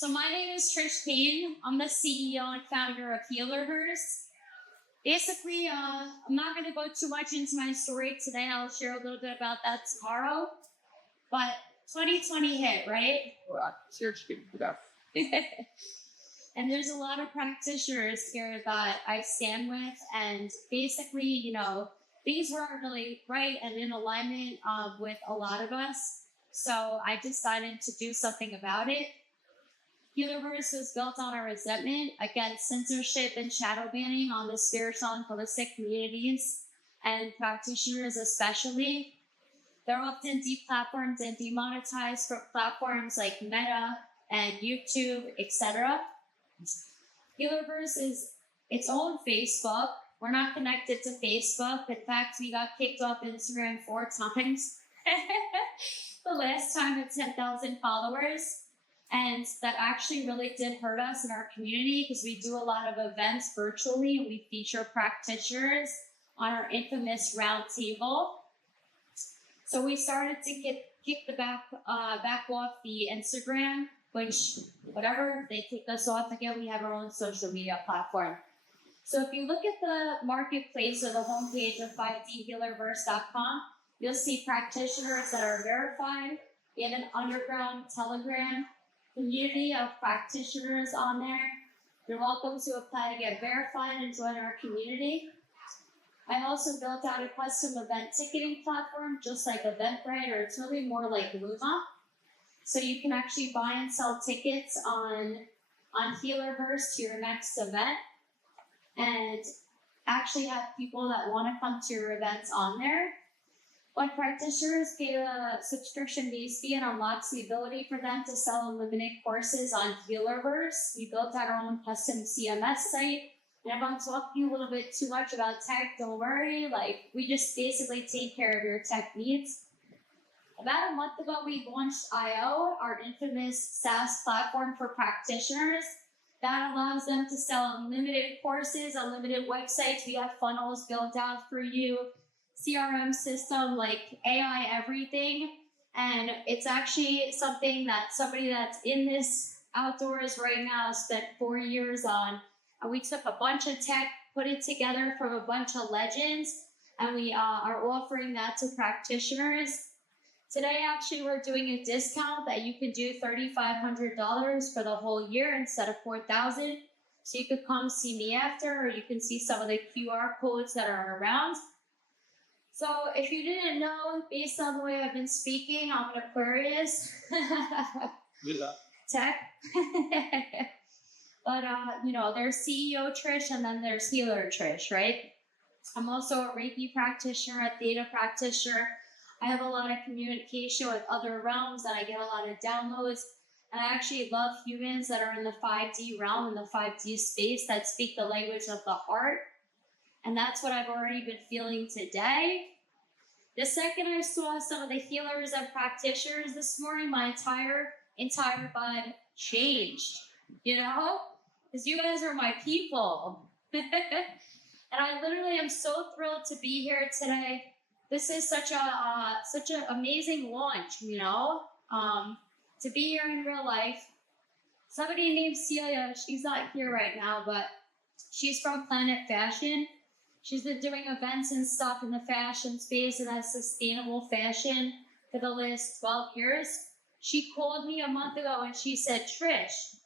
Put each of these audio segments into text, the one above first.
So my name is Trish Kane. I'm the CEO and founder of Healerverse. Basically, I'm not going to go too much into my story today. I'll share a little bit about that tomorrow. But 2020 hit, right? Seriously, yeah. And there's a lot of practitioners here that I stand with. And basically, things weren't really right and in alignment with a lot of us. So I decided to do something about it. Healerverse was built on a resentment against censorship and shadow banning on the spiritual and holistic communities and practitioners especially. They're often deplatformed and demonetized from platforms like Meta and YouTube, etc. Healerverse is its own Facebook. We're not connected to Facebook. In fact, we got kicked off Instagram 4 times. The last time with 10,000 followers. And that actually really did hurt us in our community because we do a lot of events virtually and we feature practitioners on our infamous round table. So we started to kick the back off the Instagram, which whatever, they kicked us off again. We have our own social media platform. So if you look at the marketplace or the homepage of 5dhealerverse.com, you'll see practitioners that are verified. We have an underground Telegram community of practitioners on there. You're welcome to apply to get verified and join our community. I also built out a custom event ticketing platform, just like Eventbrite, or it's really more like Luma. So you can actually buy and sell tickets on Healerverse to your next event and actually have people that want to come to your events on there. When practitioners pay a subscription-based fee and unlocks the ability for them to sell unlimited courses on Healerverse, we built out our own custom CMS site. And if I'm talking a little bit too much about tech, don't worry. We just basically take care of your tech needs. About a month ago, we launched IO, our infamous SaaS platform for practitioners. That allows them to sell unlimited courses, unlimited websites. We have funnels built out for you. CRM system, like AI everything. And it's actually something that somebody that's in this outdoors right now spent 4 years on. And we took a bunch of tech, put it together from a bunch of legends, and we are offering that to practitioners. Today, actually, we're doing a discount that you can do $3,500 for the whole year instead of $4,000. So you could come see me after, or you can see some of the QR codes that are around. So if you didn't know, based on the way I've been speaking, I'm an Aquarius. Good luck. Tech. But, there's CEO Trish and then there's Healer Trish, right? I'm also a Reiki practitioner, a theta practitioner. I have a lot of communication with other realms and I get a lot of downloads. And I actually love humans that are in the 5D realm, in the 5D space, that speak the language of the heart. And that's what I've already been feeling today. The second I saw some of the healers and practitioners this morning, my entire vibe changed, because you guys are my people. And I literally am so thrilled to be here today. This is such an amazing launch, to be here in real life. Somebody named Celia, she's not here right now, but she's from Planet Fashion. She's been doing events and stuff in the fashion space and that's sustainable fashion for the last 12 years. She called me a month ago and she said, Trish,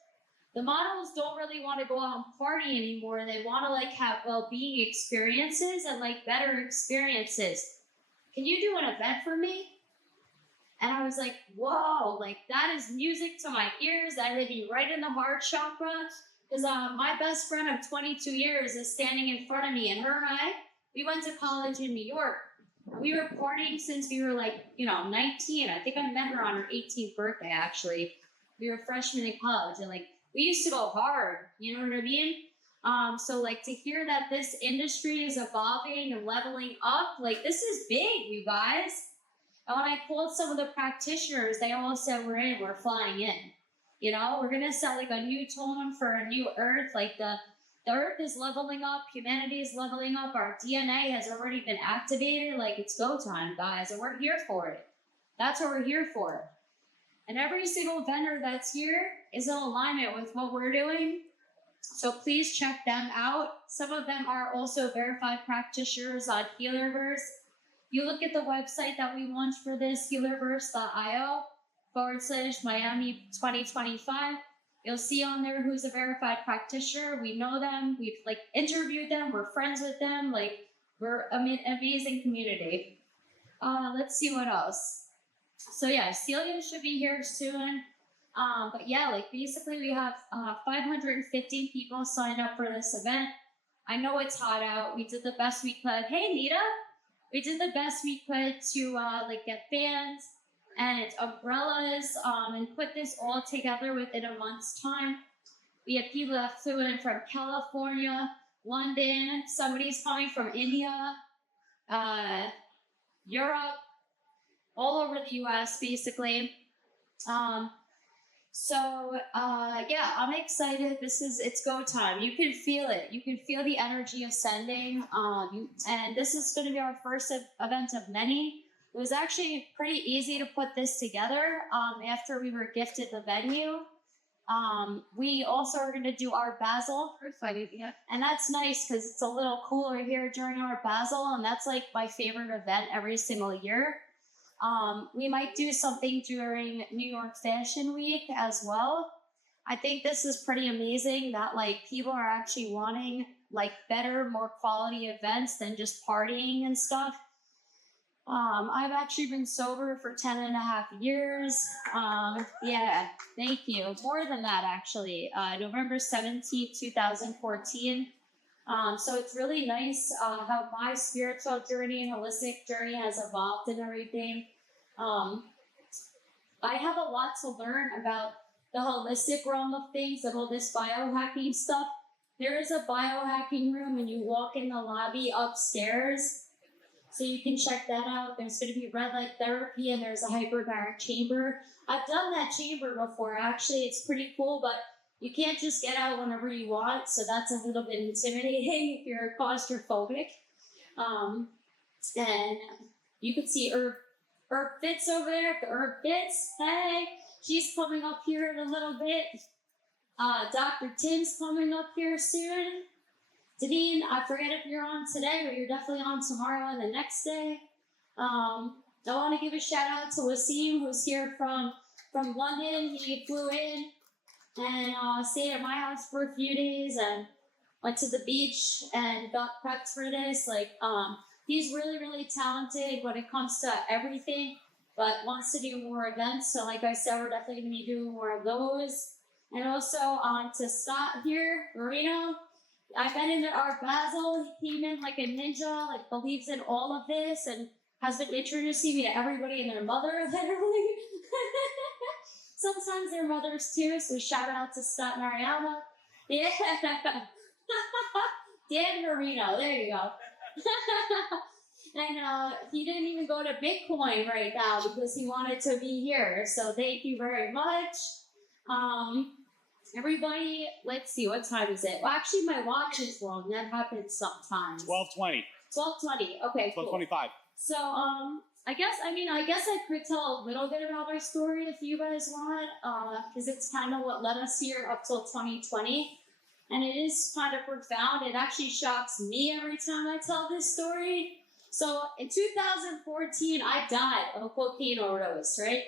the models don't really want to go out and party anymore. They want to have well-being experiences and better experiences. Can you do an event for me? And I was like, whoa, that is music to my ears. That hit me right in the heart chakra. Because my best friend of 22 years is standing in front of me, and her and I, we went to college in New York. We were partying since we were 19. I think I met her on her 18th birthday, actually. We were freshmen in college, and we used to go hard, you know what I mean? So to hear that this industry is evolving and leveling up, this is big, you guys. And when I called some of the practitioners, they all said, we're flying in. We're going to sell a new tone for a new earth. The earth is leveling up. Humanity is leveling up. Our DNA has already been activated. It's go time, guys. And we're here for it. That's what we're here for. And every single vendor that's here is in alignment with what we're doing. So please check them out. Some of them are also verified practitioners on Healerverse. You look at the website that we launched for this, healerverse.io/Miami 2025. You'll see on there who's a verified practitioner. We know them. We've interviewed them. We're friends with them. We're an amazing community. Let's see what else. So yeah, Celia should be here soon. But yeah, basically we have 550 people signed up for this event. I know it's hot out. We did the best we could. Hey, Nita. We did the best we could to get fans and umbrellas and put this all together within a month's time. We had people that flew in from California, London. Somebody's coming from India, Europe, all over the U.S. basically. Yeah, I'm excited. It's go time. You can feel it. You can feel the energy ascending. And this is going to be our first event of many. It was actually pretty easy to put this together after we were gifted the venue. We also are going to do Art Basel. Excited, yeah. And that's nice because it's a little cooler here during Art Basel. And that's my favorite event every single year. We might do something during New York Fashion Week as well. I think this is pretty amazing that people are actually wanting better, more quality events than just partying and stuff. I've actually been sober for 10.5 years. Yeah, thank you. More than that, actually. November 17th, 2014. So it's really nice how my spiritual journey and holistic journey has evolved and everything. I have a lot to learn about the holistic realm of things and all this biohacking stuff. There is a biohacking room and you walk in the lobby upstairs. So you can check that out. There's going to be red light therapy and there's a hyperbaric chamber. I've done that chamber before. Actually, it's pretty cool, but you can't just get out whenever you want. So that's a little bit intimidating if you're claustrophobic. And you can see Herb Fitz over there. Herb Fitz, hey, she's coming up here in a little bit. Dr. Tim's coming up here soon. Deneen, I forget if you're on today, but you're definitely on tomorrow and the next day. I want to give a shout out to Wasim, who's here from London. He flew in and stayed at my house for a few days and went to the beach and got prepped for this. He's really, really talented when it comes to everything, but wants to do more events. So like I said, we're definitely going to be doing more of those. And also to Scott here, Marino. I met him at Art Basel. He came in like a ninja, believes in all of this and has been introducing me to everybody and their mother, literally. Sometimes their mothers too, so shout out to Scott and Ariana. Yeah. Dan Marino, there you go. And he didn't even go to Bitcoin right now because he wanted to be here. So thank you very much. Everybody, let's see, what time is it? Well, actually, my watch is wrong. That happens sometimes. 12:20. 12:20. Okay, cool. 12:25. So, I guess I could tell a little bit about our story if you guys want, because it's kind of what led us here up till 2020. And it is kind of profound. It actually shocks me every time I tell this story. So, in 2014, I died of a cocaine overdose, right?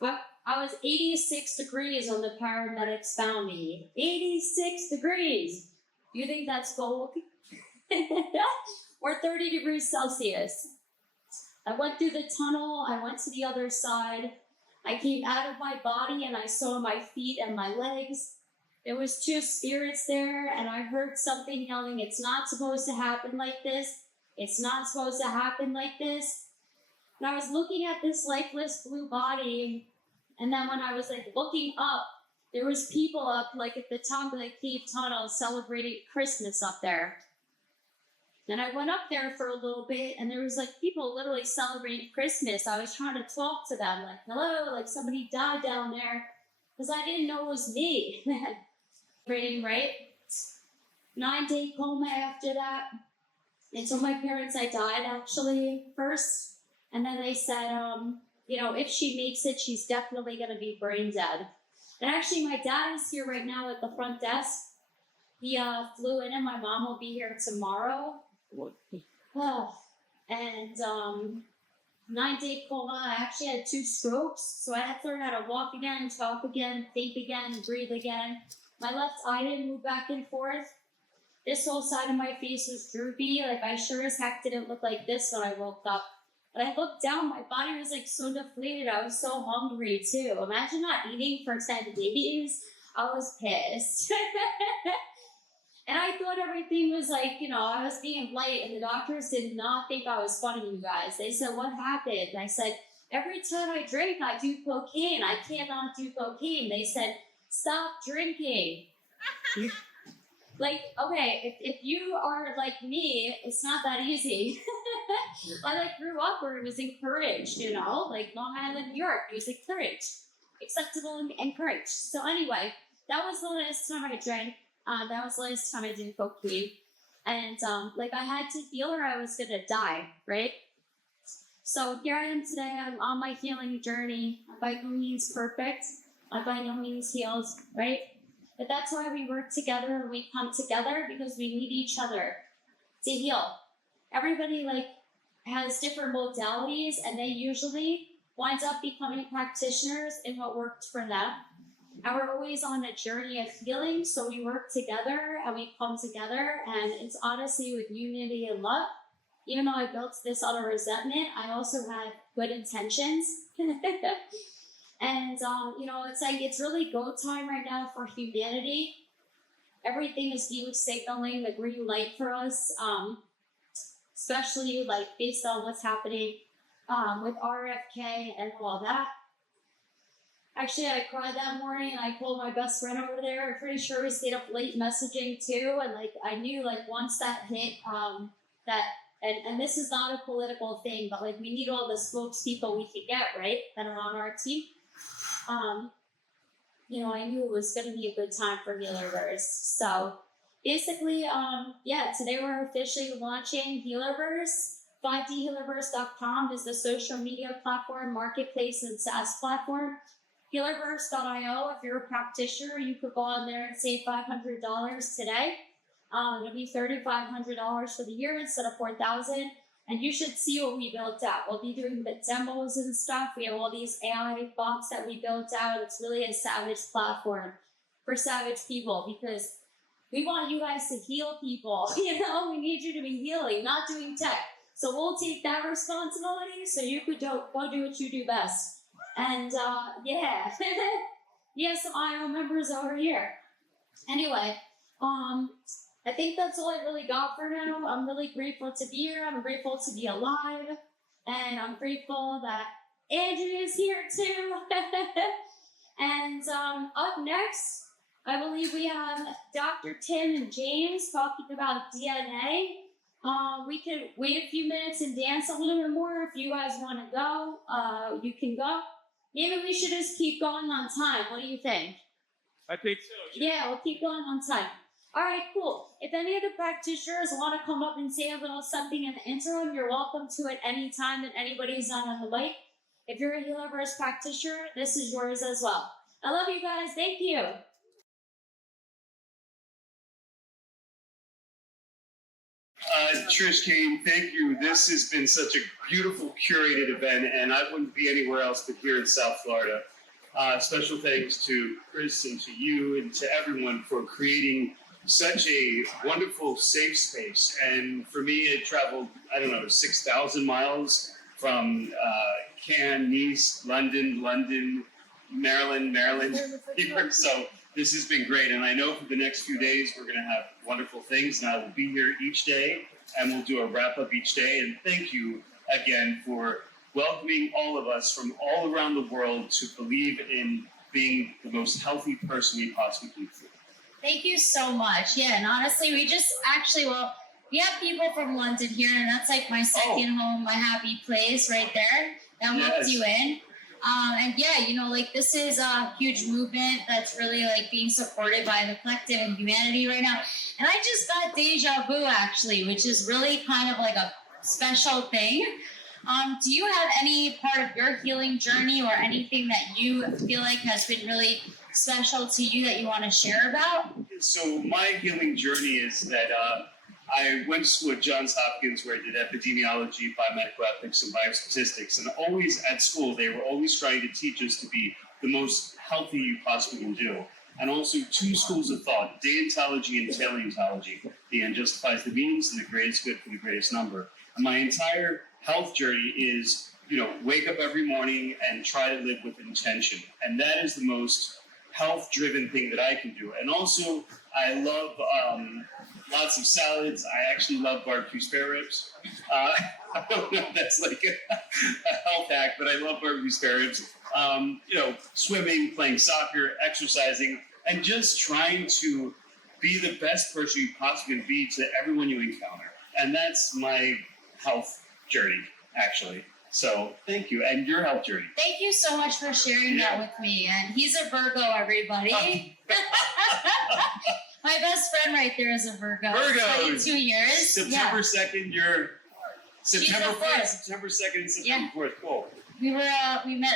But I was 86 degrees when the paramedics found me. 86 degrees. Do you think that's cold? We're 30 degrees Celsius. I went through the tunnel. I went to the other side. I came out of my body and I saw my feet and my legs. There was two spirits there and I heard something yelling, "It's not supposed to happen like this. It's not supposed to happen like this." And I was looking at this lifeless blue body. And then when I was looking up, there was people up at the top of the cave tunnel celebrating Christmas up there. And I went up there for a little bit and there was people literally celebrating Christmas. I was trying to talk to them hello, somebody died down there because I didn't know it was me. Right? 9-day coma after that. And so my parents, I died actually first. And then they said, if she makes it, she's definitely going to be brain dead. And actually, my dad is here right now at the front desk. He flew in, and my mom will be here tomorrow. And 9-day coma. I actually had 2 strokes, so I had to learn how to walk again, talk again, think again, breathe again. My left eye didn't move back and forth. This whole side of my face was droopy. Like, I sure as heck didn't look like this when I woke up. But I looked down, my body was like so deflated. I was so hungry too. Imagine not eating for 10 days. I was pissed. And I thought everything was like, I was being light, and the doctors did not think I was funny, you guys. They said, what happened? And I said, every time I drink, I do cocaine. I cannot do cocaine. They said, stop drinking. Like, okay, if you are like me, it's not that easy. I grew up where it was encouraged, like Long Island, New York, it was encouraged, acceptable and encouraged. So anyway, that was the last time I drank. That was the last time I did cocaine. And I had to heal or I was gonna die, right? So here I am today. I'm on my healing journey. I'm by no means perfect. I'm by no means healed, right? But that's why we work together and we come together, because we need each other to heal. Everybody has different modalities, and they usually wind up becoming practitioners in what worked for them. And we're always on a journey of healing, so we work together and we come together, and it's honestly with unity and love. Even though I built this out of resentment, I also had good intentions. And, it's really go time right now for humanity. Everything is being signaling the green light for us, especially based on what's happening with RFK and all that. Actually, I cried that morning. I called my best friend over there. I'm pretty sure we stayed up late messaging too. And I knew once that hit, and this is not a political thing, but we need all the spokespeople we can get, right, that are on our team. I knew it was going to be a good time for Healerverse. So basically, today we're officially launching Healerverse. 5dhealerverse.com is the social media platform, marketplace, and SaaS platform. Healerverse.io, if you're a practitioner, you could go on there and save $500 today. It'll be $3,500 for the year instead of $4,000. And you should see what we built out. We'll be doing the demos and stuff. We have all these AI bots that we built out. It's really a savage platform for savage people, because we want you guys to heal people. We need you to be healing, not doing tech. So we'll take that responsibility so you could go do what you do best. And some IO members over here. Anyway, I think that's all I really got for now. I'm really grateful to be here. I'm grateful to be alive. And I'm grateful that Andrew is here too. And up next, I believe we have Dr. Tim and James talking about DNA. We can wait a few minutes and dance a little bit more. If you guys want to go, you can go. Maybe we should just keep going on time. What do you think? I think so. Yeah, we'll keep going on time. All right, cool. If any of the practitioners want to come up and say a little something in the interim, you're welcome to at any time that anybody's not on the mic. If you're a Healerverse practitioner, this is yours as well. I love you guys. Thank you. Trish, Kane, thank you. This has been such a beautiful curated event, and I wouldn't be anywhere else but here in South Florida. Special thanks to Chris and to you and to everyone for creating such a wonderful safe space. And for me, it traveled, 6,000 miles from Cannes, Nice, London, Maryland, here. So this has been great. And I know for the next few days, we're going to have wonderful things. And I will be here each day, and we'll do a wrap up each day. And thank you again for welcoming all of us from all around the world to believe in being the most healthy person we possibly can be. Thank you so much. Yeah, and honestly, we have people from London here, and that's my second home, my happy place right there. That looked you in. This is a huge movement that's really being supported by the collective and humanity right now. And I just got deja vu actually, which is really kind of a special thing. Do you have any part of your healing journey or anything that you feel has been really special to you that you want to share about? So my healing journey is that I went to school at Johns Hopkins where I did epidemiology, biomedical ethics, and biostatistics. And always at school, they were always trying to teach us to be the most healthy you possibly can do. And also 2 schools of thought, deontology and teleontology. The end justifies the means and the greatest good for the greatest number. And my entire health journey is, wake up every morning and try to live with intention. And that is the most health-driven thing that I can do. And also, I love lots of salads. I actually love barbecue spare ribs. I don't know if that's like a health hack, but I love barbecue spare ribs. Swimming, playing soccer, exercising, and just trying to be the best person you possibly can be to everyone you encounter. And that's my health journey, actually. So thank you. And your health journey. Thank you so much for sharing that with me. And he's a Virgo, everybody. My best friend right there is a Virgo. Virgo. 22 years. September 2nd, you're September 4th. September 2nd and September 4th. Cool. We met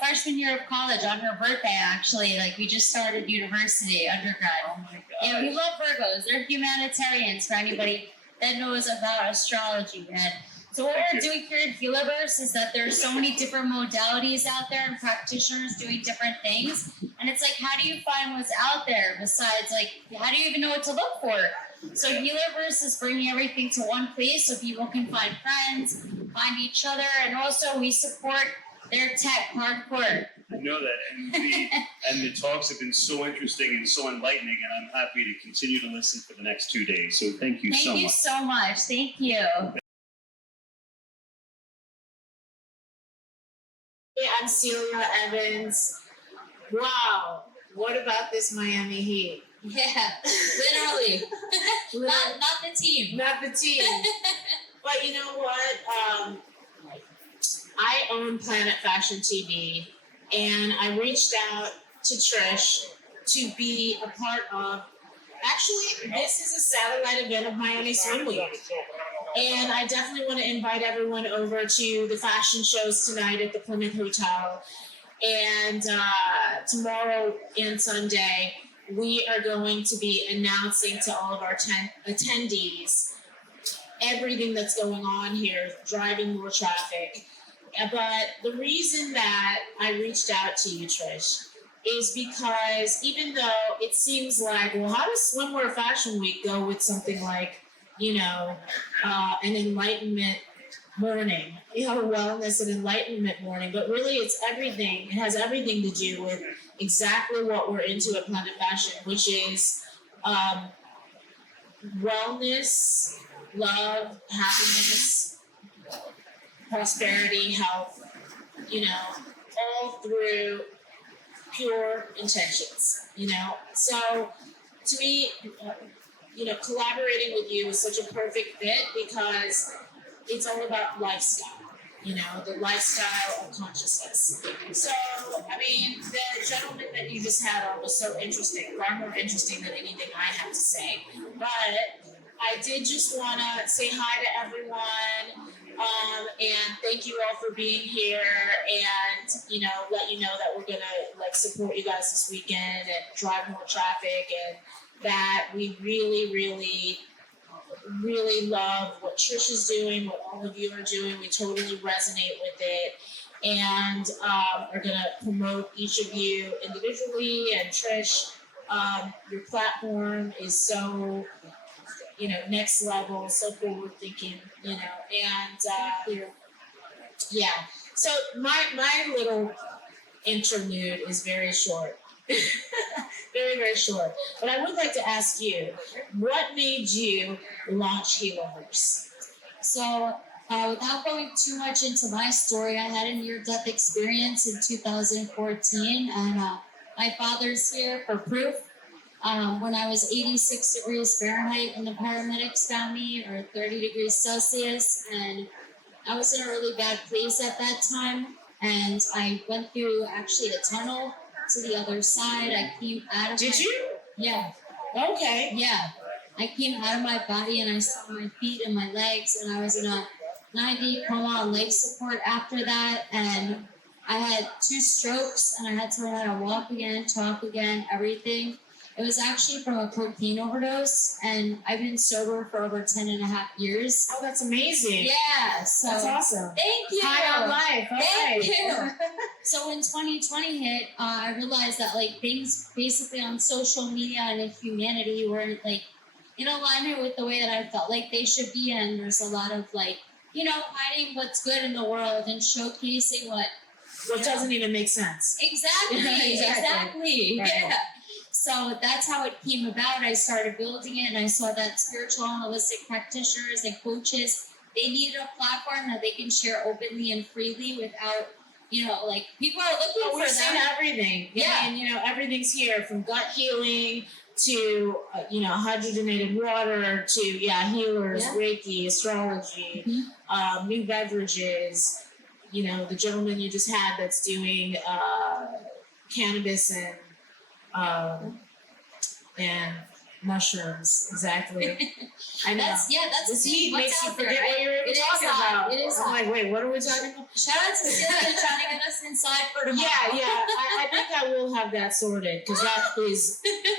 freshman year of college on her birthday, actually. Like, we just started university, undergrad. Oh my God. Yeah, we love Virgos. They're humanitarians for anybody that knows about astrology. And so what we're doing here at Healerverse is that there's so many different modalities out there and practitioners doing different things. And it's like, how do you find what's out there besides, like, how do you even know what to look for? So Healerverse is bringing everything to one place so people can find friends, find each other, and also we support their tech hardcore. I know that, and the talks have been so interesting and so enlightening, and I'm happy to continue to listen for the next 2 days. So thank you so much. Thank you so much. Thank you. Hey, I'm Celia Evans. Wow, what about this Miami Heat? Yeah, literally. not the team. Not the team. But you know what? I own Planet Fashion TV, and I reached out to Trish to be a part of. Actually, this is a satellite event of Miami Swim Week. And I definitely want to invite everyone over to the fashion shows tonight at the Plymouth Hotel. And tomorrow and Sunday, we are going to be announcing to all of our attendees everything that's going on here, driving more traffic. But the reason that I reached out to you, Trish, is because even though it seems like, well, how does Swimwear Fashion Week go with something like, an enlightenment morning, wellness and enlightenment morning, but really it's everything. It has everything to do with exactly what we're into at Planet Fashion, which is wellness, love, happiness, prosperity, health, all through pure intentions, So to me, collaborating with you is such a perfect fit because it's all about lifestyle, the lifestyle of consciousness. So, the gentleman that you just had on was so interesting, far more interesting than anything I have to say. But I did just want to say hi to everyone and thank you all for being here and, let you know that we're going to, support you guys this weekend and drive more traffic and that we really, really, really love what Trish is doing, what all of you are doing. We totally resonate with it and are going to promote each of you individually. And Trish, your platform is so, next level, so forward thinking, and yeah. So my little interlude is very short. Very, very short. But I would like to ask you, what made you launch Healerverse? So, without going too much into my story, I had a near-death experience in 2014, and my father's here for proof. When I was 86 degrees Fahrenheit when the paramedics found me, or 30 degrees Celsius, and I was in a really bad place at that time, and I went through actually a tunnel to the other side. I came out of Did you? Yeah. Okay. Yeah. I came out of my body and I saw my feet and my legs, and I was in a 90 coma on life support after that, and I had 2 strokes and I had to learn how to walk again, talk again, everything. It was actually from a cocaine overdose, and I've been sober for over 10 and a half years. Oh, that's amazing. Yeah, so. That's awesome. Thank you. High on life. All Thank right. you. So when 2020 hit, I realized that like things basically on social media and in humanity weren't like in alignment with the way that I felt like they should be. And there's a lot of like, hiding what's good in the world and showcasing what doesn't even make sense. Exactly. Right. Yeah. So that's how it came about. I started building it, and I saw that spiritual and holistic practitioners and coaches, they needed a platform that they can share openly and freely without, like people are looking We're for seeing that. everything. Yeah. And, everything's here from gut healing to, hydrogenated water to, healers, Yeah. Reiki, astrology, new beverages. The gentleman you just had that's doing cannabis and mushrooms. Exactly. I know. That's This the heat what's makes you out there, forget right? what you're even It is talking hot. about. It is I'm hot. like, wait, what are we talking about? Shout out to Celia trying to get us inside for tomorrow. Yeah. I think I will have that sorted because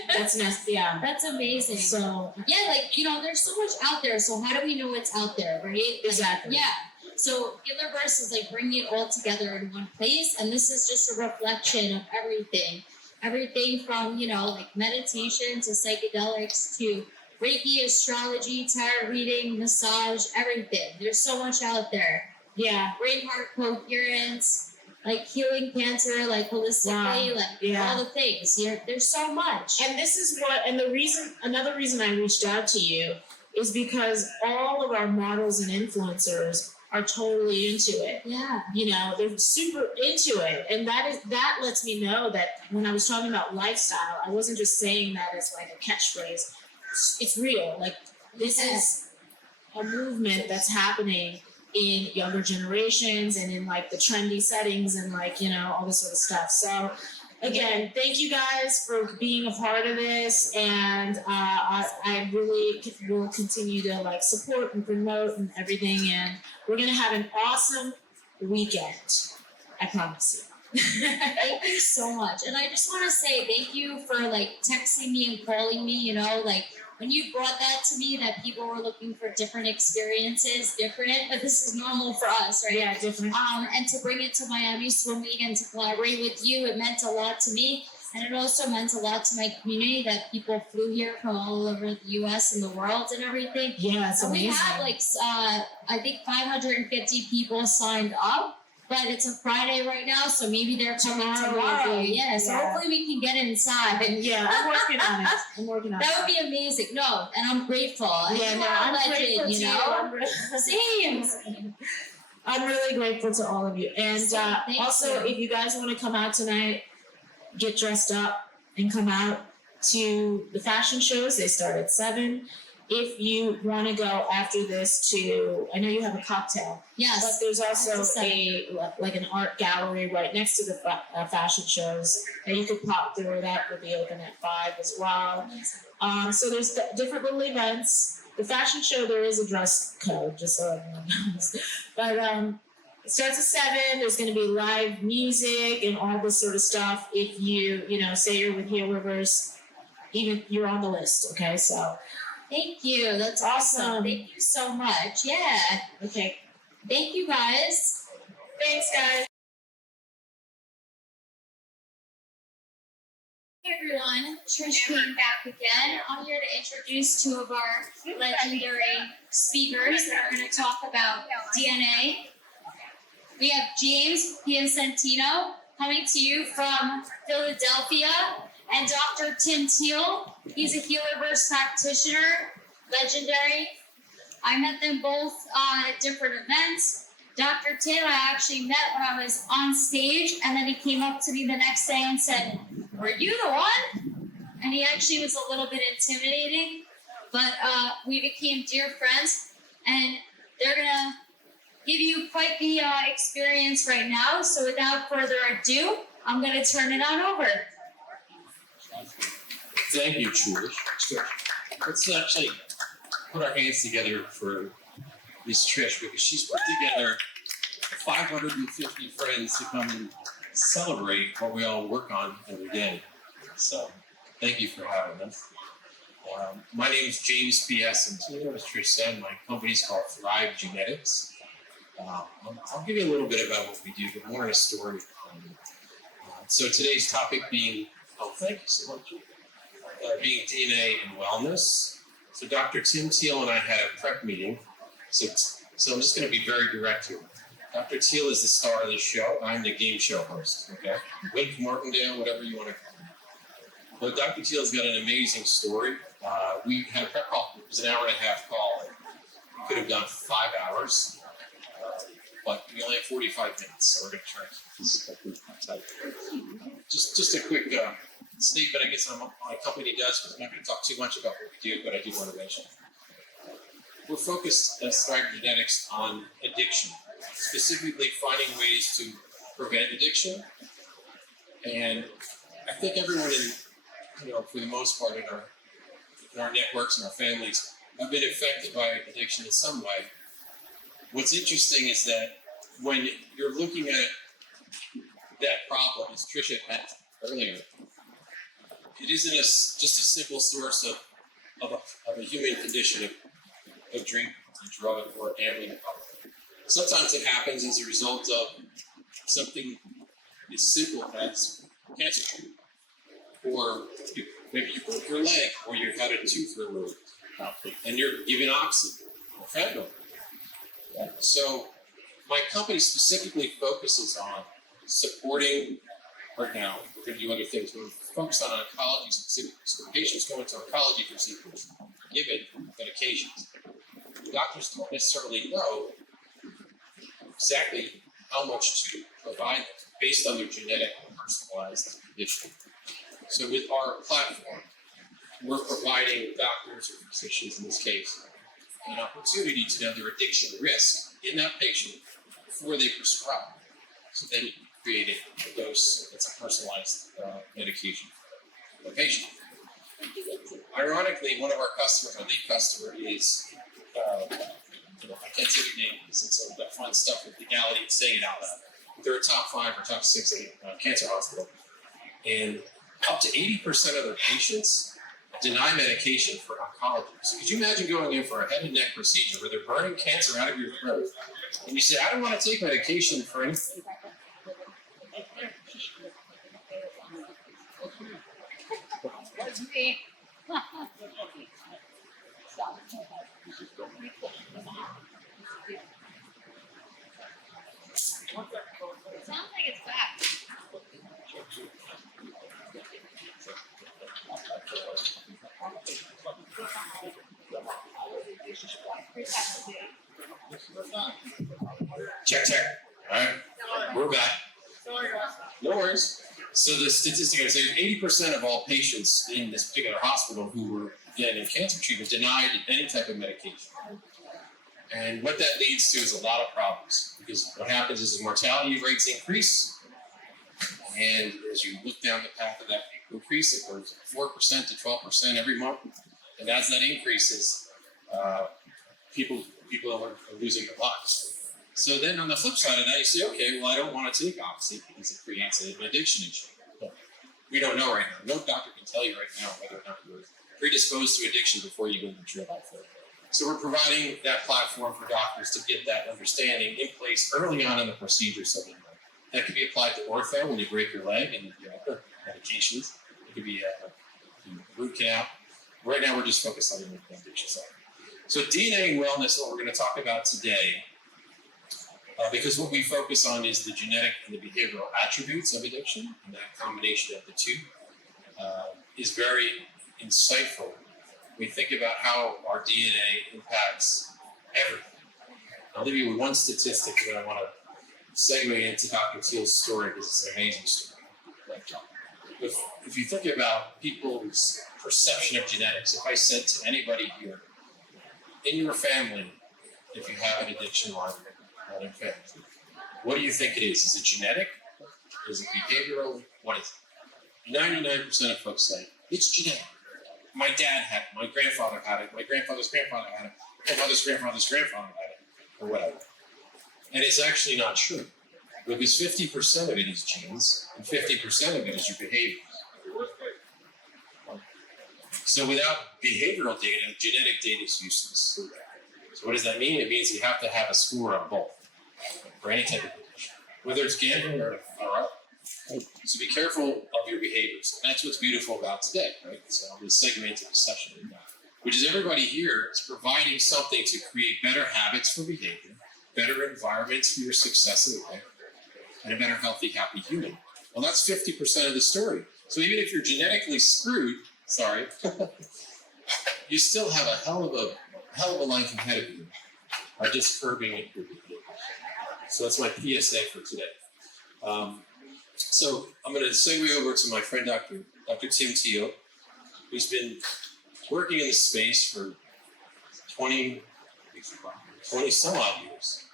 that's nasty. Yeah. That's amazing. So Yeah, there's so much out there. So how do we know what's out there, right? Like, Exactly. Yeah. So Healerverse is like bringing it all together in one place, and this is just a reflection of everything. Everything from like meditation to psychedelics to Reiki, astrology, tarot reading, massage, everything. There's so much out there. yeah. Brain heart coherence, like healing cancer, like holistically, Yeah. all the things. There's so much. And this is another reason I reached out to you is because all of our models and influencers are totally into it. Yeah. They're super into it. And that lets me know that when I was talking about lifestyle, I wasn't just saying that as like a catchphrase. It's real. Like this is a movement that's happening in younger generations and in like the trendy settings and like, all this sort of stuff. So again, thank you guys for being a part of this, and I really will continue to like support and promote and everything, and we're gonna have an awesome weekend. I promise you. Thank you so much. And I just want to say thank you for like texting me and calling me, like when you brought that to me that people were looking for different experiences, but this is normal for us, right? Yeah, different. And to bring it to Miami Swim Week and to collaborate with you, it meant a lot to me. And it also meant a lot to my community that people flew here from all over the U.S. and the world and everything. Yeah, it's and amazing. we have I think 550 people signed up. But it's a Friday right now, so maybe they're coming tomorrow. Yeah, so hopefully we can get inside. Yeah, I'm working on it. That would be amazing. No, and I'm grateful. Yeah, And no, I'm legend, grateful too. Same. I'm really grateful to all of you. And Thank also, you. if you guys want to come out tonight, get dressed up and come out to the fashion shows. They start at 7. If you want to go after this I know you have a cocktail. Yes. But there's also That's an art gallery right next to the fashion shows that you could pop through. That will be open at 5 as well. So there's different little events. The fashion show, there is a dress code, just so everyone knows. But it starts at 7. There's going to be live music and all this sort of stuff. If you say you're with Healerverse, even you're on the list. Okay, so. Thank you. That's awesome. Thank you so much. Yeah. Okay. Thank you, guys. Thanks, guys. Hey, everyone. Trish came back again. I'm here to introduce 2 of our legendary speakers that are going to talk about DNA. We have James Piacentino coming to you from Philadelphia, and Dr. Teel. He's a Healerverse practitioner, legendary. I met them both at different events. Dr. Teel I actually met when I was on stage, and then he came up to me the next day and said, "Were you the one?" And he actually was a little bit intimidating, but we became dear friends, and they're gonna give you quite the experience right now. So without further ado, I'm gonna turn it on over. Thank you, Trish. Let's actually put our hands together for Miss Trish because she's put together 550 friends to come and celebrate what we all work on every day. So thank you for having us. My name is James Piacentino. As Trish said, my company's called Thrive Genetics. I'll give you a little bit about what we do, but more in a story. So today's topic being, thank you so much, being DNA and wellness. So Dr. Teel and I had a prep meeting. So I'm just going to be very direct here. Dr. Teel is the star of the show. I'm the game show host, okay? Wink Martindale, whatever you want to call me. But Dr. Teel's got an amazing story. We had a prep call. It was an hour and a half call. We could have done 5 hours, but we only have 45 minutes, so we're going to try to keep this tight. Just a quick statement, I guess, my company does, because I'm not going to talk too much about what we do, but I do want to mention. We're focused as Thrive Genetics on addiction, specifically finding ways to prevent addiction. And I think everyone for the most part in our networks and our families have been affected by addiction in some way. What's interesting is that when you're looking at that problem, as Trish had mentioned earlier, it isn't just a simple source of a human condition of drink, drug, or gambling. Sometimes it happens as a result of something as simple as cancer treatment, or maybe you broke your leg, or you've had a tooth removed, and you're given oxygen or fentanyl. So my company specifically focuses on supporting. Right now, we're going to do other things. We're focused on oncology specifically. So patients go into oncology procedures, given medications. Doctors don't necessarily know exactly how much to provide them based on their genetic and personalized condition. So with our platform, we're providing doctors or physicians in this case an opportunity to know their addiction risk in that patient before they prescribe. So then you create a dose that's a personalized medication for the patient. Ironically, one of our customers, our lead customer, is I can't say the name because it's all that fun stuff with legality and saying it out loud. They're a top 5 or top 6 cancer hospital, and up to 80% of their patients deny medication for oncology. So could you imagine going in for a head and neck procedure where they're burning cancer out of your throat, and you say, I don't want to take medication for anything? It sounds like it's back. Check. All right, we're back. No worries. So the statistic is that 80% of all patients in this particular hospital who were getting cancer treatment denied any type of medication. And what that leads to is a lot of problems, because what happens is the mortality rates increase, and as you look down the path of that increase, it goes 4% to 12% every month, and as that increases, people are losing their lives. So then on the flip side of that, you say, okay, well, I don't want to take Oxy because it creates an addiction issue. But we don't know right now. No doctor can tell you right now whether or not you're predisposed to addiction before you go into your life. So we're providing that platform for doctors to get that understanding in place early on in the procedure. So that can be applied to ortho when you break your leg and your other medications. It could be a root canal. Right now, we're just focused on the addiction side. So DNA and wellness is what we're going to talk about today, because what we focus on is the genetic and the behavioral attributes of addiction, and that combination of the two is very insightful. We think about how our DNA impacts everything. I'll leave you with one statistic that I want to segue into Dr. Teel's story, because it's an amazing story. If you think about people's perception of genetics, if I said to anybody here, in your family, if you have an addiction line in your family, what do you think it is? Is it genetic? Is it behavioral? What is it? 99% of folks say, it's genetic. My dad had it, my grandfather had it, my grandfather's grandfather had it, my mother's grandfather's grandfather had it, or whatever. And it's actually not true, because 50% of it is genes, and 50% of it is your behaviors. So without behavioral data, genetic data is useless. So what does that mean? It means you have to have a score on both for any type of condition, whether it's gambling or so be careful of your behaviors. And that's what's beautiful about today, right? So the segmented session, which is everybody here is providing something to create better habits for behavior, better environments for your success in life, and a better, healthy, happy human. Well, that's 50% of the story. So even if you're genetically screwed, you still have a hell of a life ahead of you by just curbing your behavior. So that's my PSA for today. So I'm going to segue over to my friend, Dr. Teel, who's been working in this space for 20 some odd years.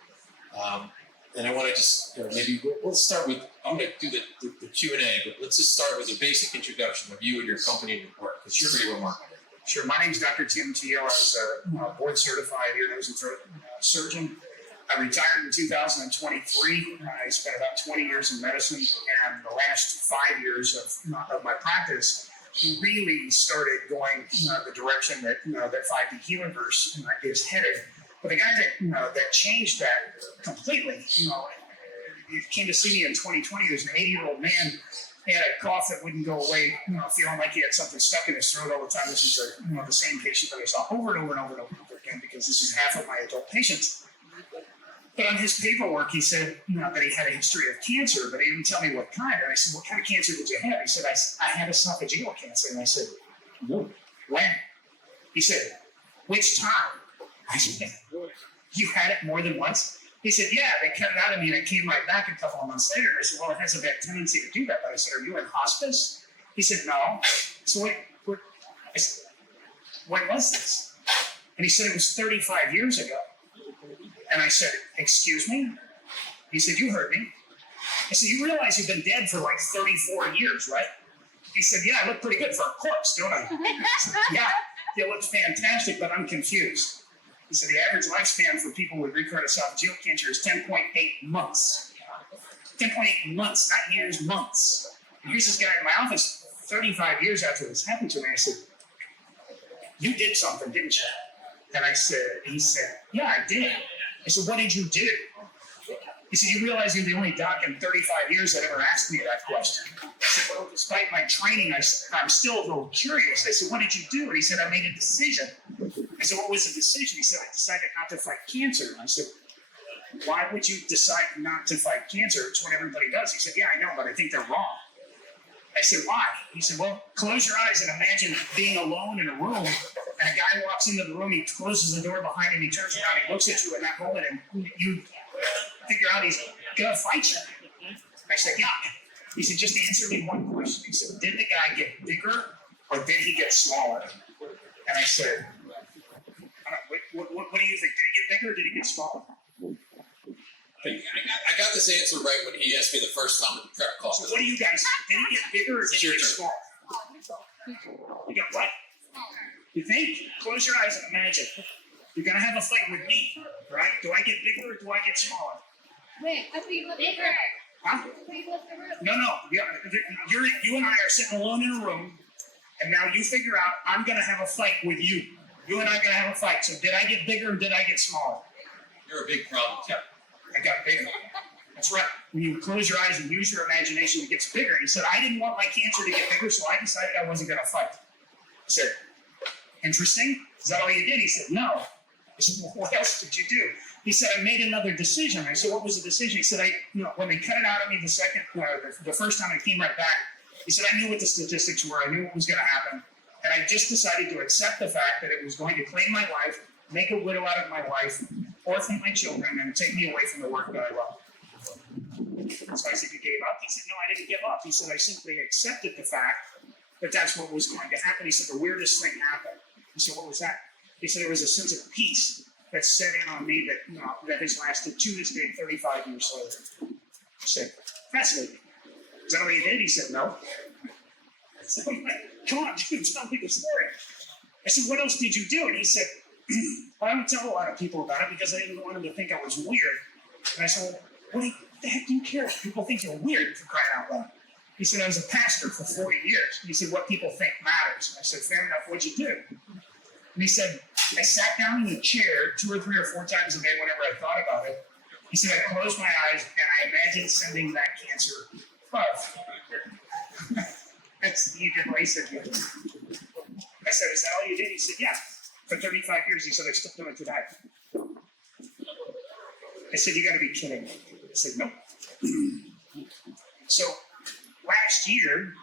And I want to just, maybe we'll start with, I'm going to do the Q&A, but let's just start with a basic introduction of you and your company and your work, because you're pretty remarkable. Sure. My name is Dr. Teel. I was a board certified ear, nose, and throat surgeon. I retired in 2023. I spent about 20 years in medicine, and the last 5 years of my practice really started going the direction that that 5D Healerverse is headed. But the guy that changed that completely, he came to see me in 2020. He was an 80-year-old man. He had a cough that wouldn't go away, feeling like he had something stuck in his throat all the time. This is the same patient that I saw over and over and over and over again, because this is half of my adult patients. But on his paperwork, he said that he had a history of cancer, but he didn't tell me what kind. And I said, "What kind of cancer did you have?" He said, I had esophageal cancer. And I said, "No. When?" He said, "Which time?" I said, "You had it more than once?" He said, "Yeah, they cut it out of me and it came right back a couple of months later." I said, "Well, it has a bad tendency to do that." But I said, "Are you in hospice?" He said, "No." So what? I said, "When was this?" And he said, "It was 35 years ago." And I said, "Excuse me?" He said, "You heard me." I said, "You realize you've been dead for like 34 years, right?" He said, "Yeah, I look pretty good for a corpse, don't I?" I said, "Yeah, you look fantastic, but I'm confused." He said, "The average lifespan for people with recurrent esophageal cancer is 10.8 months. 10.8 months, not years, months." And here's this guy in my office 35 years after this happened to me. I said, "You did something, didn't you?" And he said, "Yeah, I did." I said, "What did you do?" He said, "You realize you're the only doc in 35 years that ever asked me that question." I said, "Well, despite my training, I'm still a little curious." I said, "What did you do?" And he said, "I made a decision." I said, "What was the decision?" He said, "I decided not to fight cancer." And I said, "Why would you decide not to fight cancer? It's what everybody does." He said, "Yeah, I know, but I think they're wrong." I said, "Why?" He said, "Well, close your eyes and imagine being alone in a room, and a guy walks into the room, he closes the door behind him, he turns around, he looks at you in that moment, and you figure out he's gonna fight you." I said, "Yeah." He said, "Just answer me one question." He said, "Did the guy get bigger or did he get smaller?" And I said, what do you think? Did he get bigger or did he get smaller? I got this answer right when he asked me the first time in the prep call. So what do you guys think? Did he get bigger or did he get smaller? You got what? You think? Close your eyes and imagine. You're going to have a fight with me, right? Do I get bigger or do I get smaller? Wait, I think look bigger. Huh? No. You and I are sitting alone in a room, and now you figure out I'm going to have a fight with you. You and I are going to have a fight. So did I get bigger or did I get smaller? You're a big problem, Tim. I got bigger. That's right. When you close your eyes and use your imagination, it gets bigger. He said, "I didn't want my cancer to get bigger, so I decided I wasn't going to fight." I said, "Interesting. Is that all you did?" He said, "No." I said, "Well, what else did you do?" He said, "I made another decision." I said, "What was the decision?" He said, when they cut it out of me the first time I came right back, he said, "I knew what the statistics were. I knew what was going to happen. And I just decided to accept the fact that it was going to claim my life, make a widow out of my wife, orphan my children, and take me away from the work that I love." So I said, "You gave up?" He said, "No, I didn't give up." He said, "I simply accepted the fact that that's what was going to happen." He said, "The weirdest thing happened." He said, "What was that?" He said, "There was a sense of peace that set in on me that has lasted to this day, 35 years later." I said, "Fascinating. Is that all you did?" He said, "No." I said, "Come on, dude, tell me the story." I said, "What else did you do?" And he said, "I don't tell a lot of people about it because I didn't want them to think I was weird. And I said, well, what the heck do you care? People think you're weird for crying out loud. He said, I was a pastor for 40 years. He said, what people think matters. And I said, fair enough, what'd you do? And he said, I sat down in the chair 2 or 3 or 4 times a day whenever I thought about it. He said, I closed my eyes and I imagined sending that cancer love. You did what he said you did. I said, is that all you did? He said, yeah. For 35 years, he said, I still do it today. I said, you gotta be kidding me. I said, no. So last year,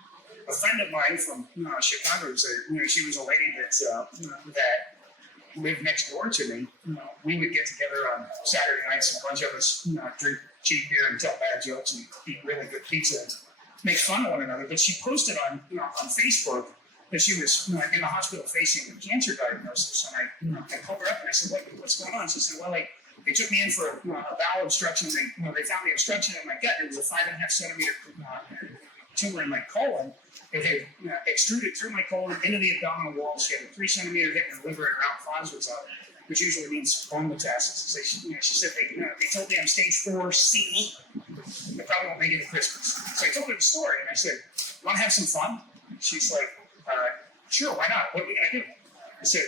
a friend of mine from Chicago said, she was a lady that lived next door to me. We would get together on Saturday nights, a bunch of us drink cheap beer and tell bad jokes and eat really good pizza and make fun of one another. But she posted on Facebook that she was in the hospital facing a cancer diagnosis. And I called her up and I said, what's going on? She said, well, they took me in for a bowel obstruction. They found the obstruction in my gut. It was a 5.5 centimeter tumor in my colon. They extruded through my colon into the abdominal wall. She had a 3 centimeter hit in her liver and around 5 was out, which usually means bone metastasis. She said they told me I'm stage 4C. I probably won't make it to Christmas. So I told her the story and I said, want to have some fun? She's like, sure, why not? What are we going to do? I said,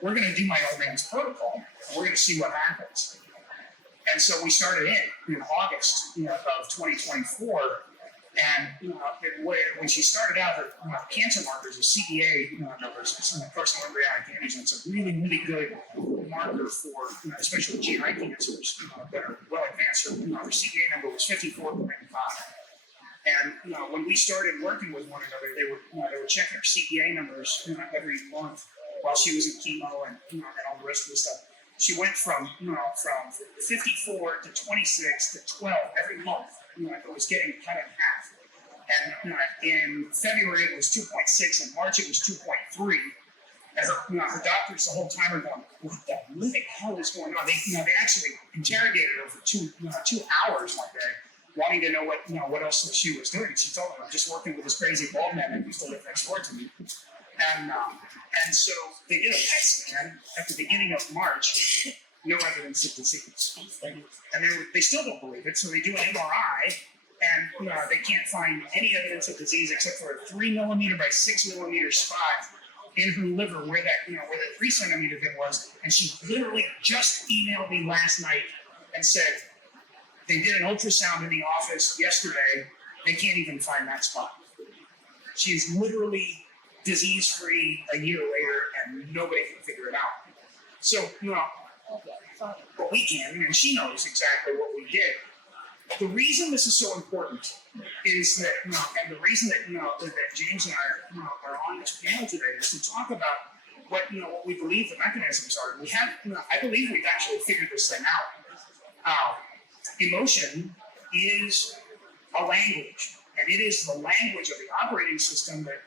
we're going to do my old man's protocol and we're going to see what happens. And so we started in August of 2024. And when she started out, her cancer markers, the CEA numbers, carcinoma embryonic antigen, it's a really, really good marker for especially GI cancers that are well advanced. Her CEA number was 54.5. And when we started working with one another, they were checking her CEA numbers every month while she was in chemo and all the rest of the stuff. She went from 54 to 26 to 12 every month. It was getting cut in half. And in February it was 2.6, in March it was 2.3. And her doctors the whole time are going, what the living hell is going on? They actually interrogated her for 2 hours one day, wanting to know what else she was doing. She told them, I'm just working with this crazy bald man that used to live next door to me. And so they did a PET scan at the beginning of March. No evidence of disease. And they still don't believe it, so they do an MRI, and they can't find any evidence of disease except for a 3 millimeter by 6 millimeter spot in her liver where the 3 centimeter thing was. And she literally just emailed me last night and said, they did an ultrasound in the office yesterday, they can't even find that spot. She's literally disease-free a year later, and nobody can figure it out. So, but we can, and she knows exactly what we did. The reason this is so important is that, and the reason that that James and I are on this panel today is to talk about what we believe the mechanisms are. We have, I believe we've actually figured this thing out. Emotion is a language, and it is the language of the operating system that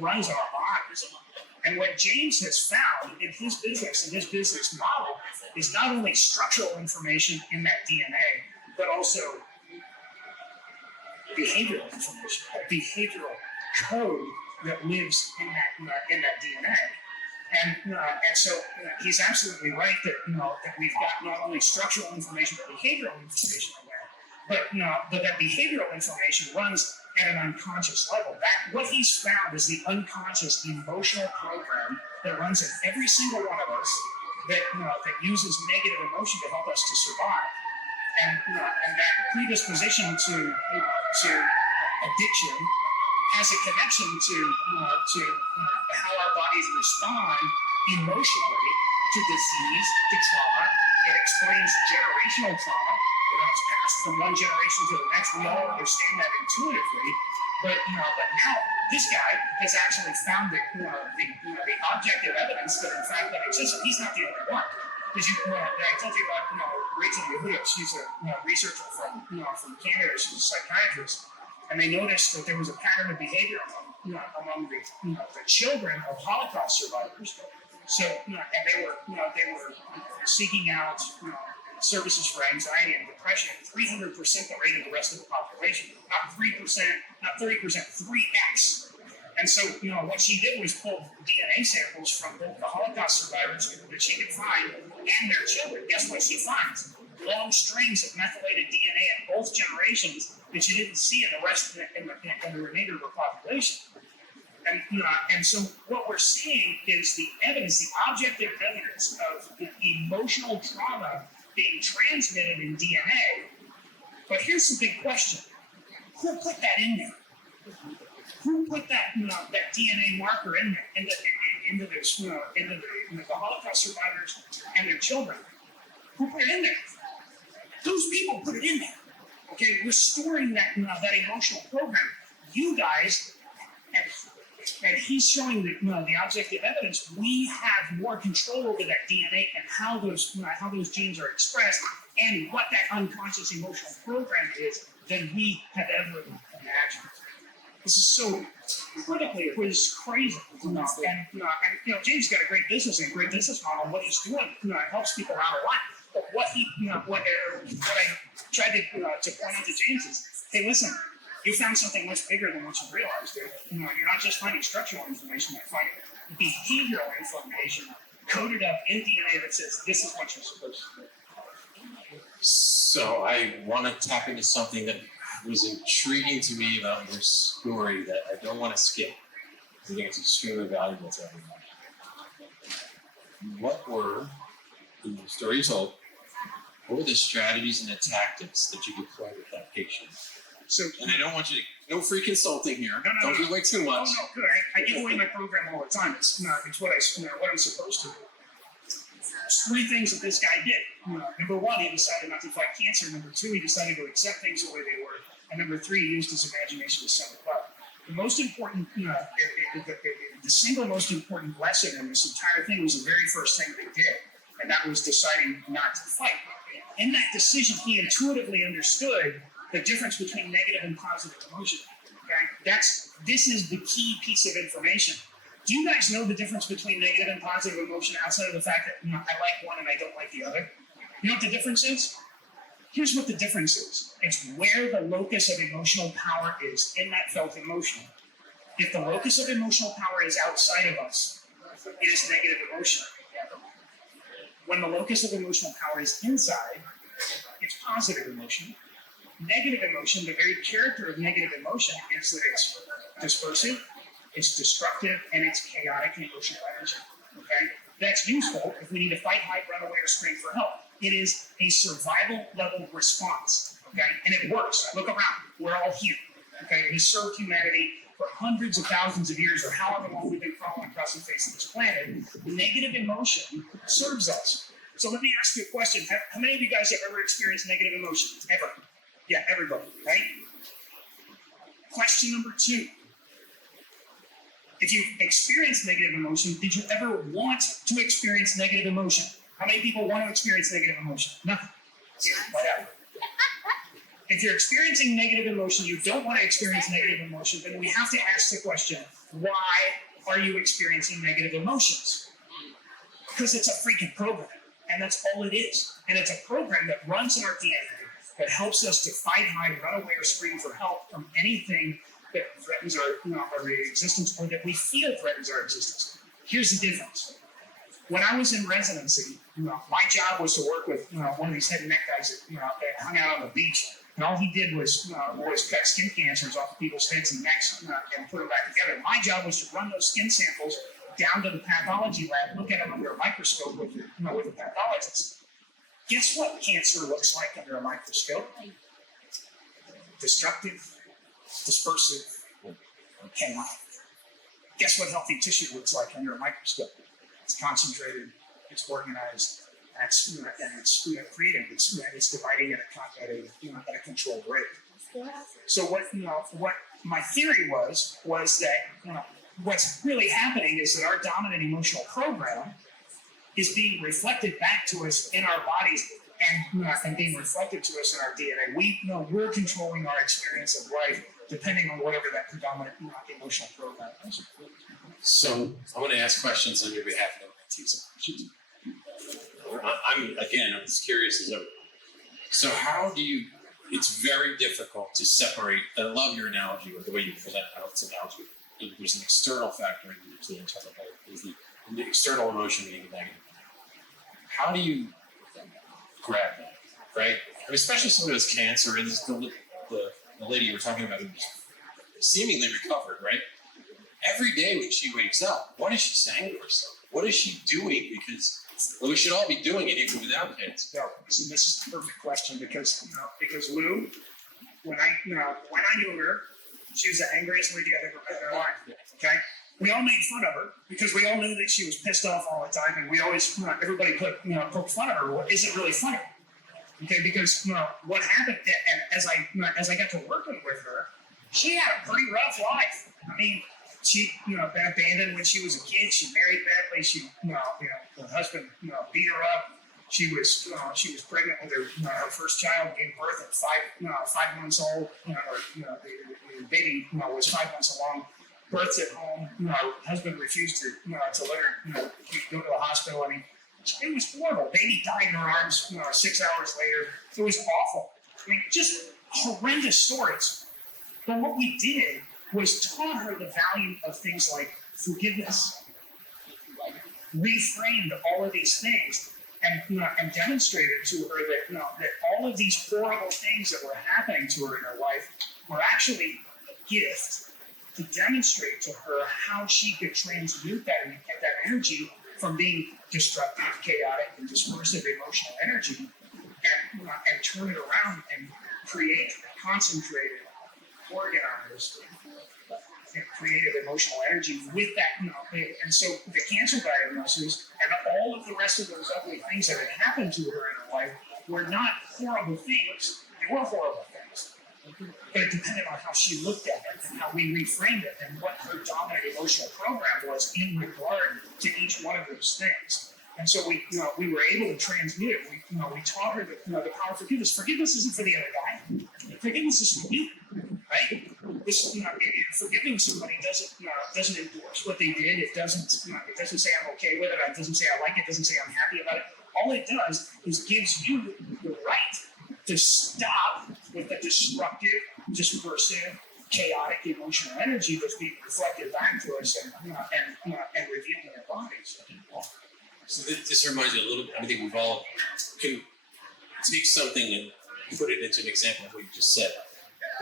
runs our bodies. And what James has found in his business and his business model is not only structural information in that DNA, but also behavioral information, a behavioral code that lives in that DNA. And so he's absolutely right that that we've got not only structural information but behavioral information in there. But that behavioral information runs at an unconscious level. What he's found is the unconscious emotional program that runs in every single one of us that uses negative emotion to help us to survive. And that predisposition to addiction has a connection to how our bodies respond emotionally to disease, to trauma. It explains generational trauma. It's passed from one generation to the next. We all understand that intuitively. But now this guy has actually found the objective evidence that in fact that exists. And he's not the only one. Because I told you about Rachel Yehuda. She's a researcher from Canada. She's a psychiatrist, and they noticed that there was a pattern of behavior among the children of Holocaust survivors. So and they were seeking out services for anxiety and depression, 300% the rate of the rest of the population. Not 3%, not 30%, 3x. And so, what she did was pull DNA samples from both the Holocaust survivors that she could find and their children, guess what she finds? Long strings of methylated DNA in both generations that you didn't see in the rest of the remainder of the population. And so what we're seeing is the evidence, the objective evidence of emotional trauma being transmitted in DNA. But here's the big question: who put that in there? Who put that that DNA marker in there into the Holocaust survivors and their children? Who put it in there? Those people put it in there. Okay, we're storing that that emotional program. You guys, and he's showing the objective evidence. We have more control over that DNA and how those genes are expressed and what that unconscious emotional program is than we have ever imagined. This is so critically, it was crazy. And James got a great business and a great business model. What he's doing, helps people out a lot. But what I tried to point out to James is, hey, listen, you found something much bigger than what you realized, dude. You're not just finding structural information, you're finding behavioral information coded up in DNA that says this is what you're supposed to do. So I want to tap into something that was intriguing to me about your story that I don't want to skip. I think it's extremely valuable to everyone. What were, in the story you told, what were the strategies and the tactics that you deployed with that patient? So, and I don't want you to, no free consulting here. Don't give away too much. Oh, no, good. I give away my program all the time. It's what I'm supposed to do. There's three things that this guy did. Number one, he decided not to fight cancer. Number two, he decided to accept things the way they were. And number three, he used his imagination to set it up. The most important, the single most important lesson in this entire thing was the very first thing they did, and that was deciding not to fight. In that decision, he intuitively understood the difference between negative and positive emotion. Okay? This is the key piece of information. Do you guys know the difference between negative and positive emotion outside of the fact that I like one and I don't like the other? You know what the difference is? Here's what the difference is. It's where the locus of emotional power is in that felt emotion. If the locus of emotional power is outside of us, it is negative emotion. When the locus of emotional power is inside, it's positive emotion. Negative emotion, the very character of negative emotion is that it's dispersive, it's destructive, and it's chaotic emotional energy. Okay? That's useful if we need to fight, hide, run away, or scream for help. It is a survival level response. Okay? And it works. Look around. We're all here. Okay? It has served humanity for hundreds of thousands of years, or however long we've been crawling across the face of this planet. Negative emotion serves us. So let me ask you a question. How many of you guys have ever experienced negative emotion? Ever? Yeah, everybody, right? Question number two. If you experienced negative emotion, did you ever want to experience negative emotion? How many people want to experience negative emotion? Nothing. Yeah, whatever. If you're experiencing negative emotion, you don't want to experience negative emotion, then we have to ask the question, why are you experiencing negative emotions? Because it's a freaking program, and that's all it is. And it's a program that runs in our DNA that helps us to fight, hide, run away, or scream for help from anything that threatens our existence or that we feel threatens our existence. Here's the difference. When I was in residency, my job was to work with one of these head and neck guys that hung out on the beach, and all he did was cut skin cancers off of people's heads and necks and put them back together. My job was to run those skin samples down to the pathology lab, look at them under a microscope with a pathologist. Guess what cancer looks like under a microscope? Destructive, dispersive, chaotic. Guess what healthy tissue looks like under a microscope? It's concentrated, it's organized, and it's creative. It's dividing at a controlled rate. So what my theory was that what's really happening is that our dominant emotional program is being reflected back to us in our bodies and being reflected to us in our DNA. We're controlling our experience of life depending on whatever that predominant emotional program is. So I'm going to ask questions on your behalf. I'm going to take some questions. I'm as curious as ever. So how do you, it's very difficult to separate, I love your analogy or the way you present how it's an analogy. There's an external factor and there's the internal factor. There's the external emotion being negative. how do you grab that, right? Especially someone who has cancer, and the lady you were talking about who seemingly recovered, right? Every day when she wakes up, what is she saying to herself? What is she doing? Because we should all be doing it even without cancer. So this is the perfect question because Lou, when I knew her, she was the angriest lady I've ever met in her life. Okay, we all made fun of her because we all knew that she was pissed off all the time, and we always everybody poked fun of her. Well, is it really funny? Okay, because what happened, and as I got to working with her, she had a pretty rough life. I mean, she been abandoned when she was a kid. She married badly. She her husband beat her up. She was pregnant with her first child, gave birth at 5 months old. The baby was 5 months along. Births at home. Her husband refused to let her go to the hospital. I mean, it was horrible. Baby died in her arms 6 hours later. It was awful. I mean, just horrendous stories. But what we did was taught her the value of things like forgiveness, reframed all of these things, and demonstrated to her that all of these horrible things that were happening to her in her life were actually a gift to demonstrate to her how she could transmute that energy from being destructive, chaotic, and dispersive emotional energy and turn it around and create concentrated, organized, and creative emotional energy with that. And so the cancer diagnosis and all of the rest of those ugly things that had happened to her in her life were not horrible things. They were horrible things. But it depended on how she looked at it and how we reframed it and what her dominant emotional program was in regard to each one of those things. And so we were able to transmute it. We taught her the power of forgiveness. Forgiveness isn't for the other guy. Forgiveness is for you, right? Forgiving somebody doesn't endorse what they did. It doesn't say I'm okay with it. It doesn't say I like it. It doesn't say I'm happy about it. All it does is gives you the right to stop with the destructive, dispersive, chaotic emotional energy that's being reflected back to us and revealed in our bodies. So this reminds me a little bit. I think we've all can take something and put it into an example of what you just said.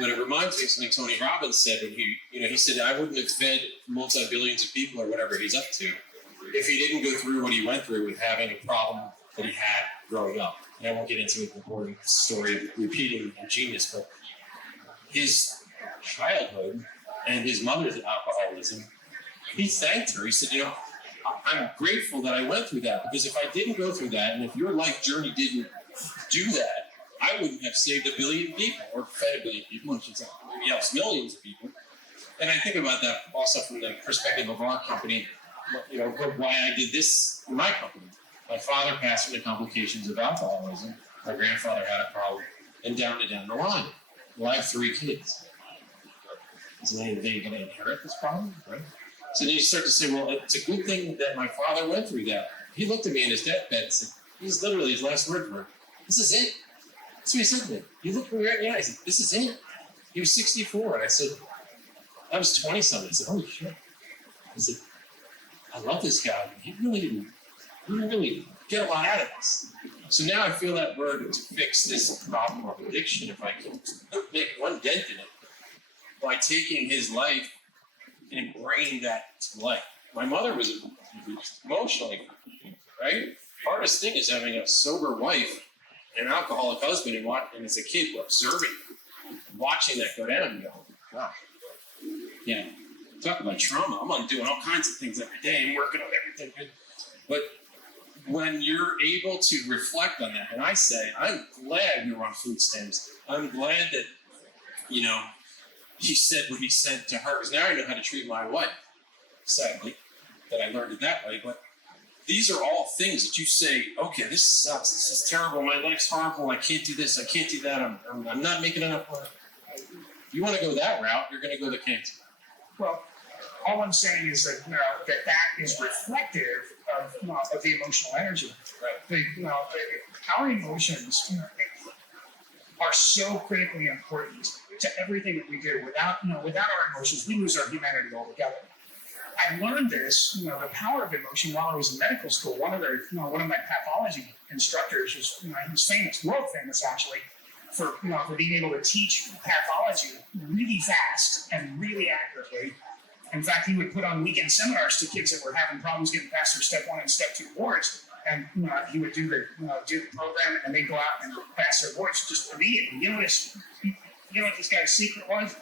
But it reminds me of something Tony Robbins said when he said, I wouldn't have fed multi-billions of people or whatever he's up to if he didn't go through what he went through with having a problem that he had growing up. And I won't get into the boring story of repeating a genius, but his childhood and his mother's alcoholism, he thanked her. He said, I'm grateful that I went through that, because if I didn't go through that, and if your life journey didn't do that, I wouldn't have saved 1 billion people or fed 1 billion people, and maybe helps millions of people. And I think about that also from the perspective of our company, why I did this in my company. My father passed from the complications of alcoholism. My grandfather had a problem, and down the line. Well, I have 3 kids. Is they going to inherit this problem, right? So then you start to say, well, it's a good thing that my father went through that. He looked at me in his deathbed and said, this is literally his last word for it. This is it. That's what he said to me. He looked me right in the eye. He said, this is it. He was 64. And I said, I was 20-something. I said, holy shit. I said, I love this guy. He really get a lot out of this. So now I feel that burden to fix this problem of addiction, if I can make one dent in it, by taking his life and bringing that to life. My mother was emotionally, right? Hardest thing is having a sober wife and an alcoholic husband and as a kid observing, watching that go down and go, wow. Yeah, talk about trauma. I'm doing all kinds of things every day and working on everything. But when you're able to reflect on that, and I say, I'm glad we were on food stamps. I'm glad that, he said what he said to her, because now I know how to treat my wife, sadly, that I learned it that way. But these are all things that you say, okay, this sucks, this is terrible, my life's horrible, I can't do this, I can't do that, I'm not making enough money. If you want to go that route, you're going to go to cancer. Well, all I'm saying is that that is reflective of the emotional energy. Right. Our emotions are so critically important to everything that we do. Without our emotions, we lose our humanity altogether. I learned this, the power of emotion while I was in medical school. One of my pathology instructors was, he was famous, world famous actually, for being able to teach pathology really fast and really accurately. In fact, he would put on weekend seminars to kids that were having problems getting past their step 1 and step 2 boards, and he would do the program, and they'd go out and pass their boards just immediately. You know what this guy's secret was?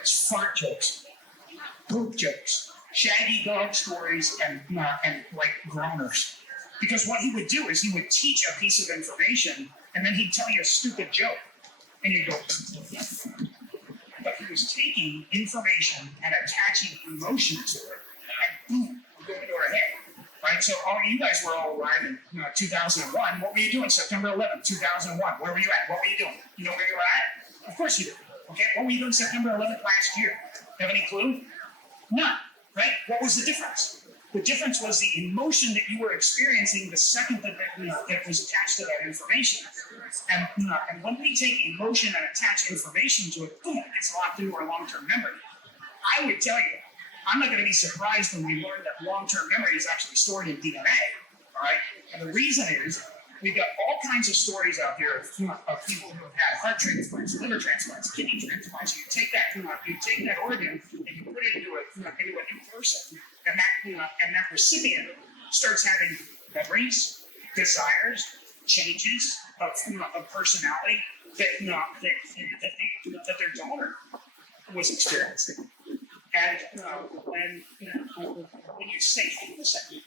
It's fart jokes, poop jokes, shaggy dog stories, and like groaners. Because what he would do is he would teach a piece of information, and then he'd tell you a stupid joke, and you'd go. But he was taking information and attaching emotion to it, and boom, going into our head. Right? So you guys were all alive in 2001. What were you doing September 11th, 2001? Where were you at? What were you doing? You know where you were at? Of course you do. Okay, what were you doing September 11th last year? Have any clue? None, right? What was the difference? The difference was the emotion that you were experiencing the second that that was attached to that information. And when we take emotion and attach information to it, boom, it's locked into our long-term memory. I would tell you, I'm not going to be surprised when we learn that long-term memory is actually stored in DNA, all right? And the reason is, we've got all kinds of stories out there of people who have had heart transplants, liver transplants, kidney transplants. You take that organ and you put it into a new person, and that recipient starts having memories, desires, changes of personality that their donor was experiencing. And when you say, listen,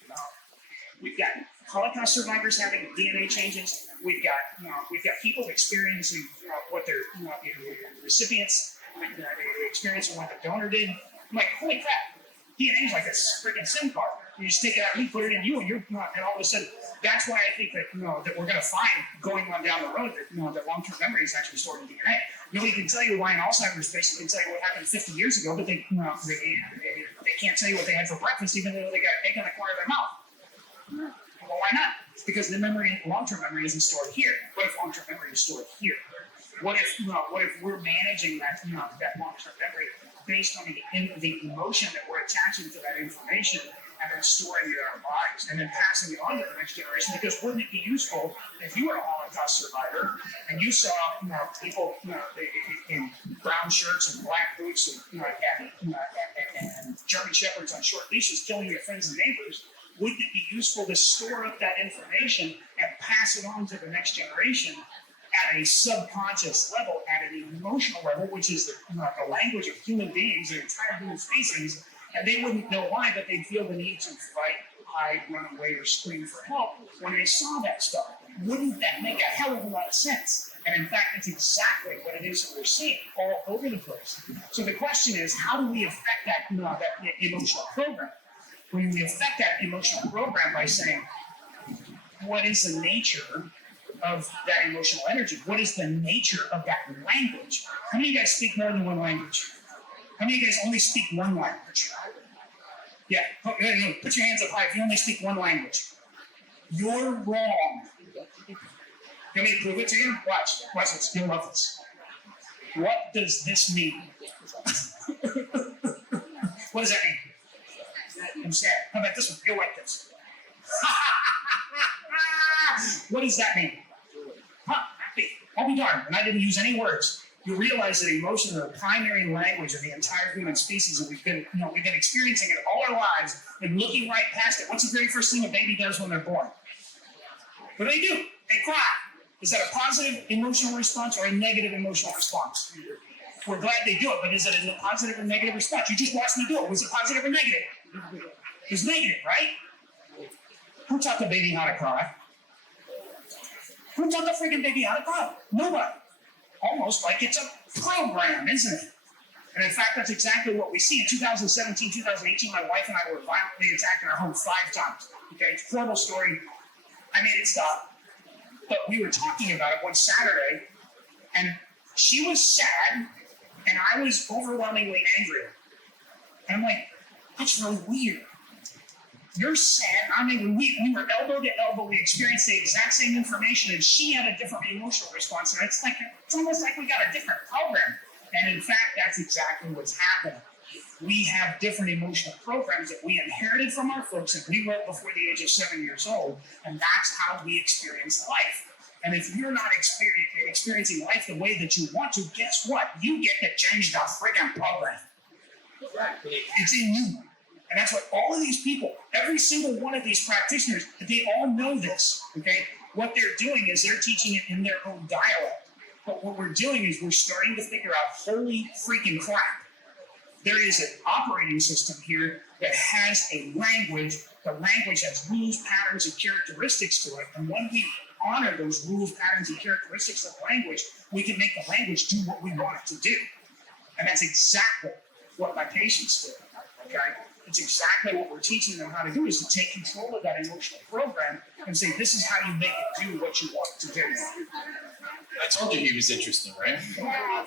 we've got Holocaust survivors having DNA changes. We've got people experiencing what their recipients experiencing what the donor did. I'm like, holy crap, DNA is like a freaking SIM card. You just take it out and you put it in you, and and all of a sudden, that's why I think that that we're going to find going on down the road that long-term memory is actually stored in DNA. Nobody can tell you why an Alzheimer's patient can tell you what happened 50 years ago, but they can't tell you what they had for breakfast, even though they got egg on the corner of their mouth. Well, why not? Because the long-term memory isn't stored here. What if long-term memory is stored here? What if we're managing that long-term memory based on the emotion that we're attaching to that information, and then storing it in our bodies, and then passing it on to the next generation? Because wouldn't it be useful if you were a Holocaust survivor and you saw people in brown shirts and black boots and German shepherds on short leashes killing your friends and neighbors? Wouldn't it be useful to store up that information and pass it on to the next generation at a subconscious level, at an emotional level, which is the language of human beings, the entire human species, and they wouldn't know why, but they'd feel the need to fight, hide, run away, or scream for help when they saw that stuff. Wouldn't that make a hell of a lot of sense? And in fact, that's exactly what it is that we're seeing all over the place. So the question is, how do we affect that emotional program? When we affect that emotional program by saying, what is the nature of that emotional energy? What is the nature of that language? How many of you guys speak more than one language? How many of you guys only speak one language? Yeah, put your hands up high if you only speak one language. You're wrong. You want me to prove it to you? Watch this. You'll love this. What does this mean? What does that mean? I'm sad. How about this one? You'll like this. What does that mean? I'll be darned, and I didn't use any words. You realize that emotion is the primary language of the entire human species, and we've been experiencing it all our lives and looking right past it. What's the very first thing a baby does when they're born? What do? They cry. Is that a positive emotional response or a negative emotional response? We're glad they do it, but is it a positive or negative response? You just watched me do it. Was it positive or negative? It was negative, right? Who taught the baby how to cry? Who taught the freaking baby how to cry? Nobody. Almost like it's a program, isn't it? And in fact, that's exactly what we see. In 2017, 2018, my wife and I were violently attacked in our home 5 times. Okay, it's a horrible story. I made it stop. But we were talking about it one Saturday, and she was sad, and I was overwhelmingly angry. And I'm like, that's really weird. You're sad, I'm angry. We were elbow to elbow. We experienced the exact same information, and she had a different emotional response. And it's almost like we got a different program. And in fact, that's exactly what's happening. We have different emotional programs that we inherited from our folks that we wrote before the age of 7 years old, and that's how we experience life. And if you're not experiencing life the way that you want to, guess what? You get to change the friggin' program. It's in you. And that's what all of these people, every single one of these practitioners, they all know this, okay? What they're doing is they're teaching it in their own dialect. But what we're doing is we're starting to figure out, holy freaking crap. There is an operating system here that has a language. The language has rules, patterns, and characteristics to it. And when we honor those rules, patterns, and characteristics of language, we can make the language do what we want it to do. And that's exactly what my patients do, okay? It's exactly what we're teaching them how to do, is to take control of that emotional program and say, this is how you make it do what you want it to do. I told you he was interesting, right? I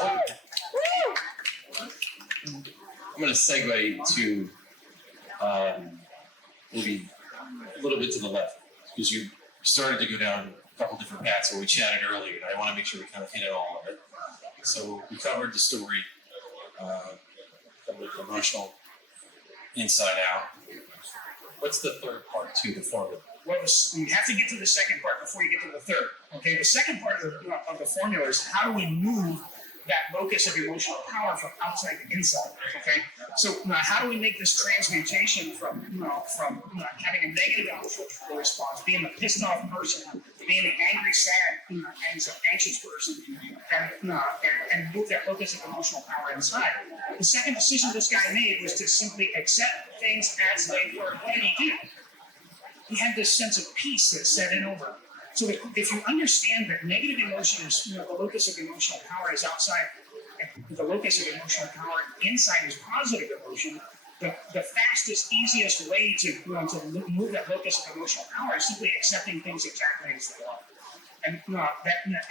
told you. I'm going to segue to maybe a little bit to the left, because you started to go down a couple different paths where we chatted earlier, and I want to make sure we kind of hit it all of it. So we covered the story, covered the emotional inside out. What's the third part to the formula? Well, you have to get to the second part before you get to the third. Okay, the second part of the formula is, how do we move that locus of emotional power from outside to inside? Okay, so how do we make this transmutation from having a negative emotional response, being the pissed off person, being the angry, sad, anxious person, and move that locus of emotional power inside? The second decision this guy made was to simply accept things as they were. What did he do? He had this sense of peace that set in over him. So that if you understand that negative emotion is, the locus of emotional power is outside, and the locus of emotional power inside is positive emotion, the fastest, easiest way to move that locus of emotional power is simply accepting things exactly as they are. And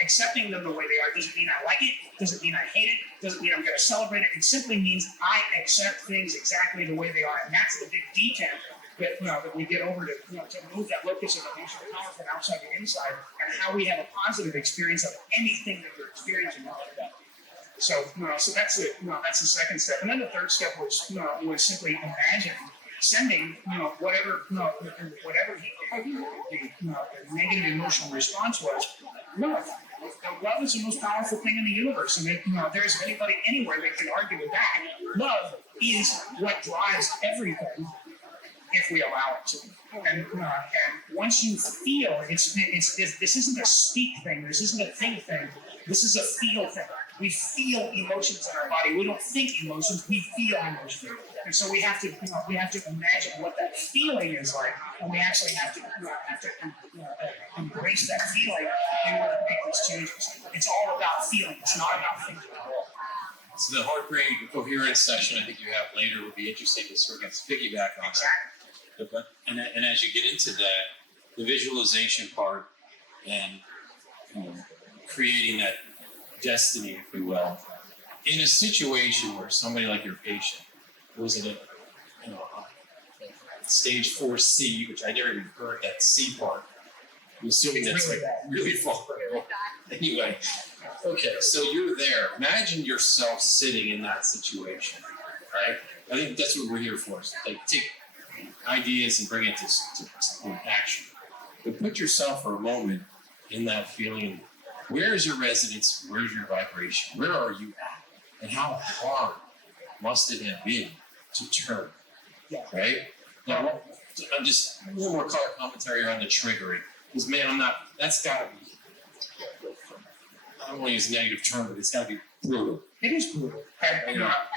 accepting them the way they are doesn't mean I like it, doesn't mean I hate it, doesn't mean I'm going to celebrate it. It simply means I accept things exactly the way they are. And that's the big detail that we get over to move that locus of emotional power from outside to inside, and how we have a positive experience of anything that we're experiencing like that. So that's the second step. And then the third step was simply imagining sending whatever the negative emotional response was, love. Love is the most powerful thing in the universe, and if there's anybody anywhere that can argue with that, love is what drives everything if we allow it to. And once you feel, this isn't a speak thing, this isn't a think thing, this is a feel thing. We feel emotions in our body. We don't think emotions, we feel emotions. And so we have to imagine what that feeling is like, and we actually have to embrace that feeling in order to make these changes. It's all about feeling. It's not about thinking at all. So the heart rate coherence session I think you have later would be interesting, to sort of piggyback on Exactly. that. And as you get into that, the visualization part and creating that destiny, if you will, in a situation where somebody like your patient was in a stage 4C, which I never even heard that C part. I'm assuming that's really far. Anyway, okay, so you're there. Imagine yourself sitting in that situation, right? I think that's what we're here for. Like, take ideas and bring it to action. But put yourself for a moment in that feeling. Where is your resonance? Where's your vibration? Where are you at? And how hard must it have been to turn? Yeah. Right? Now, I'm just a little more color commentary around the triggering. Because, man, that's got to be, I don't want to use a negative term, but it's got to be brutal. It is brutal.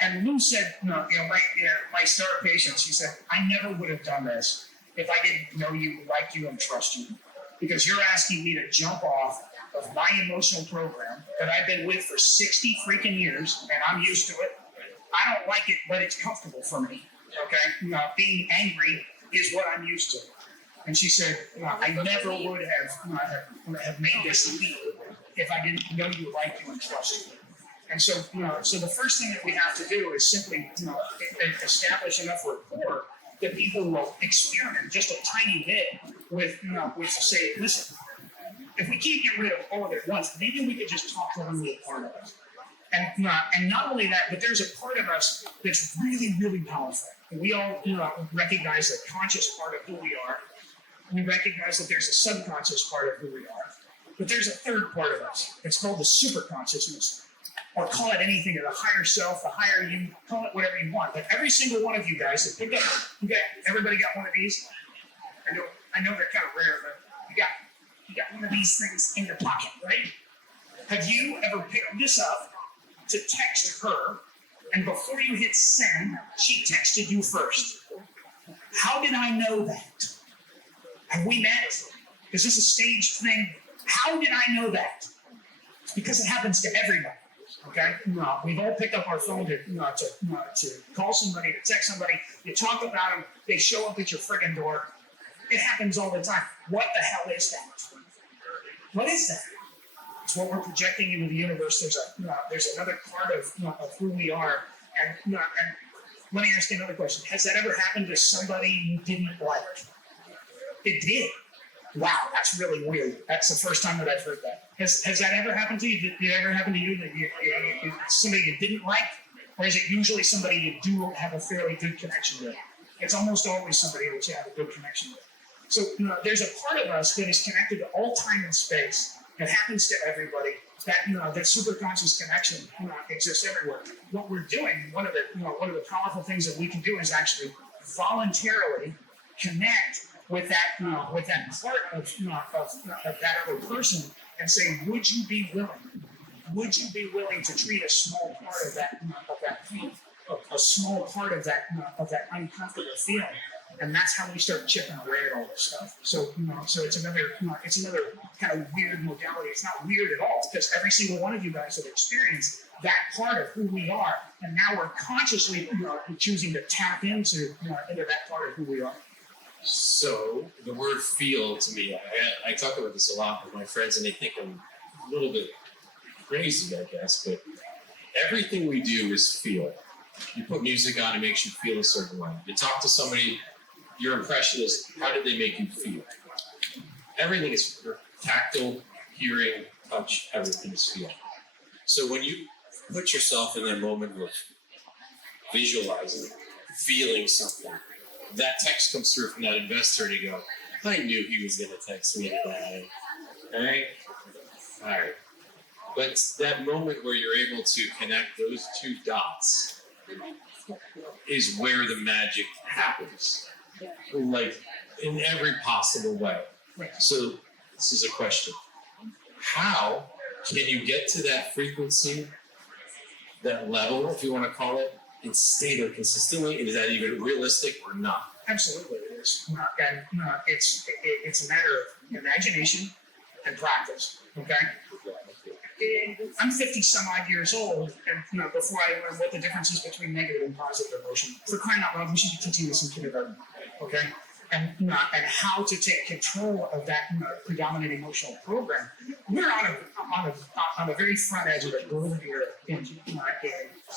And Lou said, my star patient, she said, I never would have done this if I didn't know you, like you, and trust you. Because you're asking me to jump off of my emotional program that I've been with for 60 freaking years, and I'm used to it. I don't like it, but it's comfortable for me. Okay? Being angry is what I'm used to. And she said, I never would have made this leap if I didn't know you, like you, and trust you. And so, so the first thing that we have to do is simply, establish enough rapport that people will experiment just a tiny bit with say, listen, if we can't get rid of all of it at once, maybe we could just talk to them and be a part of it. And not only that, but there's a part of us that's really, really powerful. We all recognize the conscious part of who we are. We recognize that there's a subconscious part of who we are. But there's a third part of us. It's called the super consciousness. Or call it anything, or the higher self, the higher you, call it whatever you want. But every single one of you guys that picked up, everybody got one of these? I know they're kind of rare, but you got one of these things in your pocket, right? Have you ever picked this up to text her, and before you hit send, she texted you first? How did I know that? Have we met? Is this a staged thing? How did I know that? It's because it happens to everybody. Okay? We've all picked up our phone to call somebody, to text somebody. You talk about them, they show up at your friggin' door. It happens all the time. What the hell is that? What is that? It's what we're projecting into the universe. There's another part of who we are. And let me ask you another question. Has that ever happened to somebody you didn't like? It did. Wow, that's really weird. That's the first time that I've heard that. Has that ever happened to you? Did it ever happen to you that somebody you didn't like? Or is it usually somebody you do have a fairly good connection with? It's almost always somebody that you have a good connection with. So there's a part of us that is connected to all time and space. It happens to everybody. That super conscious connection exists everywhere. What we're doing, one of the powerful things that we can do is actually voluntarily connect with that part of that other person and say, would you be willing? Would you be willing to treat a small part of that pain, a small part of that uncomfortable feeling? And that's how we start chipping away at all this stuff. So it's another kind of weird modality. It's not weird at all because every single one of you guys have experienced that part of who we are, and now we're consciously choosing to tap into that part of who we are. So the word feel to me, I talk about this a lot with my friends and they think I'm a little bit crazy, I guess, but everything we do is feel. You put music on, it makes you feel a certain way. You talk to somebody, your impression is, how did they make you feel? Everything is tactile, hearing, touch, everything is feel. So when you put yourself in that moment of visualizing, feeling something, that text comes through from that investor and you go, I knew he was going to text me today. All right. But that moment where you're able to connect those two dots is where the magic happens. Like in every possible way. So this is a question. How can you get to that frequency, that level, if you want to call it, and stay there consistently? Is that even realistic or not? Absolutely, it is. And it's a matter of imagination and practice. Okay. I'm 50 some odd years old, and before I learned what the difference is between negative and positive emotion. For crying out loud, we should be teaching this in kindergarten. Okay. And how to take control of that predominant emotional program. We're on a very front edge of a golden era in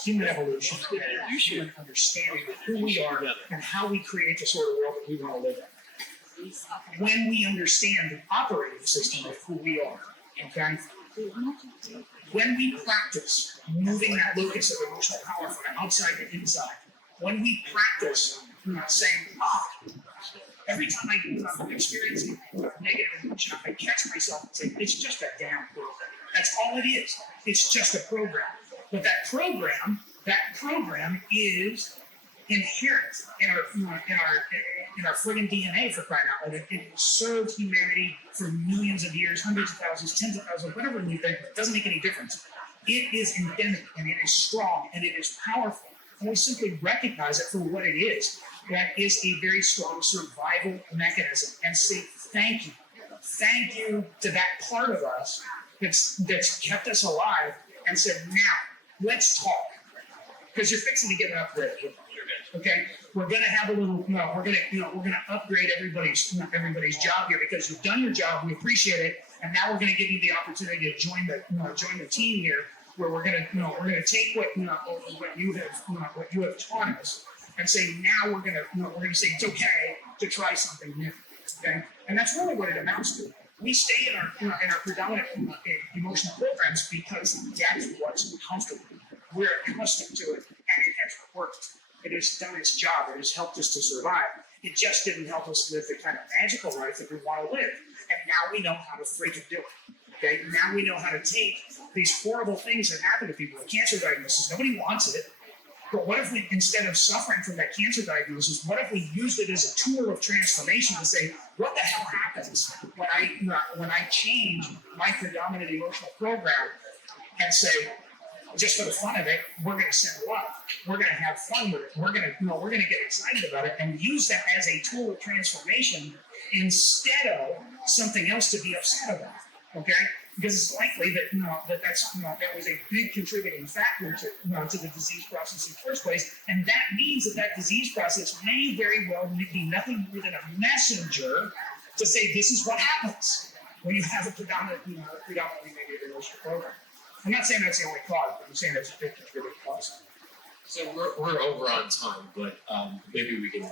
human evolution and human understanding of who we are and how we create the sort of world that we want to live in. When we understand the operating system of who we are, okay? When we practice moving that locus of emotional power from outside to inside, when we practice saying, every time I'm experiencing negative emotion, I catch myself and say, it's just a damn program. That's all it is. It's just a program. But that program is inherent in our friggin' DNA, for crying out loud. It served humanity for millions of years, hundreds of thousands, tens of thousands, whatever you think. It doesn't make any difference. It is endemic and it is strong and it is powerful. And we simply recognize it for what it is. That is a very strong survival mechanism, and say thank you. Thank you to that part of us that's kept us alive and said, now let's talk. Because you're fixing to get an upgrade. Okay? We're gonna have a little, we're gonna upgrade everybody's job here because you've done your job, we appreciate it, and now we're gonna give you the opportunity to join the team here where we're gonna take what you have taught us and say, now we're gonna say it's okay to try something new. Okay? And that's really what it amounts to. we stay in our predominant emotional programs because that's what's comfortable. We're accustomed to it, and it has worked. It has done its job. It has helped us to survive. It just didn't help us live the kind of magical life that we want to live. And now we know how to freaking do it. Okay? Now we know how to take these horrible things that happen to people, a cancer diagnosis. Nobody wants it. But what if we, instead of suffering from that cancer diagnosis, what if we used it as a tool of transformation to say, what the hell happens when I change my predominant emotional program and say, just for the fun of it, we're going to send love. We're going to have fun with it. We're going to get excited about it and use that as a tool of transformation instead of something else to be upset about. Okay? Because it's likely that that was a big contributing factor to the disease process in the first place, and that means that disease process may very well be nothing more than a messenger to say this is what happens when you have a predominantly negative emotional program. I'm not saying that's the only cause, but I'm saying that's a big contributing cause. So we're over on time, but maybe we can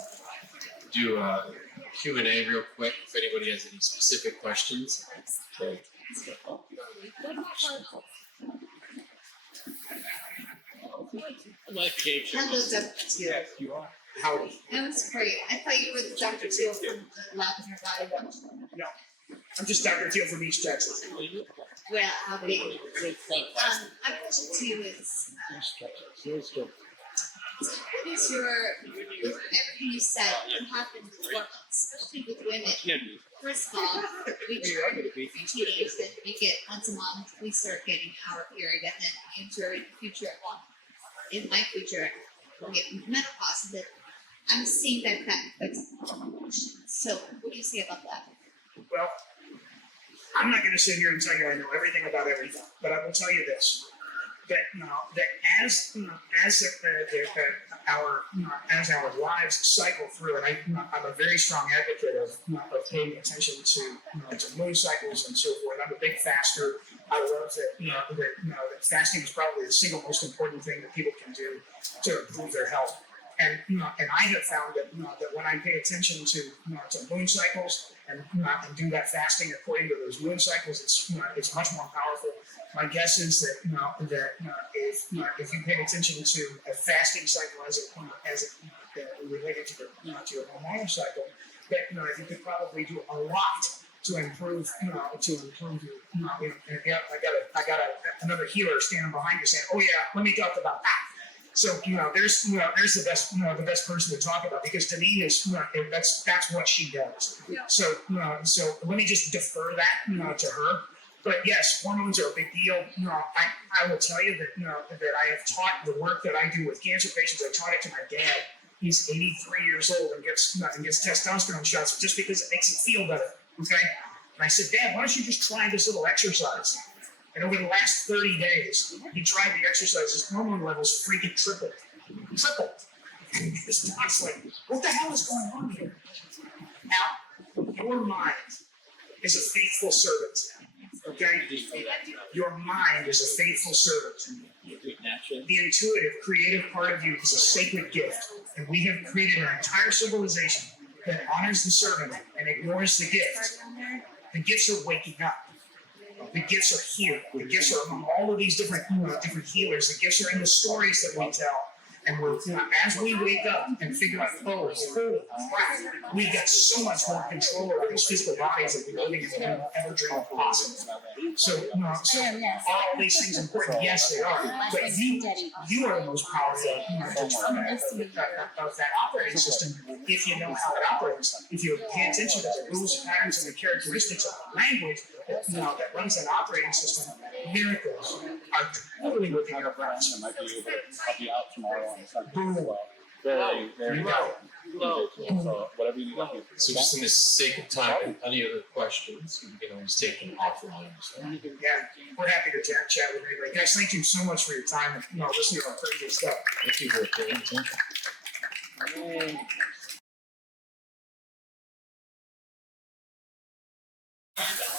do a Q&A real quick if anybody has any specific questions. Okay. Hello, Dr. Teel. Yes, you are. Howdy. That was great. I thought you were the Dr. Teel from Lavender Valley. No, I'm just Dr. Teel from East Texas. Well, I'll be. My question to you is, what is with everything you said, what happens, especially with women? First of all, we try to be teenagers that make it once a month, we start getting our period, and then enter in the future, in my future, we'll get menopause, and then I'm seeing that affects emotions. So, what do you say about that? Well, I'm not going to sit here and tell you I know everything about everything, but I will tell you this: that as our lives cycle through, and I'm a very strong advocate of paying attention to moon cycles and so forth. I'm a big faster. I love that fasting is probably the single most important thing that people can do to improve their health. And I have found that when I pay attention to moon cycles and do that fasting according to those moon cycles, it's much more powerful. My guess is that if you pay attention to a fasting cycle as it related to your hormonal cycle, that you could probably do a lot to improve your. I got another healer standing behind you saying, "Oh yeah, let me talk about that." So there's the best person to talk about, because to me that's what she does. Yeah. So let me just defer that to her. But yes, hormones are a big deal. I will tell you that that I have taught the work that I do with cancer patients. I taught it to my dad. He's 83 years old and gets testosterone shots just because it makes him feel better. Okay. And I said, Dad, why don't you just try this little exercise? And over the last 30 days, he tried the exercise. His hormone levels freaking tripled. And this doc's like, what the hell is going on here? Now, your mind is a faithful servant. Okay? Your mind is a faithful servant. The intuitive, creative part of you is a sacred gift. And we have created an entire civilization that honors the servant and ignores the gift. The gifts are waking up. The gifts are here. The gifts are among all of these different healers. The gifts are in the stories that we tell. And we're, as we wake up and figure out, holy crap, we get so much more control over these physical bodies that we don't even ever dream of possible. So are all these things important? Yes, they are. But you are the most powerful determinant of that operating system if you know how it operates. If you pay attention to the rules, patterns, and the characteristics of the language that runs that operating system, miracles are totally within your grasp. I'll be out tomorrow on Sunday. Boom. There you go. Low. So whatever you need. So just in the sake of time, any other questions, you can always take them offline. So. Yeah, we're happy to chat with anybody. Guys, thank you so much for your time and listening to our crazy stuff. Thank you for paying attention.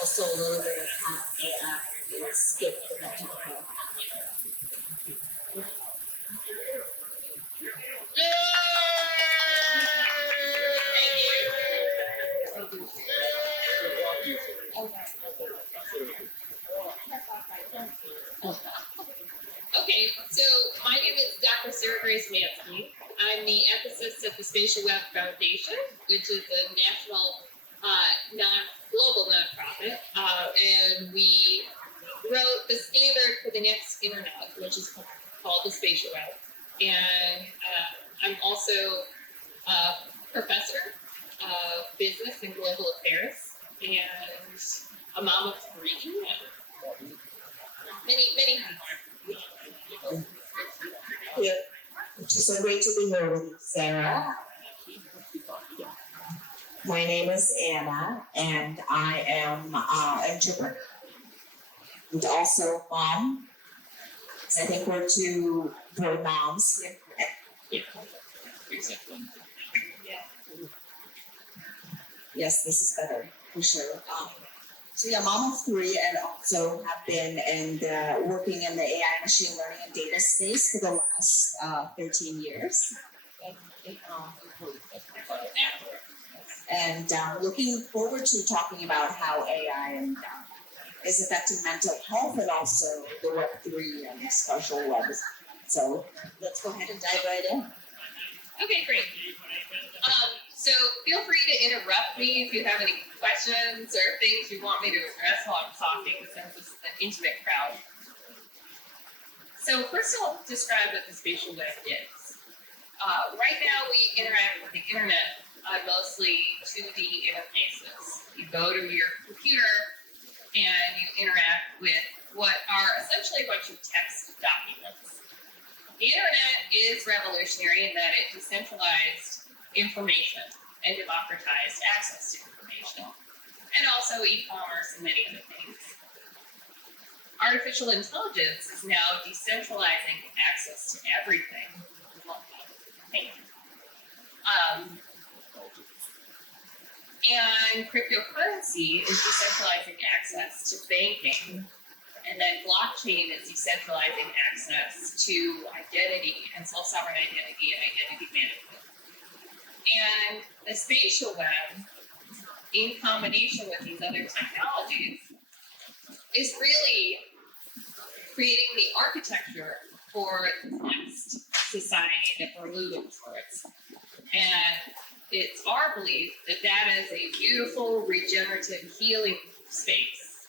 Also, a little bit of how AI is skip the mental health. Okay. Okay, so my name is Dr. Sarah Grace Manski. I'm the ethicist at the Spatial Web Foundation, which is a national, global nonprofit, and we wrote the standard for the next internet, which is called the Spatial Web. And I'm also a professor of business and global affairs, and a mom of 3, and many more. Yeah. It's so great to be here with you, Sarah. My name is Anna, and I am an entrepreneur and also mom. I think we're 2 boy moms. Yeah, exactly. Yes, this is better for sure. So yeah, mom of 3, and also have been working in the AI, machine learning, and data space for the last 13 years. And looking forward to talking about how AI is affecting mental health and also the Web3 and social web. So let's go ahead and dive right in. Okay, great. So feel free to interrupt me if you have any questions or things you want me to address while I'm talking, since this is an intimate crowd. So first I'll describe what the spatial web is. Right now we interact with the internet on mostly 2D interfaces. You go to your computer and you interact with what are essentially a bunch of text documents. The internet is revolutionary in that it decentralized information and democratized access to information, and also e-commerce and many other things. Artificial intelligence is now decentralizing access to everything. And cryptocurrency is decentralizing access to banking, and then blockchain is decentralizing access to identity and self-sovereign identity and identity management. And the spatial web, in combination with these other technologies, is really creating the architecture for the next society that we're moving towards. And it's our belief that that is a beautiful, regenerative, healing space,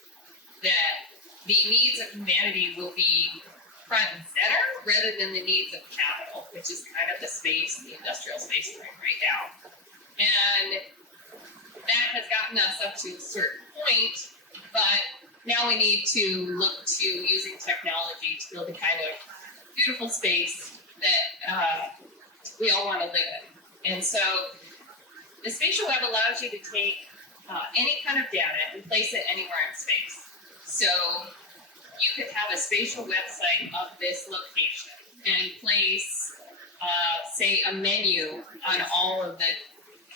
that the needs of humanity will be front and center rather than the needs of capital, which is kind of the space, the industrial space we're in right now. And that has gotten us up to a certain point, but now we need to look to using technology to build the kind of beautiful space that we all want to live in. And so the spatial web allows you to take any kind of data and place it anywhere in space. So you could have a spatial website of this location and place, say, a menu on all of the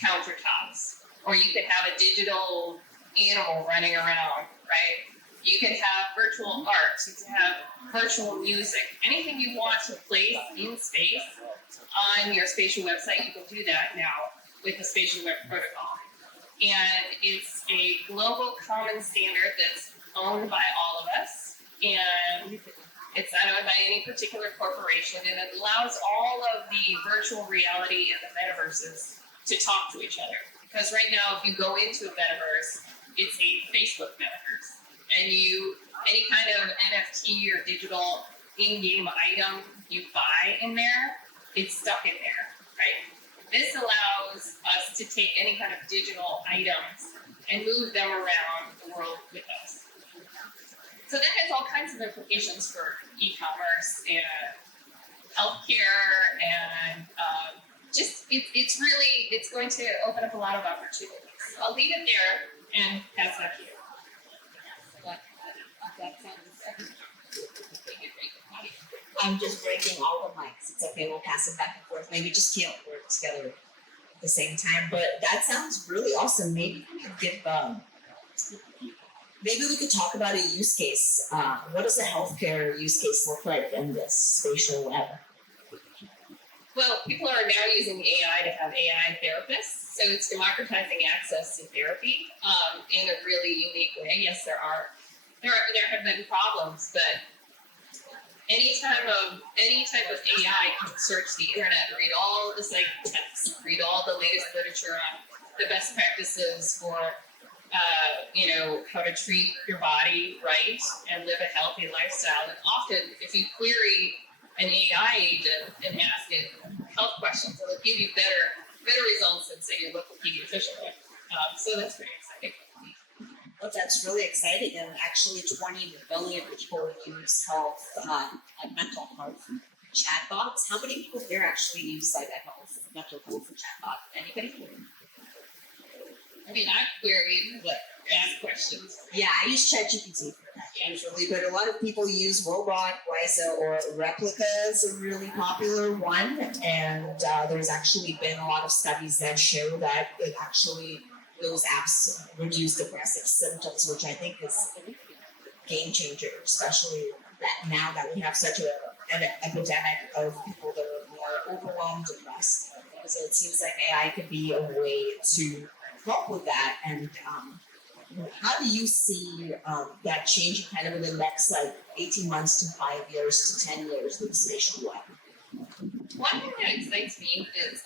countertops. Or you could have a digital animal running around, right? You could have virtual art, you could have virtual music, anything you want to place in space on your spatial website, you can do that now with the spatial web protocol. And it's a global common standard that's owned by all of us, and it's not owned by any particular corporation, and it allows all of the virtual reality and the metaverses to talk to each other. Because right now, if you go into a metaverse, it's a Facebook metaverse, and any kind of NFT or digital in-game item you buy in there, it's stuck in there, right? This allows us to take any kind of digital items and move them around the world with us. So that has all kinds of implications for e-commerce and healthcare, and it's going to open up a lot of opportunities. So I'll leave it there and pass that to you. I'm just breaking all the mics. It's okay, we'll pass it back and forth. Maybe just can't work together at the same time. But that sounds really awesome. Maybe we could give maybe we could talk about a use case. What does a healthcare use case look like in this spatial web? Well, people are now using AI to have AI therapists, so it's democratizing access to therapy in a really unique way. Yes, there have been problems, but any type of AI can search the internet, read all the psych texts, read all the latest literature on the best practices for how to treat your body right and live a healthy lifestyle. And often, if you query an AI agent and ask it health questions, it'll give you better results than say your local pediatrician would. So that's pretty exciting. Well, that's really exciting, and actually 20 million people use health, like mental health chatbots. How many people here actually use like a mental health chatbot? Anybody? I mean, I queried, ask questions. Yeah, I use ChatGPT for that usually, but a lot of people use Robot, Wisa, or Replica is a really popular one, and there's actually been a lot of studies that show that it actually those apps reduce depressive symptoms, which I think is a game changer, especially that now that we have such an epidemic of people that are more overwhelmed, depressed. So it seems like AI could be a way to help with that. And how do you see that changing kind of in the next 18 months to 5 years to 10 years with spatial web? One thing that excites me is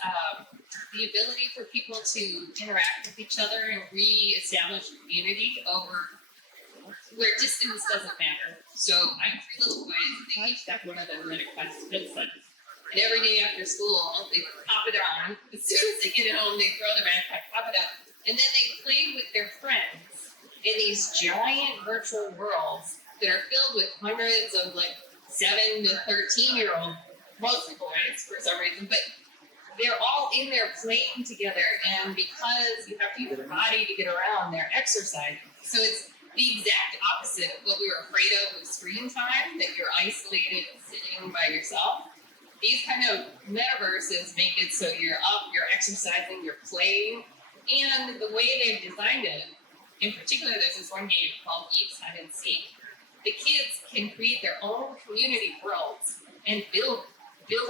the ability for people to interact with each other and re-establish community over where distance doesn't matter. So I have 3 little boys, and they each have one of them in a class of Vincent. And every day after school, they pop it on. As soon as they get home, they throw their backpack, pop it up, and then they play with their friends in these giant virtual worlds that are filled with hundreds of 7 to 13-year-old, mostly boys for some reason, but they're all in there playing together, and because you have to use your body to get around, they're exercising. So it's the exact opposite of what we were afraid of with screen time, that you're isolated sitting by yourself. These kind of metaverses make it so you're up, you're exercising, you're playing, and the way they've designed it, in particular, there's this one game called Eat, Hide, and Seek. The kids can create their own community worlds and build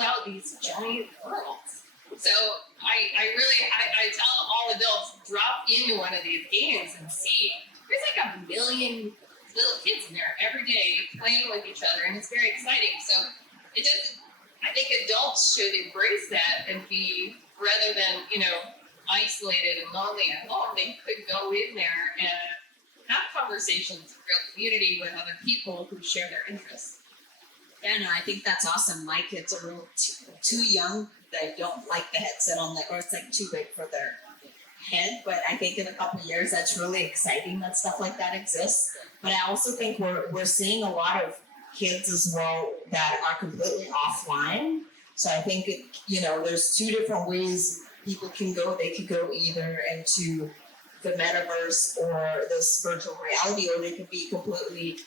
out these giant worlds. So I tell all adults, drop into one of these games and see. There's 1 million little kids in there every day playing with each other, and it's very exciting. So it doesn't. I think adults should embrace that and be, rather than isolated and lonely at home, they could go in there and have conversations in real community with other people who share their interests. Yeah, no, I think that's awesome. My kids are real too young. They don't like the headset on or it's too big for their head. But I think in a couple of years, that's really exciting that stuff like that exists. But I also think we're seeing a lot of kids as well that are completely offline. So I think there's 2 different ways people can go. They could go either into the metaverse or this virtual reality, or they could be completely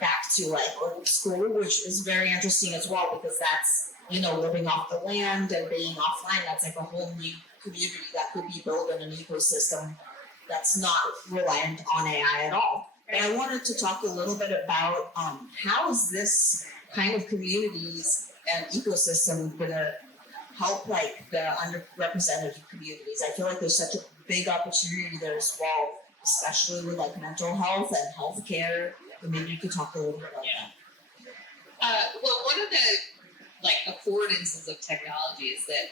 back to old school, which is very interesting as well, because that's living off the land and being offline. That's a whole new community that could be built in an ecosystem that's not reliant on AI at all. And I wanted to talk a little bit about how is this kind of communities and ecosystem going to help the underrepresented communities. I feel like there's such a big opportunity there as well, especially with mental health and healthcare. And maybe you could talk a little bit about that. Well, one of the affordances of technology is that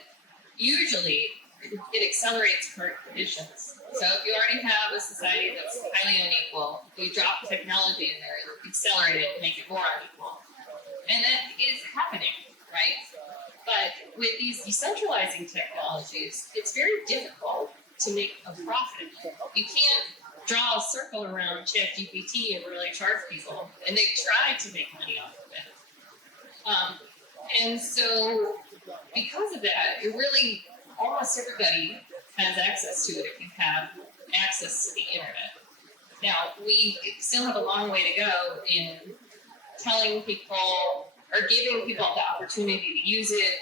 usually it accelerates current conditions. So if you already have a society that's highly unequal, we drop technology in there and accelerate it and make it more unequal. And that is happening, right? But with these decentralizing technologies, it's very difficult to make a profit. You can't draw a circle around ChatGPT and really charge people, and they've tried to make money off of it. And so because of that, it really, almost everybody has access to it if you have access to the internet. Now, we still have a long way to go in telling people or giving people the opportunity to use it,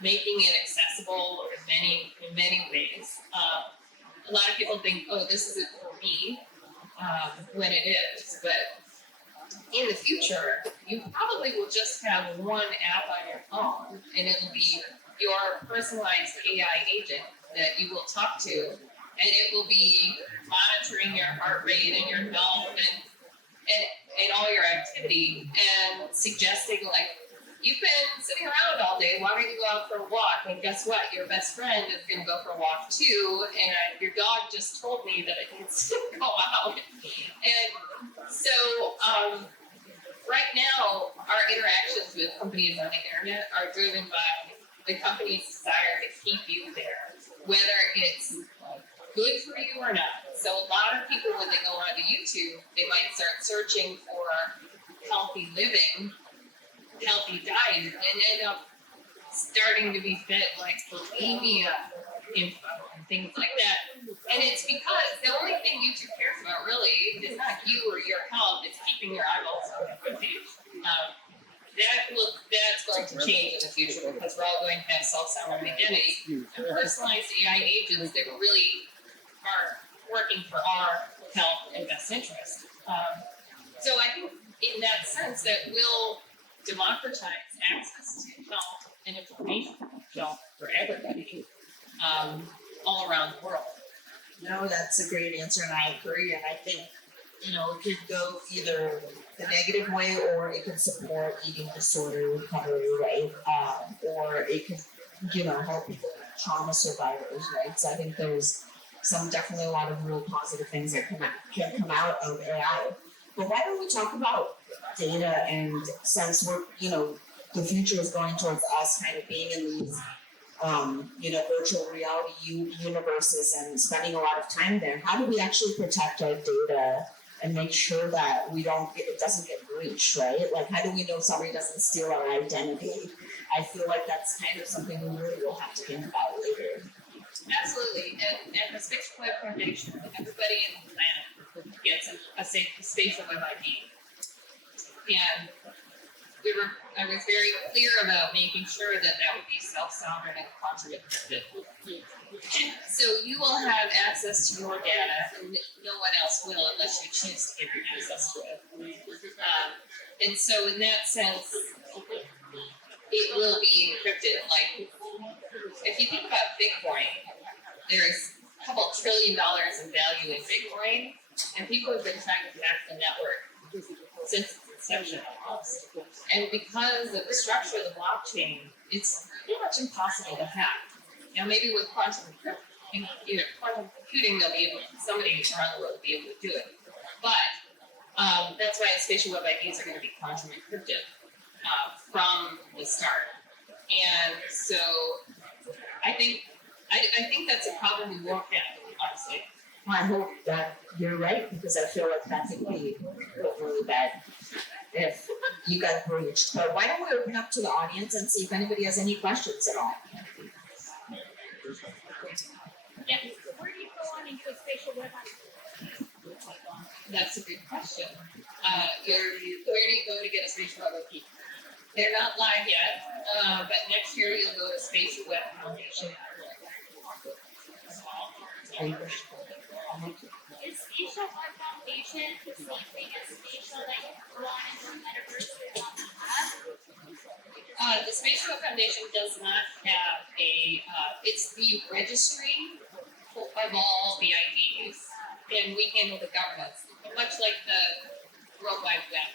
making it accessible in many ways. A lot of people think, oh, this isn't for me, when it is. But in the future, you probably will just have one app on your phone, and it'll be your personalized AI agent that you will talk to, and it will be monitoring your heart rate and your health, and in all your activity and suggesting like, you've been sitting around all day, why don't you go out for a walk? And guess what? Your best friend is gonna go for a walk too, and your dog just told me that it needs to go out. And so, right now, our interactions with companies on the internet are driven by the company's desire to keep you there, whether it's good for you or not. So a lot of people, when they go onto YouTube, they might start searching for healthy living, healthy diet, and end up starting to be fed like bulimia info and things like that. And it's because the only thing YouTube cares about really is not you or your health, it's keeping your eyeballs on the good page. That's going to change in the future because we're all going to have self-sovereign identity and personalized AI agents that really are working for our health and best interest. So I think in that sense that will democratize access to health and information health for everybody all around the world. No, that's a great answer, and I agree. And I think, you know, it could go either the negative way, or it could support eating disorder recovery, right? Or it could, you know, help people, trauma survivors, right? So I think there's definitely a lot of real positive things that can come out of AI. But why don't we talk about data, and since we're, you know, the future is going towards us kind of being in these you know, virtual reality universes and spending a lot of time there, how do we actually protect our data and make sure that it doesn't get breached, right? Like, how do we know somebody doesn't steal our identity? I feel like that's kind of something we really will have to think about later. Absolutely, and the Spatial Web Foundation, everybody on the planet gets a spatial web ID. And I was very clear about making sure that would be self-sovereign and contributive. So you will have access to your data, and no one else will unless you choose to give your access to it. And so in that sense, it will be encrypted. Like, if you think about Bitcoin, there's a couple $1 trillion in value in Bitcoin, and people have been trying to hack the network since its inception almost. And because of the structure of the blockchain, it's pretty much impossible to hack. Now, maybe with quantum computing, somebody around the world will be able to do it. But that's why spatial web IDs are going to be quantum encrypted from the start. And so I think that's a problem we won't have, honestly. Well, I hope that you're right, because I feel like that could be really bad if you got breached. But why don't we open up to the audience and see if anybody has any questions at all? Yeah. Where do you go on into a spatial web ID? That's a good question. Where do you go to get a spatial web ID? They're not live yet, but next year you'll go to Spatial Web Foundation. Is Spatial Web Foundation the same thing as Spatial that you go on into the metaverse without the app? The Spatial Web Foundation does not have it's the registry of all the IDs, and we handle the governance, much like the World Wide Web.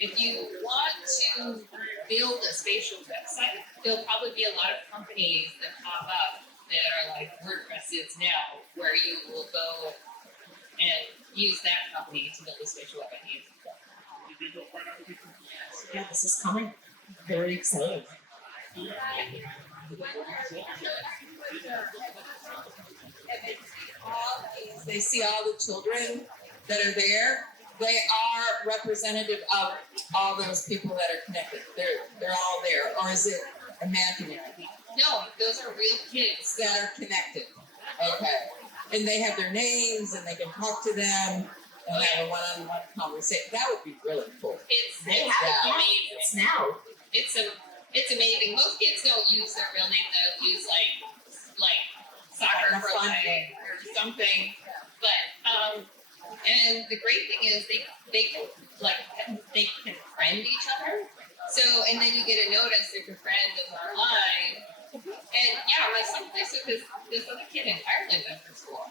If you want to build a spatial website, there'll probably be a lot of companies that pop up that are like WordPress is now, where you will go and use that company to build a spatial web ID. Yeah, this is coming. Very exciting. They see all the children that are there. They are representative of all those people that are connected. They're all there, or is it imaginary? No, those are real kids that are connected. Okay, and they have their names, and they can talk to them and have a one-on-one conversation. That would be really cool. It's amazing. It's now. It's amazing. Most kids don't use their real name. They'll use like soccer for life or something. But and the great thing is they can friend each other. So and then you get a notice if your friend is online. And yeah, my son plays with this other kid in Ireland after school.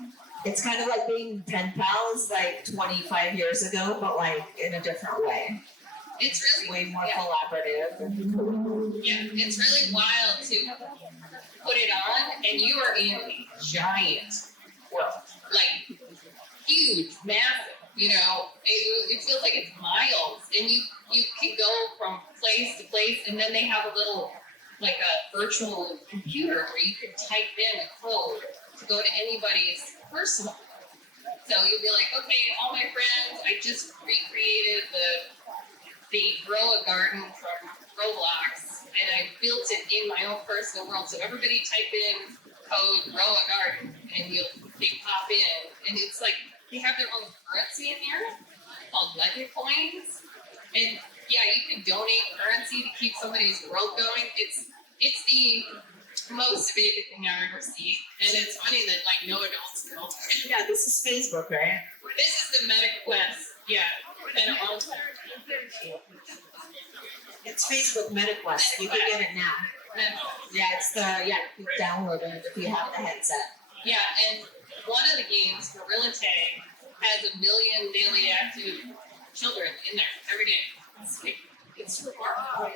It's kind of like being pen pals like 25 years ago, but like in a different way. It's really Way more collaborative. Yeah, it's really wild to put it on, and you are in a giant world, like huge, massive. You know, it feels like it's miles, and you can go from place to place, and then they have a little like a virtual computer where you can type in a code to go to anybody's personal. So you'll be like, okay, all my friends, I just recreated the grow a garden from Roblox, and I built it in my own personal world. So everybody type in code grow a garden, and they pop in, and it's like they have their own currency in here called legend coins, and yeah, you can donate currency to keep somebody's world going. It's the most amazing thing I've ever seen, and it's funny that like no adults know. Yeah, this is Facebook, right? This is the Meta Quest. Yeah, been a long time. It's Facebook MetaQuest. You can get it now. Yeah, it's you download it if you have the headset. Yeah, and one of the games, Gorilla Tag, has 1 million daily active children in there every day. It's remarkable.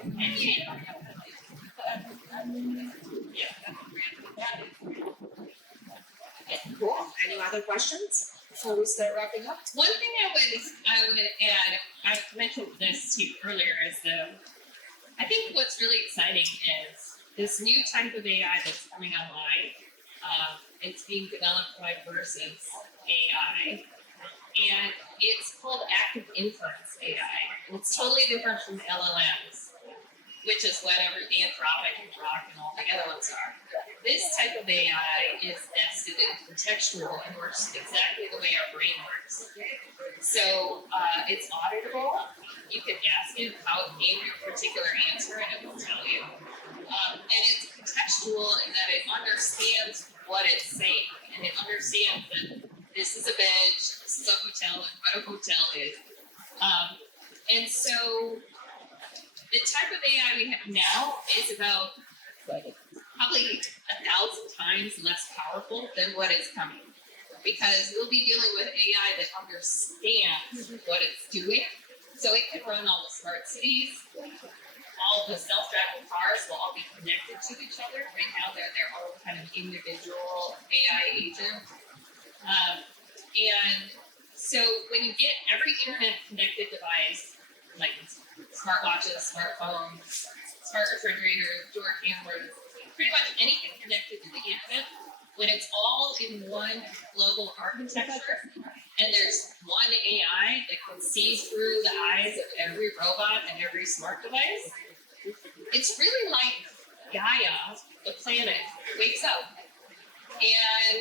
Cool. Any other questions before we start wrapping up? One thing I would add, I mentioned this to you earlier, is I think what's really exciting is this new type of AI that's coming online. It's being developed by Versus AI, and it's called active inference AI. It's totally different from LLMs, which is whatever Anthropic and Grok and all the other ones are. This type of AI is nested and contextual and works exactly the way our brain works. So it's auditable. You can ask it how it named your particular answer, and it will tell you. And it's contextual in that it understands what it's saying, and it understands that this is a bench, this is a hotel, and what a hotel is. And so the type of AI we have now is about probably 1,000 times less powerful than what is coming, because we'll be dealing with AI that understands what it's doing. So it can run all the smart cities. All the self-driving cars will all be connected to each other. Right now, they're their own kind of individual AI agent. And so when you get every internet-connected device, like smartwatches, smartphones, smart refrigerators, door cameras, pretty much anything connected to the internet, when it's all in one global architecture, and there's one AI that can see through the eyes of every robot and every smart device, it's really like Gaia, the planet, wakes up, and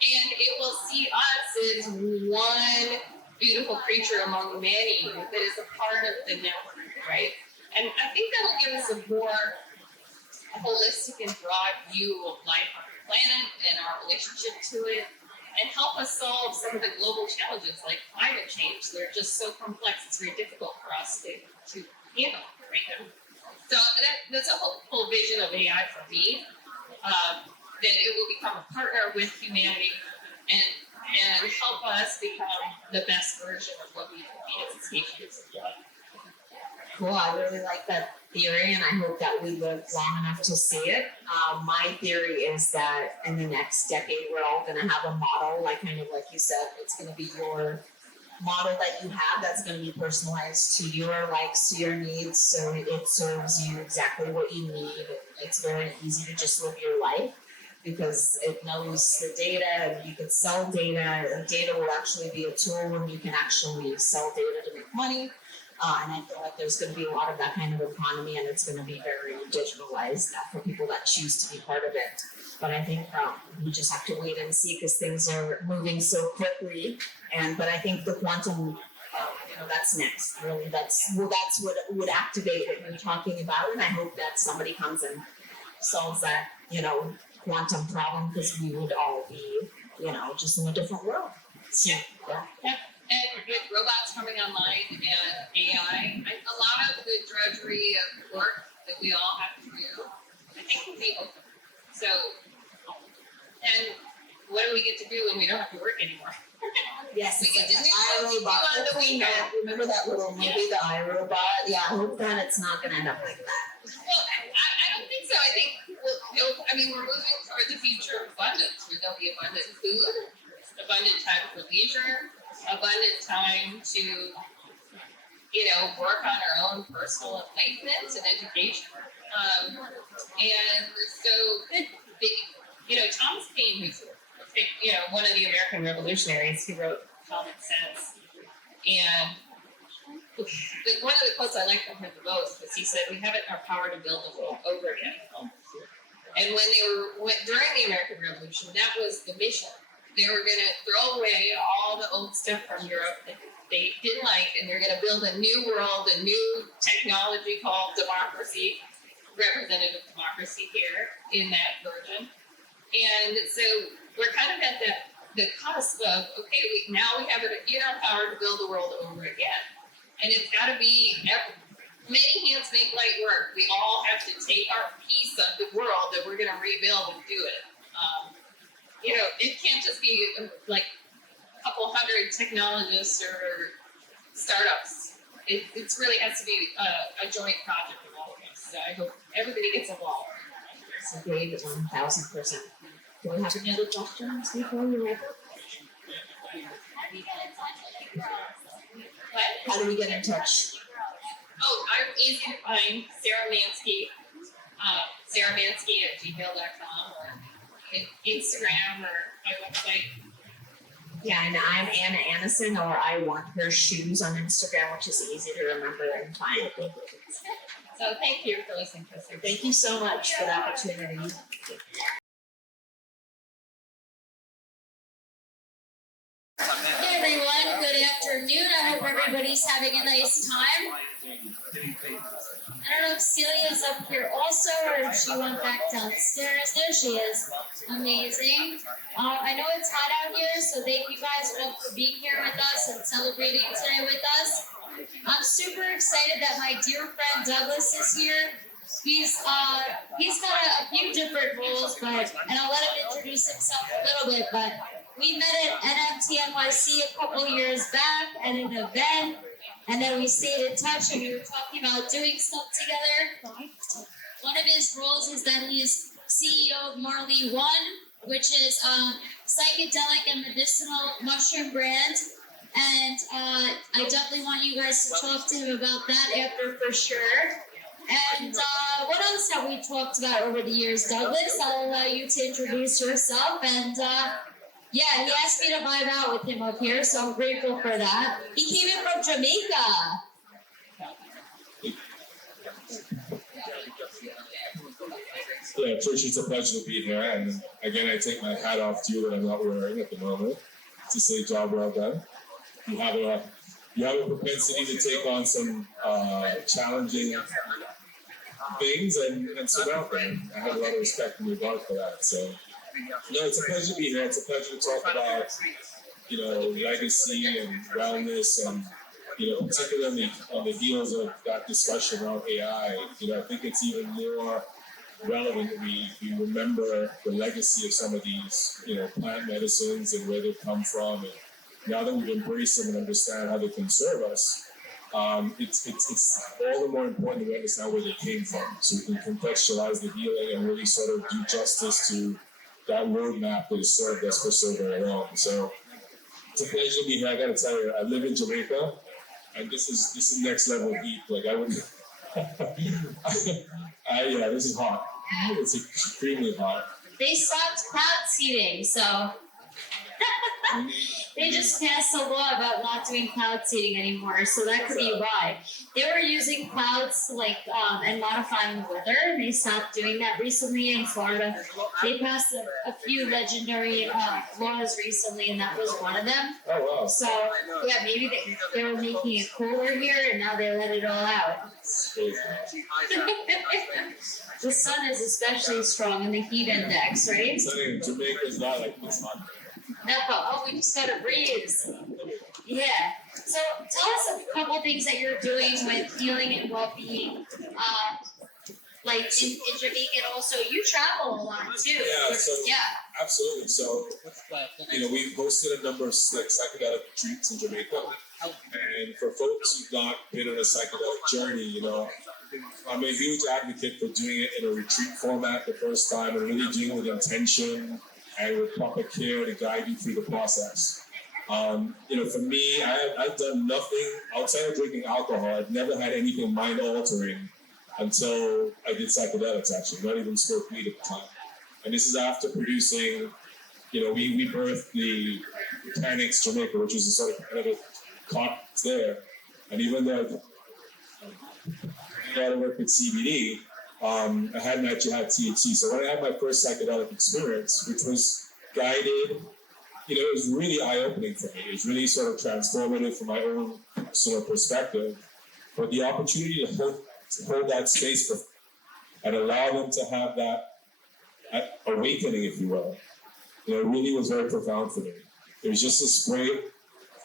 it will see us as one beautiful creature among many that is a part of the network, right? And I think that'll give us a more holistic and broad view of life on the planet and our relationship to it, and help us solve some of the global challenges like climate change. They're just so complex, it's very difficult for us to handle right now. So that's a whole vision of AI for me, that it will become a partner with humanity and help us become the best version of what we can be as a species. Cool. I really like that theory, and I hope that we live long enough to see it. My theory is that in the next decade, we're all going to have a model, like kind of like you said, it's going to be your model that you have that's going to be personalized to your likes, to your needs, so it serves you exactly what you need. It's very easy to just live your life because it knows the data, and you can sell data, and data will actually be a tool when you can actually sell data to make money. And I feel like there's going to be a lot of that kind of economy, and it's going to be very digitalized for people that choose to be part of it. But I think we just have to wait and see because things are moving so quickly. But I think the quantum, that's next. Really, that's what would activate what we're talking about. And I hope that somebody comes and solves that, quantum problem, because we would all be, just in a different world. So, yeah. And with robots coming online and AI, a lot of the drudgery of work that we all have to do, I think will be open. So, and what do we get to do when we don't have to work anymore? Yes, We get to do I what we do Robot. on the Hopefully weekend. not. Remember that little movie, The I Robot? Yeah, I hope that it's not gonna end up like that. Well, I don't think so. I think, we're moving toward the future of abundance, where there'll be abundant food, abundant time for leisure, abundant time to, work on our own personal enlightenment and education. And so, Thomas Kane, who's, one of the American revolutionaries, who wrote Common Sense. And one of the quotes I like from him the most was he said, "We have it in our power to build the world over again." And during the American Revolution, that was the mission. They were going to throw away all the old stuff from Europe that they didn't like, and they're going to build a new world, a new technology called democracy, representative democracy here in that version. And so we're kind of at the cusp of, okay, now we have it in our power to build the world over again. And it's got to be, many hands make light work. We all have to take our piece of the world that we're going to rebuild and do it. It can't just be like a couple hundred technologists or startups. It really has to be a joint project of all of us. So I hope everybody gets involved. So Dave, 1,000%. Do we have any other questions before we wrap up? How do we get in touch? Oh, I'm easy to find. Sarah Manski. Sarah Manski at gmail.com or Instagram or my website. Yeah, and I'm Anna Anisin, or I Want Her Shoes on Instagram, which is easy to remember and find. So thank you for listening to us. Thank you so much for the opportunity. Hey everyone, good afternoon. I hope everybody's having a nice time. I don't know if Celia's up here also or if she went back downstairs. There she is. Amazing. I know it's hot out here, so thank you guys all for being here with us and celebrating today with us. I'm super excited that my dear friend Douglas is here. He's got a few different roles, and I'll let him introduce himself a little bit, but we met at NFT NYC a couple years back at an event, and then we stayed in touch and we were talking about doing stuff together. One of his roles is that he is CEO of Marley One, which is psychedelic and medicinal mushroom brand. And I definitely want you guys to talk to him about that after for sure. And what else have we talked about over the years, Douglas? I'll allow you to introduce yourself. And yeah, he asked me to vibe out with him up here, so I'm grateful for that. He came in from Jamaica. Yeah, Trish, it's a pleasure to be here. And again, I take my hat off to you that I'm not wearing at the moment. To say job well done. You have a propensity to take on some challenging things and surmount them. I have a lot of respect and regard for that. So, it's a pleasure to be here. It's a pleasure to talk about, legacy and wellness and, particularly on the heels of that discussion around AI. I think it's even more relevant that we remember the legacy of some of these, plant medicines and where they've come from. And now that we've embraced them and understand how they can serve us, it's all the more important that we understand where they came from, so we can contextualize the healing and really sort of do justice to that roadmap that has served us for so very long. So it's a pleasure to be here. I gotta tell you, I live in Jamaica, and this is next level heat. Like I wouldn't. This is hot. It's extremely hot. They stopped cloud seeding, so they just passed a law about not doing cloud seeding anymore, so that could be why. They were using clouds to and modifying the weather, and they stopped doing that recently in Florida. They passed a few legendary laws recently, and that was one of them. Oh wow. So yeah, maybe they were making it cooler here, and now they let it all out. The sun is especially strong in the heat index, right? Sunny in Jamaica is not like this hot. No, we just got a breeze. Yeah. So tell us a couple things that you're doing with healing and well-being. Like in Jamaica, also you travel a lot too. Yeah, so Yeah. absolutely. So, we've hosted a number of like psychedelic retreats in Jamaica, and for folks who've not been on a psychedelic journey, I'm a huge advocate for doing it in a retreat format the first time, and really doing it with intention and with proper care to guide you through the process. For me, I've done nothing outside of drinking alcohol. I've never had anything mind altering until I did psychedelics, actually, not even smoked weed at the time. And this is after producing, we birthed the Mechanics Jamaica, which was a sort of kind of conference there. And even though I had to work with CBD, I hadn't actually had THC. So when I had my first psychedelic experience, which was guided, it was really eye-opening for me. It was really sort of transformative from my own sort of perspective. But the opportunity to hold that space for and allow them to have that awakening, if you will, really was very profound for me. It was just this great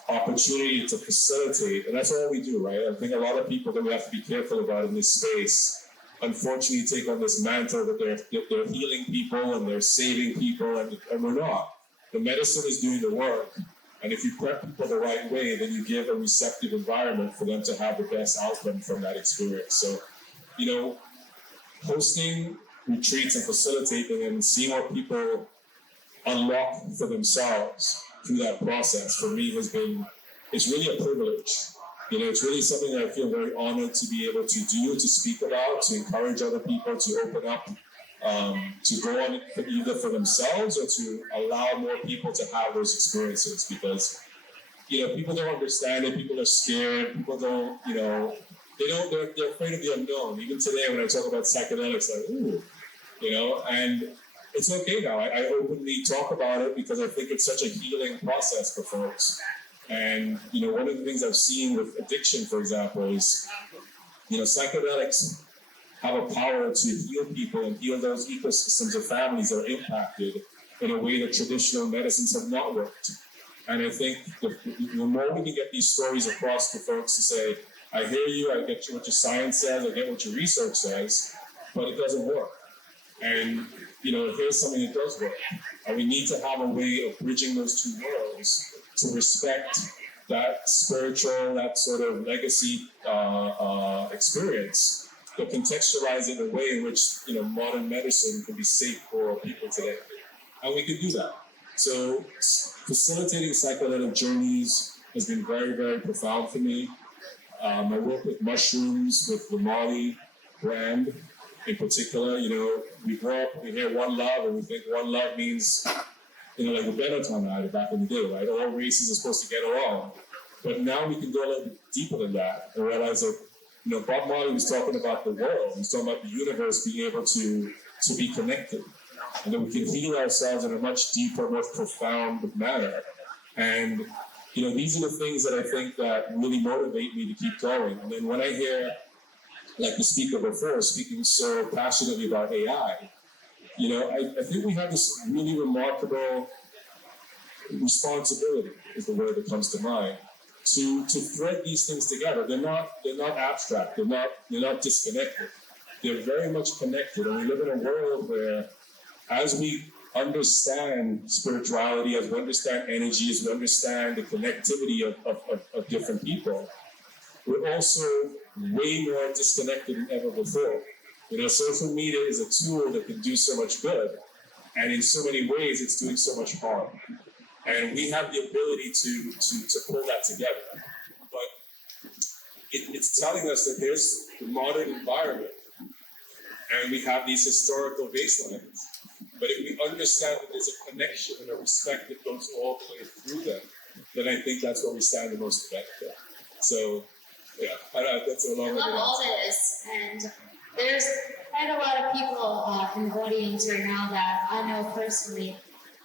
opportunity to facilitate, and that's all we do, right? I think a lot of people that we have to be careful about in this space, unfortunately, take on this mantra that they're healing people and they're saving people, and we're not. The medicine is doing the work, and if you prep people the right way, then you give a receptive environment for them to have the best outcome from that experience. So, hosting retreats and facilitating and seeing what people unlock for themselves through that process, for me, it's really a privilege. It's really something that I feel very honored to be able to do, to speak about, to encourage other people to open up, to go on either for themselves or to allow more people to have those experiences, because people don't understand it, people are scared, people don't, they're afraid of the unknown. Even today when I talk about psychedelics, like, ooh, and it's okay now. I openly talk about it because I think it's such a healing process for folks. And, one of the things I've seen with addiction, for example, is, psychedelics have a power to heal people and heal those ecosystems of families that are impacted in a way that traditional medicines have not worked. And I think the more we can get these stories across to folks to say, I hear you, I get what your science says, I get what your research says, but it doesn't work. And, here's something that does work. And we need to have a way of bridging those two worlds to respect that spiritual, that sort of legacy experience, but contextualize it in a way in which, modern medicine can be safe for people today. And we can do that. So facilitating psychedelic journeys has been very, very profound for me. I work with mushrooms, with the Marley brand in particular. We grow up, we hear one love, and we think one love means, like the Benetton had it back in the day, right? All races are supposed to get along. But now we can go a little bit deeper than that and realize that, Bob Marley was talking about the world. He was talking about the universe being able to be connected. And that we can heal ourselves in a much deeper, more profound manner. And, these are the things that I think that really motivate me to keep going. And then when I hear, like the speaker before, speaking so passionately about AI, I think we have this really remarkable responsibility, is the word that comes to mind, to thread these things together. They're not abstract. They're not disconnected. They're very much connected. And we live in a world where, as we understand spirituality, as we understand energy, as we understand the connectivity of different people, we're also way more disconnected than ever before. Social media is a tool that can do so much good, and in so many ways, it's doing so much harm. And we have the ability to pull that together. But it's telling us that there's the modern environment, and we have these historical baselines. But if we understand that there's a connection and a respect that goes all the way through them, then I think that's where we stand the most effective. So, yeah, that's a long way. I love all this, and there's quite a lot of people in the audience right now that I know personally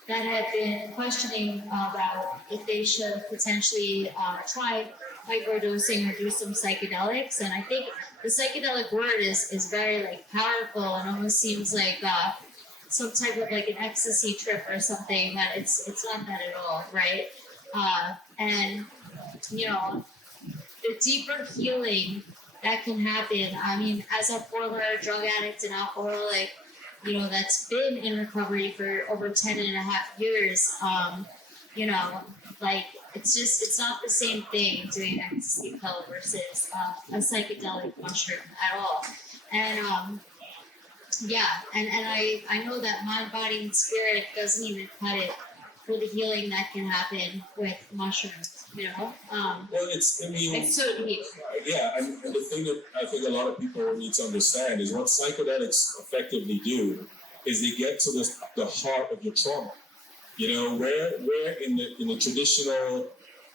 that have been questioning about if they should potentially try microdosing or do some psychedelics. And I think the psychedelic word is very powerful and almost seems like some type of an ecstasy trip or something. That it's not that at all, right? And the deeper healing that can happen. I mean, as a former drug addict and alcoholic, you know, that's been in recovery for over 10 and a half years, you know, like, it's not the same thing doing ecstasy pill versus a psychedelic mushroom at all. And yeah, and I know that mind, body, and spirit doesn't even cut it for the healing that can happen with mushrooms, you know? Well, It's so deep. Yeah, and the thing that I think a lot of people need to understand is what psychedelics effectively do is they get to the heart of your trauma. You know, where in the traditional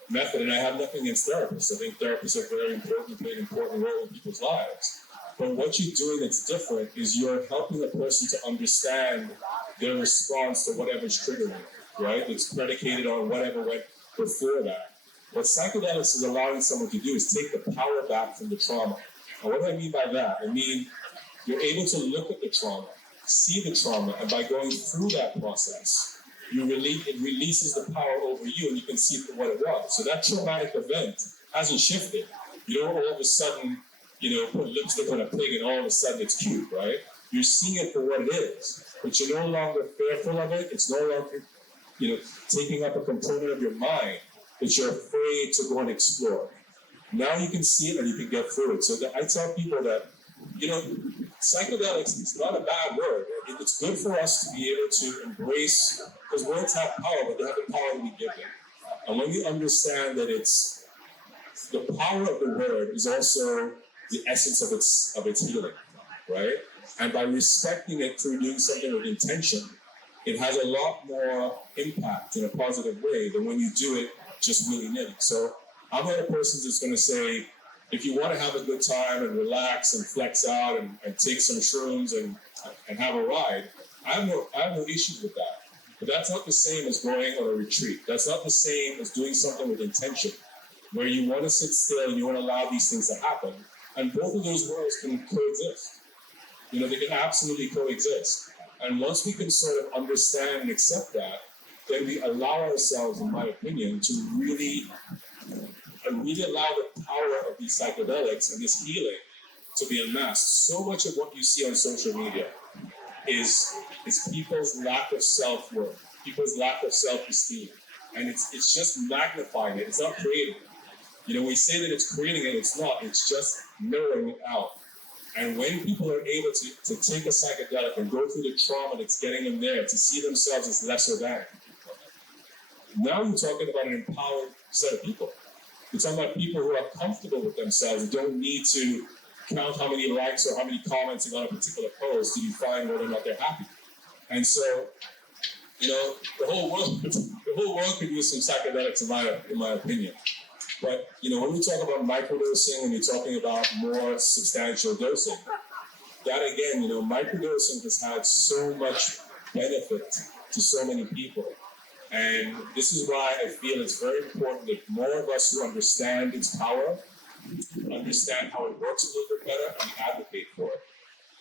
method, and I have nothing against therapists. I think therapists are very important, play an important role in people's lives. But what you're doing that's different is you're helping a person to understand their response to whatever's triggering, right? It's predicated on whatever went before that. What psychedelics is allowing someone to do is take the power back from the trauma. And what do I mean by that? I mean, you're able to look at the trauma, see the trauma, and by going through that process, it releases the power over you, and you can see it for what it was. So that traumatic event hasn't shifted. You don't all of a sudden, you know, put lipstick on a pig and all of a sudden it's cute, right? You're seeing it for what it is, but you're no longer fearful of it. It's no longer, you know, taking up a component of your mind that you're afraid to go and explore. Now you can see it and you can get through it. So I tell people that, you know, psychedelics is not a bad word. It's good for us to be able to embrace, because words have power, but they have the power to be given. And when you understand that it's the power of the word is also the essence of its healing, right? And by respecting it through doing something with intention, it has a lot more impact in a positive way than when you do it just willy-nilly. So I'm not a person that's going to say, if you want to have a good time and relax and flex out and take some shrooms and have a ride, I have no issues with that. But that's not the same as going on a retreat. That's not the same as doing something with intention, where you want to sit still and you want to allow these things to happen. And both of those worlds can coexist. You know, they can absolutely coexist. And once we can sort of understand and accept that, then we allow ourselves, in my opinion, to really allow the power of these psychedelics and this healing to be unmasked. So much of what you see on social media is people's lack of self-worth, people's lack of self-esteem. And it's just magnifying it. It's not creating it. You know, we say that it's creating it, it's not. It's just mirroring it out. And when people are able to take a psychedelic and go through the trauma that's getting them there, to see themselves as lesser than, now you're talking about an empowered set of people. You're talking about people who are comfortable with themselves and don't need to count how many likes or how many comments are on a particular post to define whether or not they're happy. And so, you know, the whole world could use some psychedelics in my opinion. But, you know, when we talk about microdosing and you're talking about more substantial dosing, that again, you know, microdosing has had so much benefit to so many people. And this is why I feel it's very important that more of us who understand its power, understand how it works a little bit better, and advocate for it.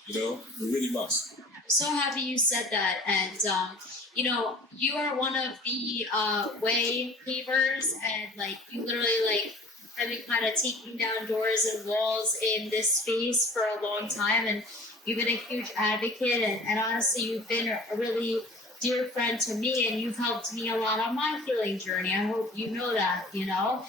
You know, we really must. I'm so happy you said that. And, you know, you are one of the way pavers, and like you literally like have been kind of taking down doors and walls in this space for a long time, and you've been a huge advocate, and honestly you've been a really dear friend to me, and you've helped me a lot on my healing journey. I hope you know that, you know.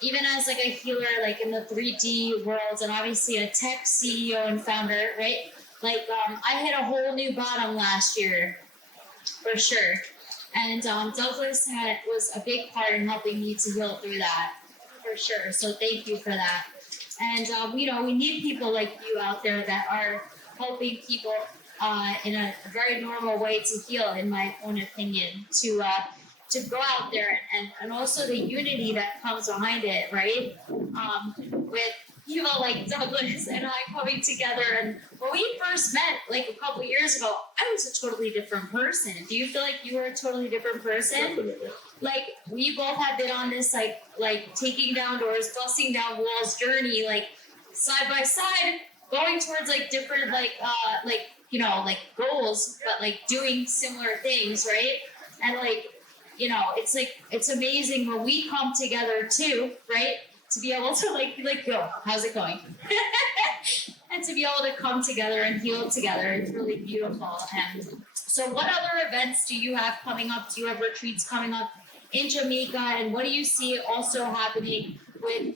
Even as like a healer, like in the 3D world, and obviously a tech CEO and founder, right? Like I hit a whole new bottom last year, for sure. And Douglas was a big part in helping me to heal through that, for sure. So thank you for that. And you know, we need people like you out there that are helping people in a very normal way to heal, in my own opinion, to go out there and also the unity that comes behind it, right? With people like Douglas and I coming together. And when we first met, like a couple years ago, I was a totally different person. Do you feel like you were a totally different person? Definitely. Like we both have been on this like taking down doors, busting down walls journey, like side by side, going towards like different you know, like goals, but like doing similar things, right? And like, you know, it's like, it's amazing when we come together too, right? to be able to like yo, how's it going? And to be able to come together and heal together, it's really beautiful. And so what other events do you have coming up? Do you have retreats coming up in Jamaica? And what do you see also happening with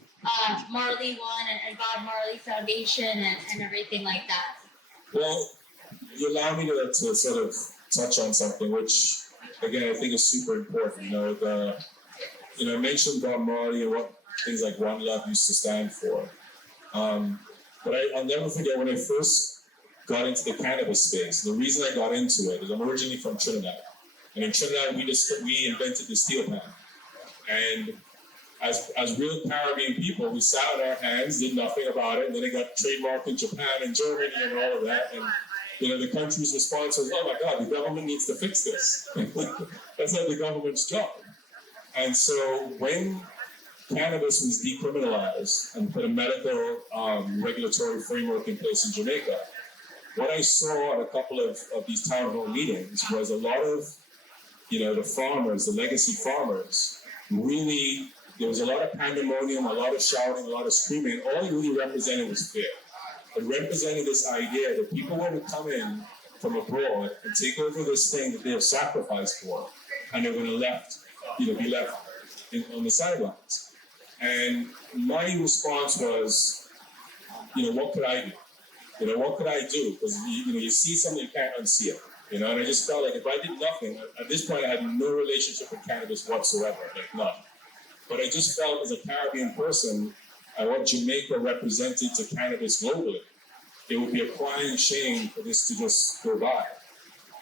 Marley One and Bob Marley Foundation and everything like that? Well, you allow me to sort of touch on something which, again, I think is super important. I mentioned Bob Marley and what things like One Love used to stand for. But I'll never forget when I first got into the cannabis space. The reason I got into it is I'm originally from Trinidad. And in Trinidad, we invented the steel pan. And as real Caribbean people, we sat on our hands, did nothing about it, and then it got trademarked in Japan and Germany and all of that. And the country's response was, oh my God, the government needs to fix this. That's not the government's job. And so when cannabis was decriminalized and put a medical regulatory framework in place in Jamaica, what I saw at a couple of these town hall meetings was a lot of, the farmers, the legacy farmers, really, there was a lot of pandemonium, a lot of shouting, a lot of screaming. All it really represented was fear. It represented this idea that people want to come in from abroad and take over this thing that they have sacrificed for, and they're going to be left on the sidelines. And my response was, what could I do? What could I do? Because you see something, you can't unsee it. And I just felt like if I did nothing, at this point I had no relationship with cannabis whatsoever, like none. But I just felt as a Caribbean person, and what Jamaica represented to cannabis globally, it would be a crying shame for this to just go by.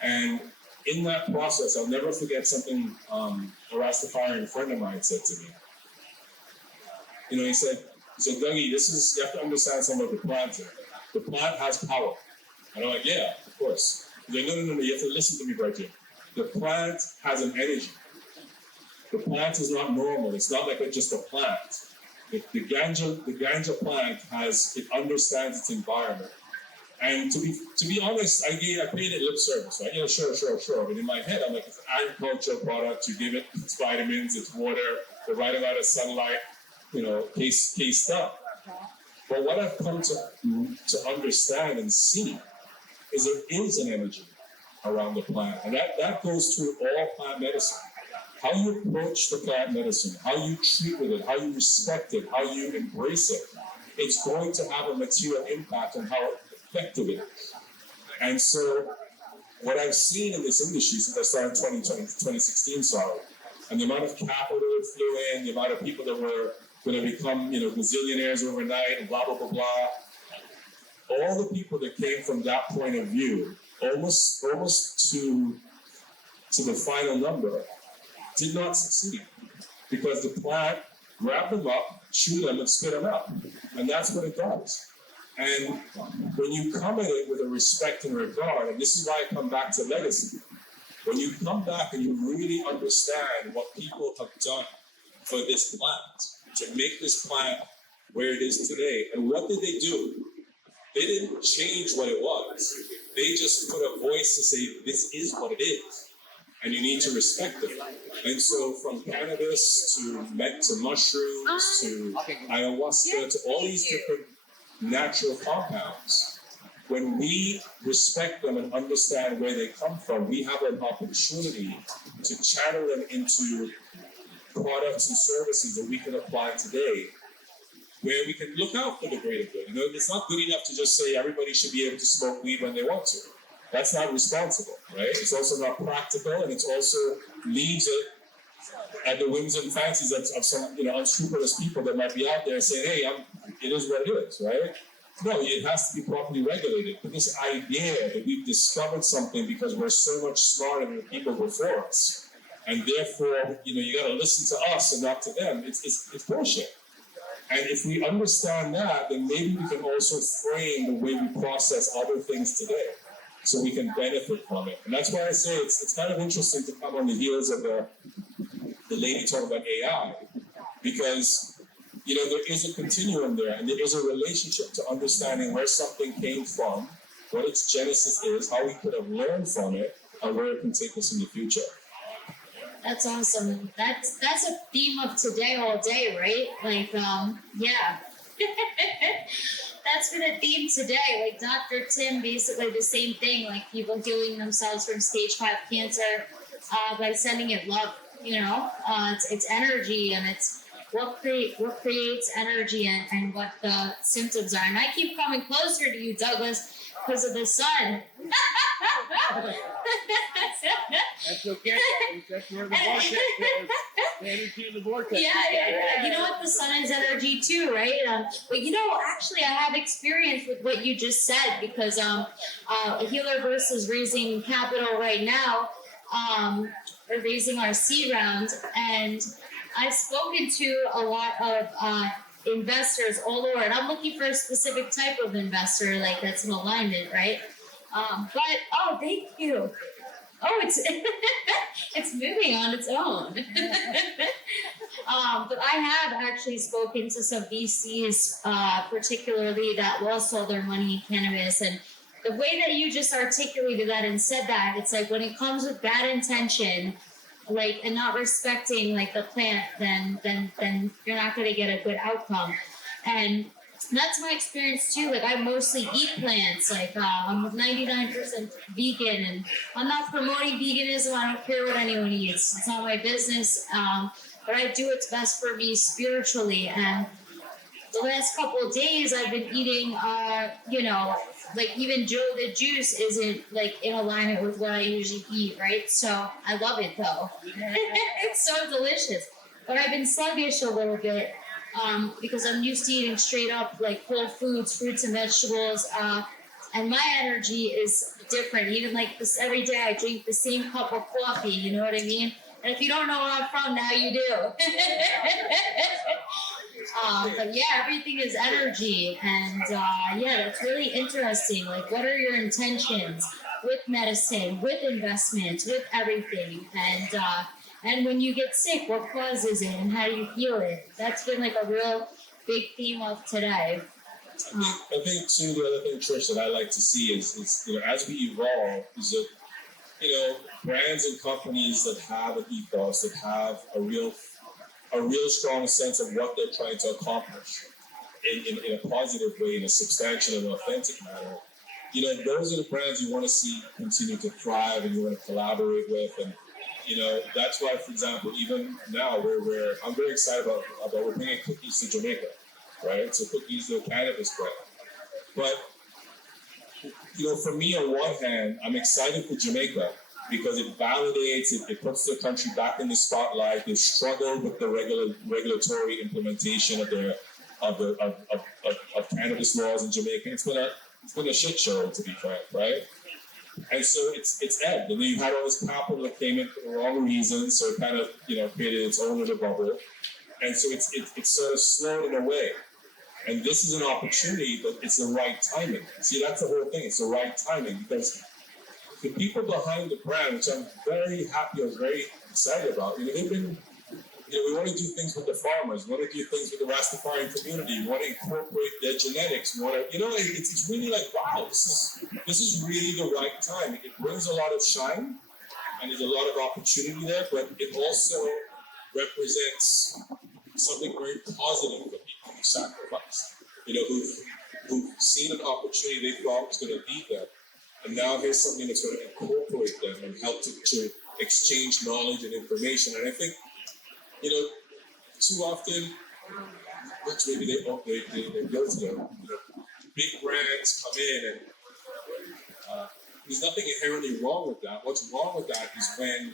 And in that process, I'll never forget something a Rastafarian friend of mine said to me. He said, Dougie, you have to understand some of the plant here. The plant has power. And I'm like, yeah, of course. He's like, no, you have to listen to me, Bridget. The plant has an energy. The plant is not normal. It's not like just a plant. The ganja plant it understands its environment. And to be honest, I paid it lip service, right? Yeah, sure. But in my head, I'm like, it's an agricultural product. You give it its vitamins, its water, the right amount of sunlight, case up. But what I've come to understand and see is there is an energy around the plant. And that goes through all plant medicine. How you approach the plant medicine, how you treat with it, how you respect it, how you embrace it, it's going to have a material impact on how effective it is. And so what I've seen in this industry since I started in 2016, and the amount of capital that flew in, the amount of people that were going to become, gazillionaires overnight and blah, blah, blah, blah. All the people that came from that point of view, almost to the final number, did not succeed because the plant grabbed them up, chewed them, and spit them out. And that's what it does. And when you come at it with a respect and regard, and this is why I come back to legacy, when you come back and you really understand what people have done for this plant, to make this plant where it is today, and what did they do? They didn't change what it was. They just put a voice to say, this is what it is, and you need to respect it. And so from cannabis to mushrooms to ayahuasca to all these different natural compounds, when we respect them and understand where they come from, we have an opportunity to channel them into products and services that we can apply today, where we can look out for the greater good. It's not good enough to just say everybody should be able to smoke weed when they want to. That's not responsible, right? It's also not practical, and it's also leaves it at the whims and fancies of some unscrupulous people that might be out there saying, hey, it is what it is, right? No, it has to be properly regulated. But this idea that we've discovered something because we're so much smarter than the people before us, and therefore, you got to listen to us and not to them, it's bullshit. And if we understand that, then maybe we can also frame the way we process other things today, so we can benefit from it. And that's why I say it's kind of interesting to come on the heels of the lady talking about AI, because there is a continuum there, and there is a relationship to understanding where something came from, what its genesis is, how we could have learned from it, and where it can take us in the future. That's awesome. That's a theme of today all day, right? Like, yeah. That's been a theme today. Like Dr. Tim, basically the same thing. Like people healing themselves from stage 5 cancer by sending it love. You know, it's energy, and it's what creates energy, and what the symptoms are. And I keep coming closer to you, Douglas, because of the sun. That's okay. That's where the vortex is. The energy in the vortex. Yeah. You know what? The sun is energy too, right? But you know, actually, I have experience with what you just said, because Healerverse is raising capital right now. We're raising our seed round, and I've spoken to a lot of investors all over, and I'm looking for a specific type of investor, like that's in alignment, right? But thank you. Oh, it's it's moving on its own. But I have actually spoken to some VCs, particularly that lost all their money in cannabis, and the way that you just articulated that and said that, it's like when it comes with bad intention, like, and not respecting like the plant, then you're not going to get a good outcome. And that's my experience too. Like I mostly eat plants. Like I'm 99% vegan, and I'm not promoting veganism. I don't care what anyone eats. It's not my business. But I do what's best for me spiritually. And the last couple of days, I've been eating, like even Joe the Juice isn't like in alignment with what I usually eat, right? So I love it though. It's so delicious. But I've been sluggish a little bit because I'm used to eating straight up like whole foods, fruits and vegetables. And my energy is different. Even like this every day, I drink the same cup of coffee. You know what I mean? And if you don't know where I'm from, now you do. But yeah, everything is energy, and yeah, that's really interesting. Like, what are your intentions with medicine, with investments, with everything? And when you get sick, what causes it, and how do you heal it? That's been like a real big theme of today. I think too, the other thing, Trish, that I like to see is you know, as we evolve, is that, you know, brands and companies that have an ethos, that have a real strong sense of what they're trying to accomplish in a positive way, in a substantial and authentic manner. You know, those are the brands you want to see continue to thrive, and you want to collaborate with. And, you know, that's why, for example, even now I'm very excited about we're bringing cookies to Jamaica, right? So cookies are a cannabis brand. But, you know, for me, on one hand, I'm excited for Jamaica, because it validates, it puts the country back in the spotlight. They've struggled with the regulatory implementation of cannabis laws in Jamaica. It's been a shit show, to be frank, right? And so it's ebbed. And then you had all this capital that came in for the wrong reasons, so it kind of, you know, created its own little bubble. And so it's sort of slowed in a way. And this is an opportunity, but it's the right timing. See, that's the whole thing. It's the right timing, because the people behind the brand, which I'm very happy, I was very excited about, you know, they've been, you know, we want to do things with the farmers, we want to do things with the Rastafarian community, we want to incorporate their genetics, we want to, you know, it's really like, wow, this is really the right time. It brings a lot of shine, and there's a lot of opportunity there, but it also represents something very positive for people who sacrificed, you know, who've seen an opportunity they thought was going to lead them. And now here's something that's going to incorporate them and help to exchange knowledge and information. And I think, you know, too often, which maybe they're guilty of, you know, big brands come in, and there's nothing inherently wrong with that. What's wrong with that is when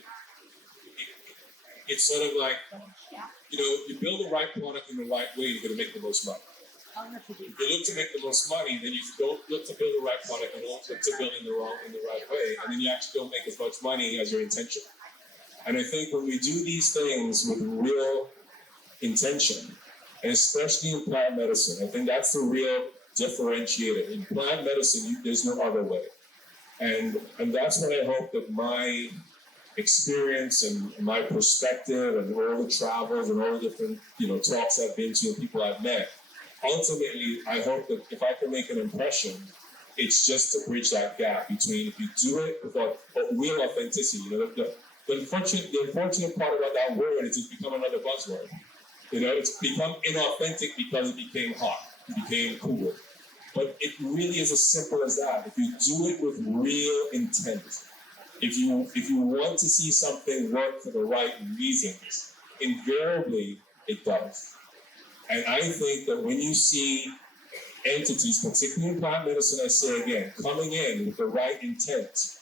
it's sort of like, you know, you build the right product in the right way, you're going to make the most money. If you look to make the most money, then you don't look to build the right product, and don't look to build in the right way, and then you actually don't make as much money as your intention. And I think when we do these things with real intention, and especially in plant medicine, I think that's the real differentiator. In plant medicine, there's no other way. And that's what I hope that my experience and my perspective and all the travels and all the different, you know, talks I've been to and people I've met, ultimately, I hope that if I can make an impression, it's just to bridge that gap between, if you do it with real authenticity. You know, the The unfortunate part about that word is it's become another buzzword. It's become inauthentic because it became hot, it became cool. But it really is as simple as that. If you do it with real intent, if you want to see something work for the right reasons, invariably it does. And I think that when you see entities, particularly in plant medicine, I say again, coming in with the right intent,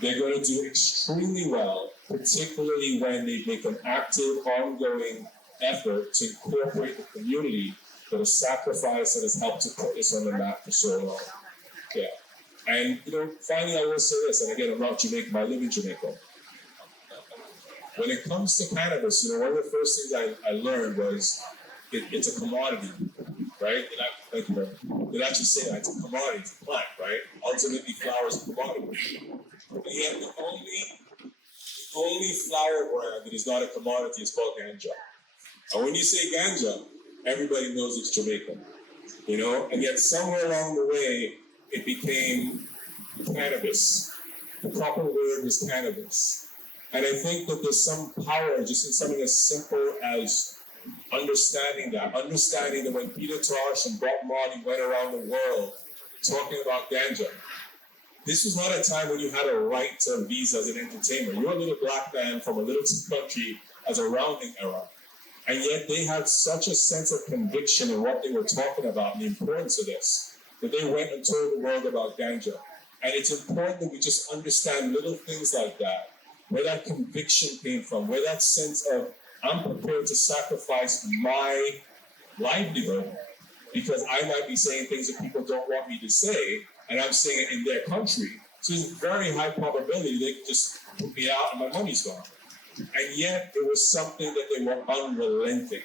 they're going to do extremely well, particularly when they make an active, ongoing effort to incorporate the community for the sacrifice that has helped to put this on the map for so long. Yeah. And, finally, I will say this, and again, I'm not Jamaican, but I live in Jamaica. When it comes to cannabis, one of the first things I learned was it's a commodity, right? Thank you, man. They actually say that it's a commodity, it's a plant, right? Ultimately, flower is a commodity. And yet, the only flower brand that is not a commodity is called ganja. And when you say ganja, everybody knows it's Jamaican, And yet, somewhere along the way, it became cannabis. The proper word was cannabis. And I think that there's some power just in something as simple as understanding that when Peter Tosh and Bob Marley went around the world talking about ganja, this was not a time when you had a right to visa as an entertainer. You're a little black man from a little country as a rounding error. And yet they had such a sense of conviction in what they were talking about and the importance of this, that they went and told the world about ganja. And it's important that we just understand little things like that, where that conviction came from, where that sense of, I'm prepared to sacrifice my livelihood because I might be saying things that people don't want me to say, and I'm saying it in their country. So there's a very high probability they can just put me out and my money's gone. And yet it was something that they were unrelenting.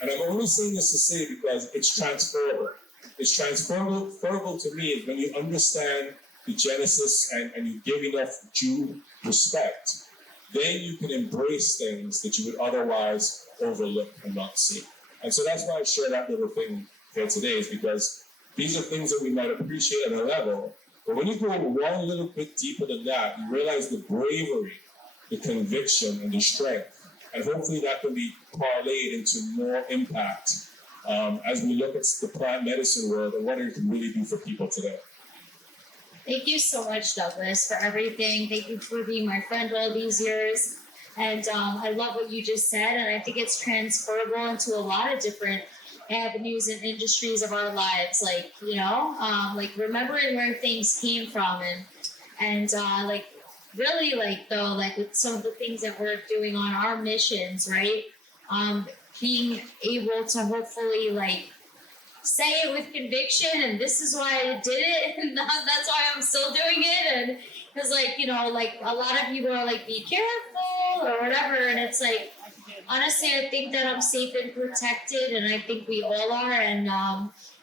And I'm only saying this to say because it's transferable. It's transferable to me when you understand the genesis and you give enough due respect, then you can embrace things that you would otherwise overlook and not see. And so that's why I share that little thing here today, is because these are things that we might appreciate at a level, but when you go one little bit deeper than that, you realize the bravery, the conviction, and the strength. And hopefully that can be parlayed into more impact as we look at the plant medicine world and what it can really do for people today. Thank you so much, Douglas, for everything. Thank you for being my friend all these years. And I love what you just said, and I think it's transferable into a lot of different avenues and industries of our lives. Like, remembering where things came from and really, with some of the things that we're doing on our missions, right? Being able to hopefully, say it with conviction, and this is why I did it, and that's why I'm still doing it. And because, a lot of people are be careful or whatever, and it's honestly, I think that I'm safe and protected, and I think we all are. And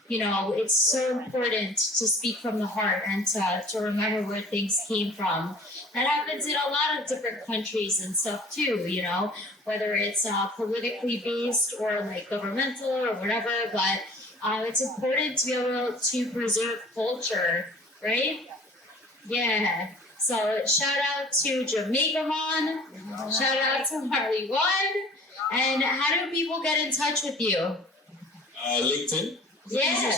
it's so important to speak from the heart and to remember where things came from. That happens in a lot of different countries and stuff too, whether it's politically based or governmental or whatever. But it's important to be able to preserve culture, right? Yeah. So shout out to Jamaica Mon. Shout out to Marley One. And how do people get in touch with you? LinkedIn. Yeah.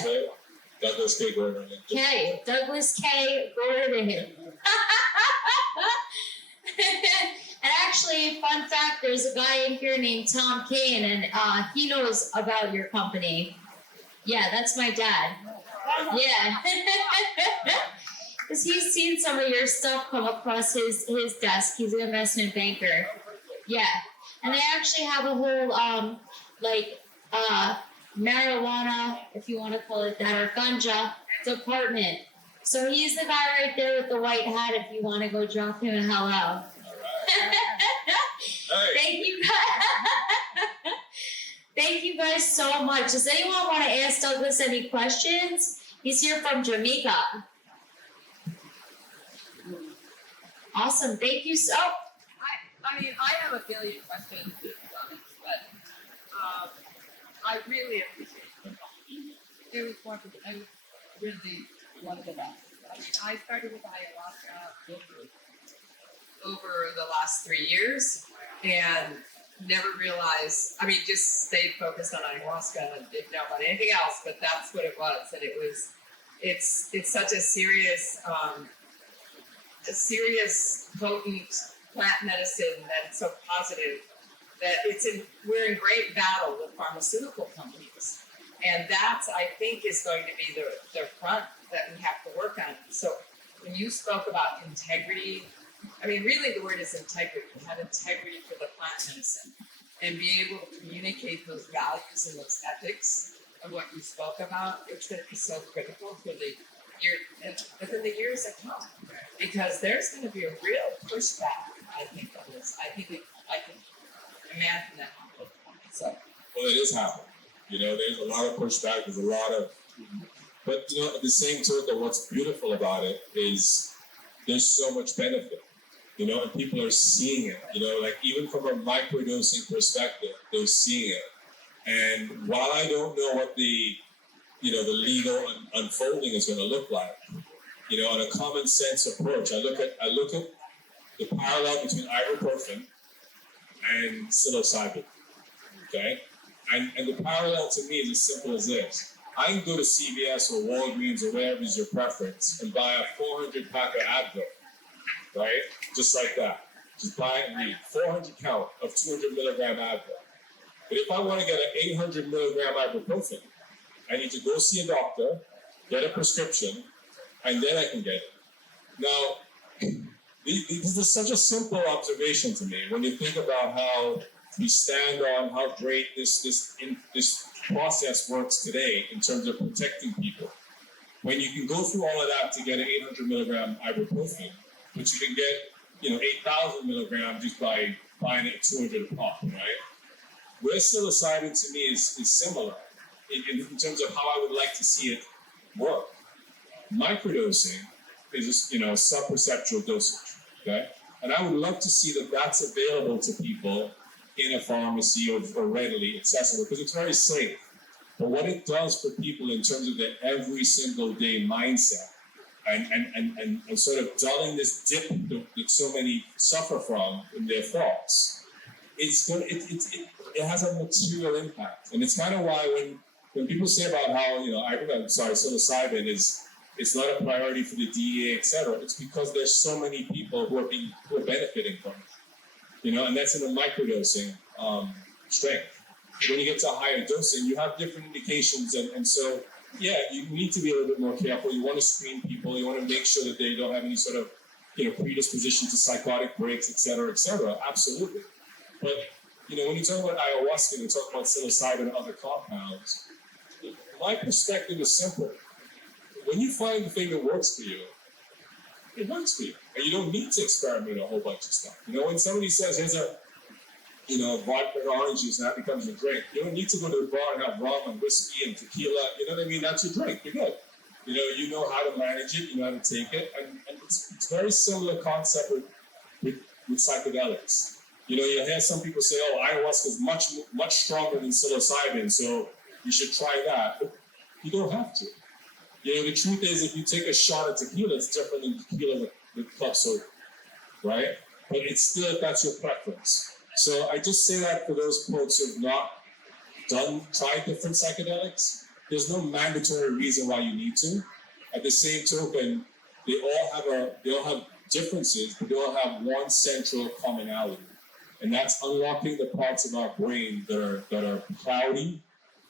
Douglas K. Gordon. Okay, Douglas K. Gordon. And actually, fun fact, there's a guy in here named Tom Kane, and he knows about your company. Yeah, that's my dad. Yeah. Because he's seen some of your stuff come across his desk. He's an investment banker. Yeah. And they actually have a whole, marijuana, if you want to call it that, or ganja department. So he's the guy right there with the white hat if you want to go drop him a hello. Thank you guys. Thank you guys so much. Does anyone want to ask Douglas any questions? He's here from Jamaica. Awesome. Thank you so. I have a billion questions, to be honest, but I really appreciate it. There was one I really wanted to ask. I started with ayahuasca over the last 3 years and never realized, I mean, just stayed focused on ayahuasca and didn't know about anything else, but that's what it was. And it's such a serious, potent plant medicine that's so positive that we're in great battle with pharmaceutical companies. And that's, I think, is going to be the front that we have to work on. So when you spoke about integrity, I mean, really the word is integrity. Have integrity for the plant medicine and be able to communicate those values and those ethics of what you spoke about. It's going to be so critical for within the years that come, because there's going to be a real pushback, I think, on this. I can imagine that. So. Well, it is happening. There's a lot of pushback. There's a lot of, but at the same token, what's beautiful about it is there's so much benefit, and people are seeing it. Like even from a microdosing perspective, they're seeing it. And while I don't know what the legal unfolding is going to look like, on a common sense approach, I look at the parallel between ibuprofen and psilocybin. Okay. And the parallel to me is as simple as this. I can go to CVS or Walgreens or wherever is your preference and buy a 400 pack of Advil, right? Just like that. Just buy it and read. 400 count of 200 milligram Advil. But if I want to get an 800 milligram ibuprofen, I need to go see a doctor, get a prescription, and then I can get it. Now, this is such a simple observation to me when you think about how we stand on how great this process works today in terms of protecting people. When you can go through all of that to get an 800 milligram ibuprofen, but you can get 8,000 milligrams just by buying it at 200 a pop, right? Where psilocybin to me is similar in terms of how I would like to see it work. Microdosing is sub-perceptual dosage, okay? And I would love to see that that's available to people in a pharmacy or readily accessible, because it's very safe. But what it does for people in terms of their every single day mindset and sort of dulling this dip that so many suffer from in their thoughts, it has a material impact. And it's kind of why when people say about how, psilocybin it's not a priority for the DEA, et cetera, it's because there's so many people who are benefiting from it. And that's in the microdosing strength. When you get to a higher dosing, you have different indications. And so, yeah, you need to be a little bit more careful. You want to screen people. You want to make sure that they don't have any sort of, predisposition to psychotic breaks, et cetera, absolutely. But, when you talk about ayahuasca and you talk about psilocybin and other compounds, my perspective is simple. When you find the thing that works for you, it works for you. And you don't need to experiment a whole bunch of stuff. When somebody says, here's a, vodka and orange juice, and that becomes your drink, you don't need to go to the bar and have rum and whiskey and tequila. You know what I mean? That's your drink. You're good. You know how to manage it. You know how to take it. And it's very similar concept with psychedelics. You hear some people say, oh, ayahuasca is much stronger than psilocybin, so you should try that. But you don't have to. The truth is, if you take a shot of tequila, it's different than tequila with club soda, right? But it's still, if that's your preference. So I just say that for those folks who have not tried different psychedelics. There's no mandatory reason why you need to. At the same token, they all have differences, but they all have one central commonality, and that's unlocking the parts of our brain that are cloudy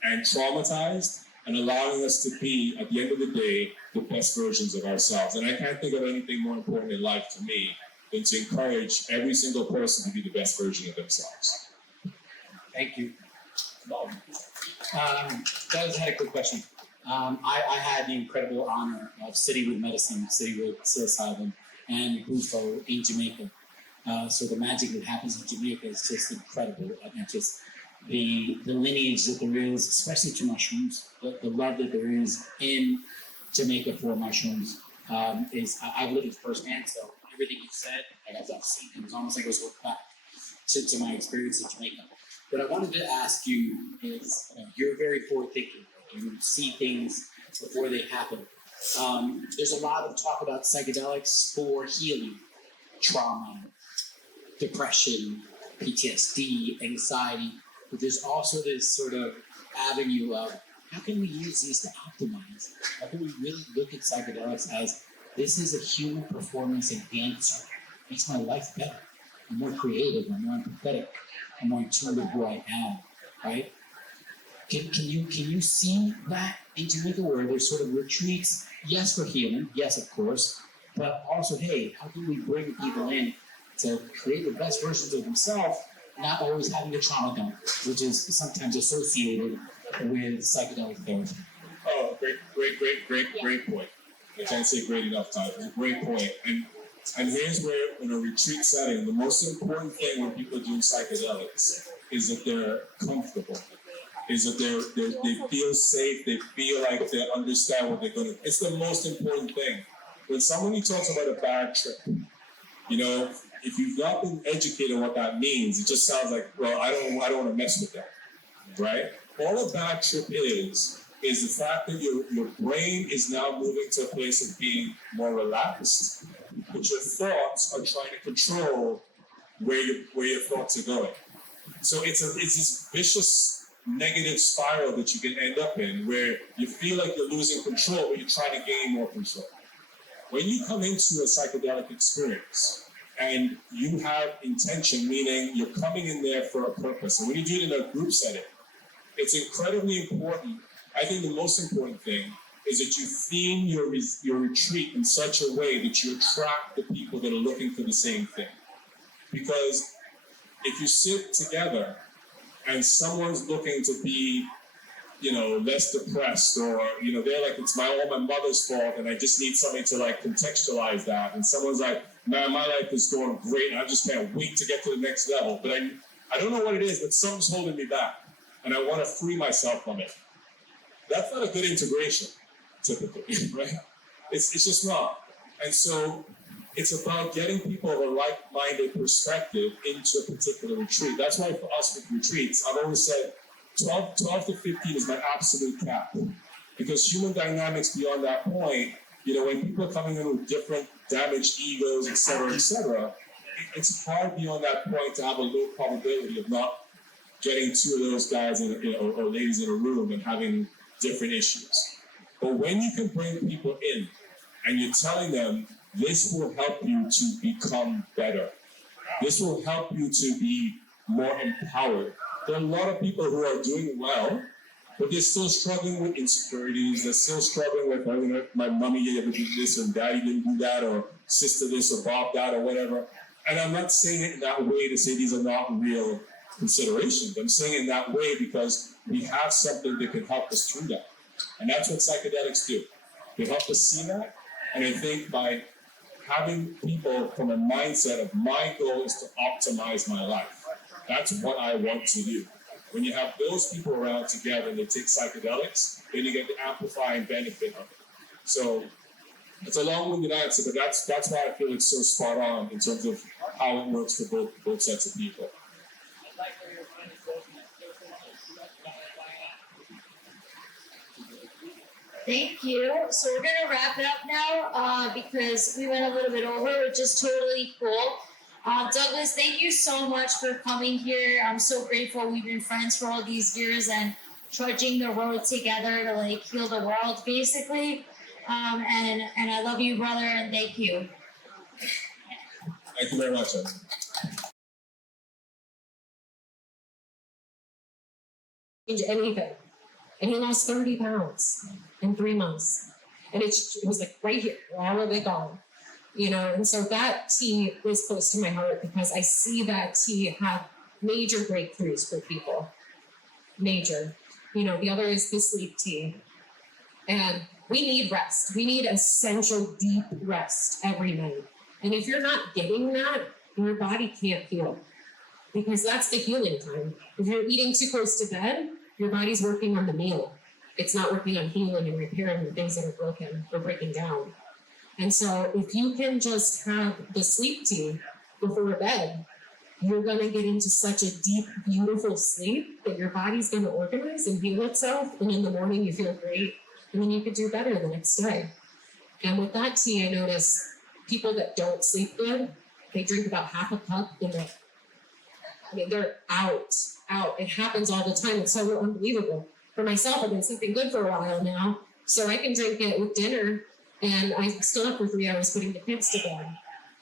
and traumatized, and allowing us to be, at the end of the day, the best versions of ourselves. And I can't think of anything more important in life to me than to encourage every single person to be the best version of themselves. Thank you. Doug had a quick question. I had the incredible honor of sitting with psilocybin and Bufo in Jamaica. So the magic that happens in Jamaica is just incredible. And just the lineage that there is, especially to mushrooms, the love that there is in Jamaica for mushrooms I've lived it firsthand. So everything you said, I've seen. It was almost like it was back to my experience in Jamaica. What I wanted to ask you is, you're very forward-thinking. You see things before they happen. There's a lot of talk about psychedelics for healing trauma, depression, PTSD, anxiety, but there's also this sort of avenue of how can we use these to optimize? How can we really look at psychedelics as this is a human performance enhancer? Makes my life better. I'm more creative, I'm more empathetic, I'm more in tune with who I am, right? Can you see that in Jamaica where there's sort of retreats, yes, for healing, yes, of course, but also, hey, how can we bring people in to create the best versions of themselves, not always having a trauma dump, which is sometimes associated with psychedelic therapy. Oh, great point. I can't say great enough times. It's a great point. And here's where, in a retreat setting, the most important thing when people are doing psychedelics is that they're comfortable, is that they feel safe, they feel like they understand what they're going to. It's the most important thing. When somebody talks about a bad trip, you know, if you've not been educated on what that means, it just sounds like, well, I don't want to mess with that, right? All a bad trip is the fact that your brain is now moving to a place of being more relaxed, but your thoughts are trying to control where your thoughts are going. So it's this vicious negative spiral that you can end up in where you feel like you're losing control, but you're trying to gain more control. When you come into a psychedelic experience and you have intention, meaning you're coming in there for a purpose, and when you do it in a group setting, it's incredibly important. I think the most important thing is that you theme your retreat in such a way that you attract the people that are looking for the same thing. Because if you sit together and someone's looking to be, you know, less depressed, or, you know, they're like, it's all my mother's fault and I just need somebody to like contextualize that. And someone's like, man, my life is going great and I just can't wait to get to the next level. But I don't know what it is, but something's holding me back and I want to free myself from it. That's not a good integration, typically, right? It's just not. And so it's about getting people of a like-minded perspective into a particular retreat. That's why for us with retreats, I've always said 12 to 15 is my absolute cap. Because human dynamics beyond that point, you know, when people are coming in with different damaged egos, et cetera, it's hard beyond that point to have a low probability of not getting two of those guys or ladies in a room and having different issues. But when you can bring people in and you're telling them, this will help you to become better. This will help you to be more empowered. There are a lot of people who are doing well, but they're still struggling with insecurities. They're still struggling with, oh, you know, my mommy ever did this and daddy didn't do that, or sister this or Bob that or whatever. And I'm not saying it in that way to say these are not real considerations. I'm saying it in that way because we have something that can help us through that. And that's what psychedelics do. They help us see that. And I think by having people from a mindset of my goal is to optimize my life. That's what I want to do. When you have those people around together and they take psychedelics, then you get the amplifying benefit of it. So it's a long-winded answer, but that's why I feel it's so spot on in terms of how it works for both sets of people. Thank you. So we're gonna wrap it up now because we went a little bit over, which is totally cool. Douglas, thank you so much for coming here. I'm so grateful we've been friends for all these years and trudging the road together to like heal the world, basically. And I love you, brother, and thank you. Thank you very much. Change anything. And he lost 30 pounds in 3 months. And it was like right here, all of it gone. You know, and so that tea is close to my heart because I see that tea have major breakthroughs for people. Major. You know, the other is the sleep tea. And we need rest. We need essential deep rest every night. And if you're not getting that, your body can't heal. Because that's the healing time. If you're eating too close to bed, your body's working on the meal. It's not working on healing and repairing the things that are broken or breaking down. And so if you can just have the sleep tea before bed, you're going to get into such a deep, beautiful sleep that your body's going to organize and heal itself. And in the morning, you feel great. And then you could do better the next day. And with that tea, I notice people that don't sleep good They drink about half a cup in the, I mean, they're out. It happens all the time. It's so unbelievable. For myself, I've been sleeping good for a while now, so I can drink it with dinner, and I'm still up for 3 hours putting the kids to bed.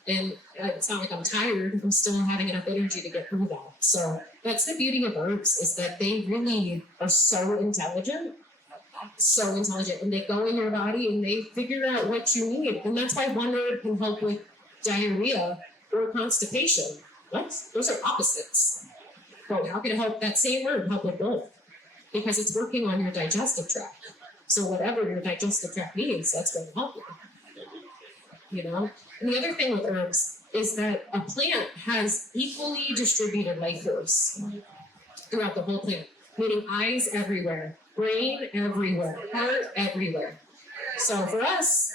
And it's not like I'm tired. I'm still having enough energy to get through that. So that's the beauty of herbs, is that they really are so intelligent, and they go in your body and they figure out what you need. And that's why one herb can help with diarrhea or constipation. What? Those are opposites. But how can it help that same herb help with both? Because it's working on your digestive tract. So whatever your digestive tract needs, that's going to help you. You know? And the other thing with herbs is that a plant has equally distributed life force throughout the whole plant, meaning eyes everywhere, brain everywhere, heart everywhere. So for us,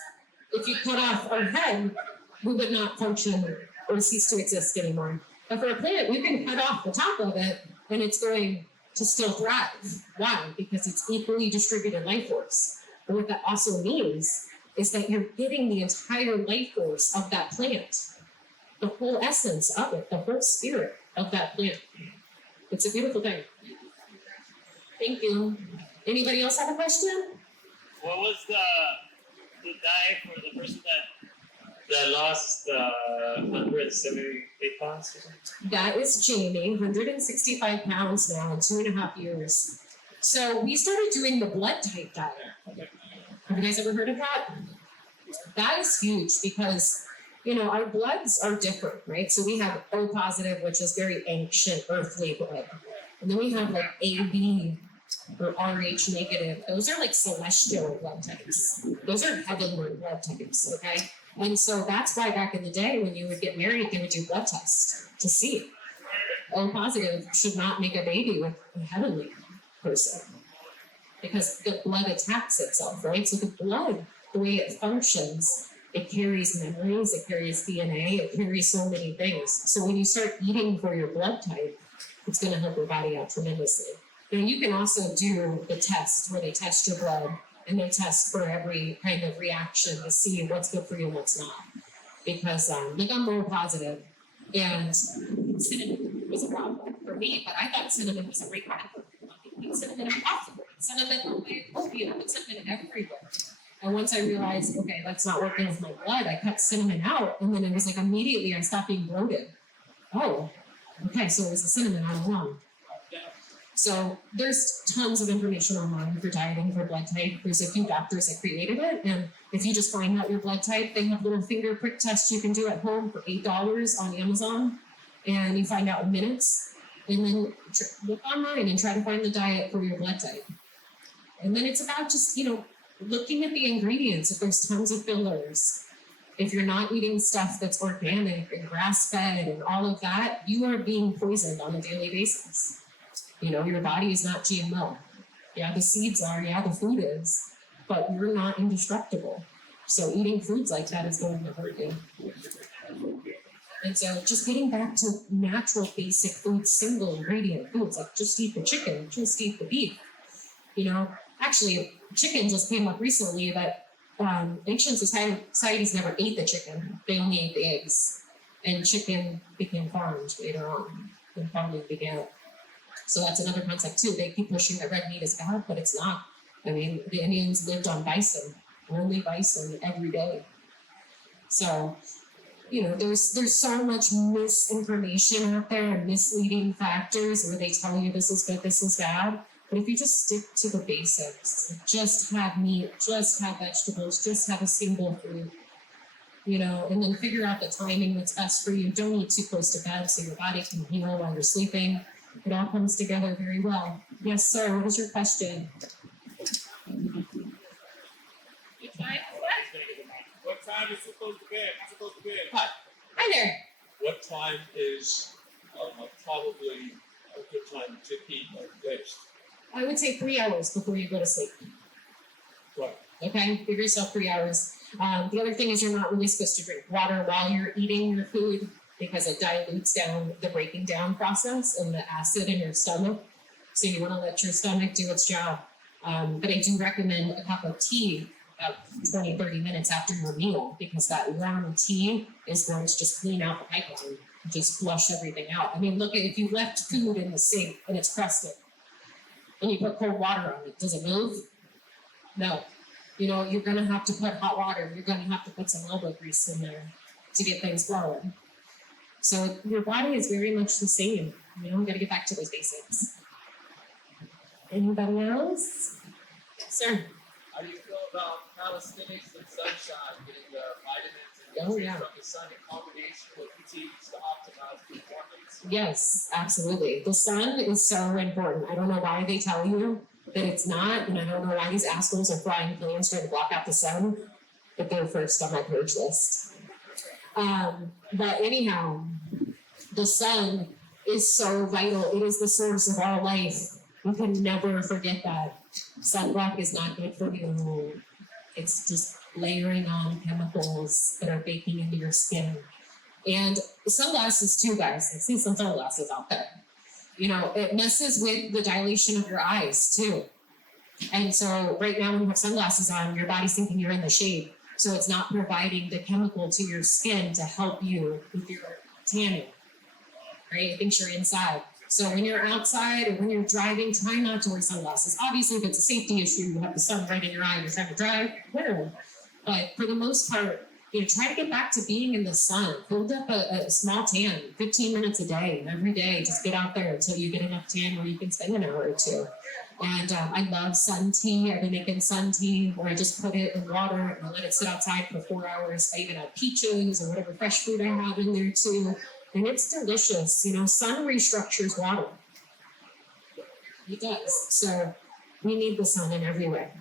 if you cut off our head, we would not function or cease to exist anymore. But for a plant, you can cut off the top of it and it's going to still thrive. Why? Because it's equally distributed life force. And what that also means is that you're getting the entire life force of that plant, the whole essence of it, the whole spirit of that plant. It's a beautiful thing. Thank you. Anybody else have a question? What was the diet for the person that lost 178 pounds or something? That is Jamie, 165 pounds now in 2.5 years. So we started doing the blood type diet. Have you guys ever heard of that? That is huge because, you know, our bloods are different, right? So we have O positive, which is very ancient, earthly blood. And then we have like AB or RH negative. Those are like celestial blood types. Those are heavenly blood types, okay? And so that's why back in the day when you would get married, they would do blood tests to see. O positive should not make a baby with a heavenly person because the blood attacks itself, right? So the blood, the way it functions, it carries memories, it carries DNA, it carries so many things. So when you start eating for your blood type, it's going to help your body out tremendously. Now you can also do the test where they test your blood and they test for every kind of reaction to see what's good for you and what's not. Because like I'm more positive, and cinnamon was a problem for me, but I thought cinnamon was a great pepper. Cinnamon impossible. Cinnamon on my opium, I put cinnamon everywhere. And once I realized, okay, that's not working with my blood, I cut cinnamon out, and then it was like immediately I stopped being bloated. Oh, okay, so it was the cinnamon all along. So there's tons of information online for dieting for blood type. There's a few doctors that created it, and if you just find out your blood type, they have little finger prick tests you can do at home for $8 on Amazon, and you find out in minutes. And then look online and try to find the diet for your blood type. And then it's about just, you know, looking at the ingredients. If there's tons of fillers, if you're not eating stuff that's organic and grass-fed and all of that, you are being poisoned on a daily basis. You know, your body is not GMO. Yeah, the seeds are, yeah, the food is, but you're not indestructible. So eating foods like that is going to hurt you. And so just getting back to natural, basic foods, single ingredient foods, like just eat the chicken, just eat the beef. You know, actually, chicken just came up recently that ancient societies never ate the chicken. They only ate the eggs. And chicken became farmed later on when farming began. So that's another concept too. They keep pushing that red meat is bad, but it's not. I mean, the Indians lived on bison, only bison every day. So, you know, there's so much misinformation out there and misleading factors where they tell you this is good, this is bad. But if you just stick to the basics, just have meat, just have vegetables, just have a single fruit, you know, and then figure out the timing that's best for you. Don't eat too close to bed so your body can heal while you're sleeping. It all comes together very well. Yes, sir. What was your question? What time is supposed to bed? Hi there. What time is probably a good time to eat next? I would say 3 hours before you go to sleep. Right. Okay, give yourself 3 hours. The other thing is you're not really supposed to drink water while you're eating your food because it dilutes down the breaking down process and the acid in your stomach. So you want to let your stomach do its job. But I do recommend a cup of tea about 20, 30 minutes after your meal, because that warm tea is going to just clean out the pipeline, just flush everything out. I mean, look, if you left food in the sink and it's crusted, and you put cold water on it, does it move? No. You know, you're gonna have to put hot water, you're gonna have to put some elbow grease in there to get things flowing. So your body is very much the same. You know, we gotta get back to those basics. Anybody else? Sir. How do you feel about calisthenics and sunshine, getting the vitamins and Oh, nutrients yeah. from the sun in combination with fatigues to optimize performance? Yes, absolutely. The sun is so important. I don't know why they tell you that it's not, and I don't know why these assholes are flying planes trying to block out the sun, but they're first on my purge list. But anyhow, the sun is so vital. It is the source of all life. You can never forget that. Sunblock is not good for you. It's just layering on chemicals that are baking into your skin. And sunglasses too, guys. I see some sunglasses out there. You know, it messes with the dilation of your eyes too. And so right now when you have sunglasses on, your body's thinking you're in the shade. So it's not providing the chemical to your skin to help you with your tanning, right? It thinks you're inside. So when you're outside or when you're driving, try not to wear sunglasses. Obviously, if it's a safety issue, you have the sun right in your eye and you're trying to drive, wear them. But for the most part, you know, try to get back to being in the sun. Build up a small tan, 15 minutes a day, every day. Just get out there until you get enough tan where you can spend an hour or two. And I love sun tea. I've been making sun tea where I just put it in water and I let it sit outside for 4 hours. I even add peaches or whatever fresh fruit I have in there too. And it's delicious. You know, sun restructures water. It does. So we need the sun in every way.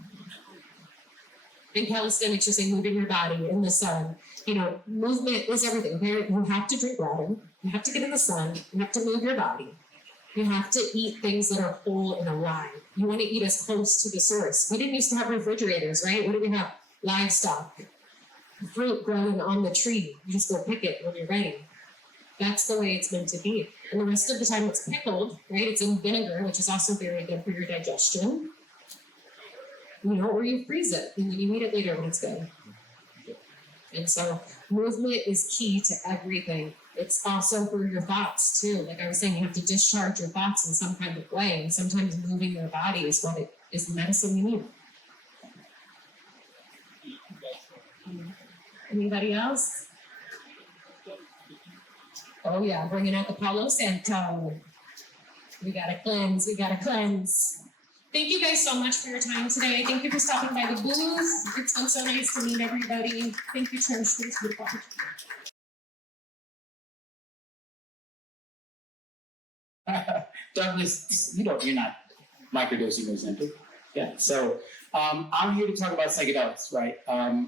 In calisthenics, just say moving your body in the sun. You know, movement is everything. Okay? You have to drink water. You have to get in the sun. You have to move your body. You have to eat things that are whole and alive. You want to eat as close to the source. We didn't used to have refrigerators, right? What do we have? Livestock. Fruit growing on the tree. You just go pick it when you're ready. That's the way it's meant to be. And the rest of the time it's pickled, right? It's in vinegar, which is also very good for your digestion. You know, or you freeze it and then you eat it later when it's good. And so movement is key to everything. It's also for your thoughts too. Like I was saying, you have to discharge your thoughts in some kind of way. And sometimes moving your body is what it is the medicine you need. Anybody else? Oh yeah, bringing out the Palo Santo. We gotta cleanse, we gotta cleanse. Thank you guys so much for your time today. Thank you for stopping by the booth. It's been so nice to meet everybody. Thank you, Trish, for this beautiful Douglas, you're not microdosing Ozempic. Yeah. So I'm here to talk about psychedelics, right?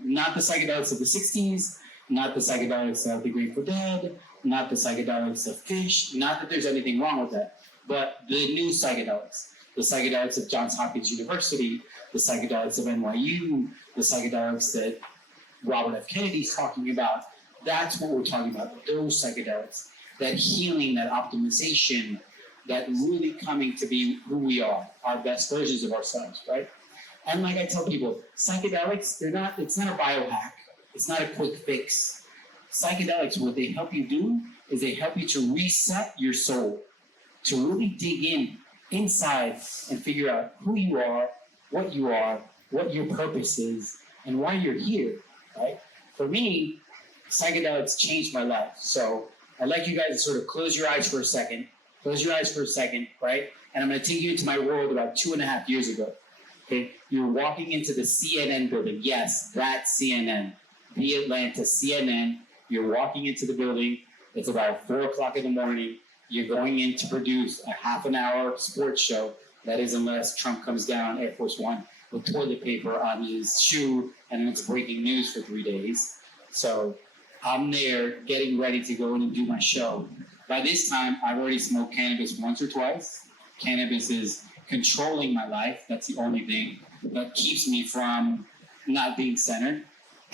Not the psychedelics of the 60s, not the psychedelics of the Grateful Dead, not the psychedelics of fish, not that there's anything wrong with that, but the new psychedelics. The psychedelics of Johns Hopkins University, the psychedelics of NYU, the psychedelics that Robert F. Kennedy's talking about. That's what we're talking about, those psychedelics, that healing, that optimization, that really coming to be who we are, our best versions of ourselves, right? And like I tell people, psychedelics, it's not a biohack. It's not a quick fix. Psychedelics, what they help you do is they help you to reset your soul, to really dig inside and figure out who you are, what your purpose is, and why you're here, right? For me, psychedelics changed my life. So I'd like you guys to sort of close your eyes for a second, right? And I'm gonna take you into my world about 2.5 years ago, okay? You're walking into the CNN building. Yes, that CNN, the Atlanta CNN. You're walking into the building. It's about 4 o'clock in the morning. You're going in to produce a half-an-hour sports show. That is, unless Trump comes down Air Force One with toilet paper on his shoe and it's breaking news for 3 days. So I'm there getting ready to go in and do my show. By this time, I've already smoked cannabis once or twice. Cannabis is controlling my life. That's the only thing that keeps me from not being centered.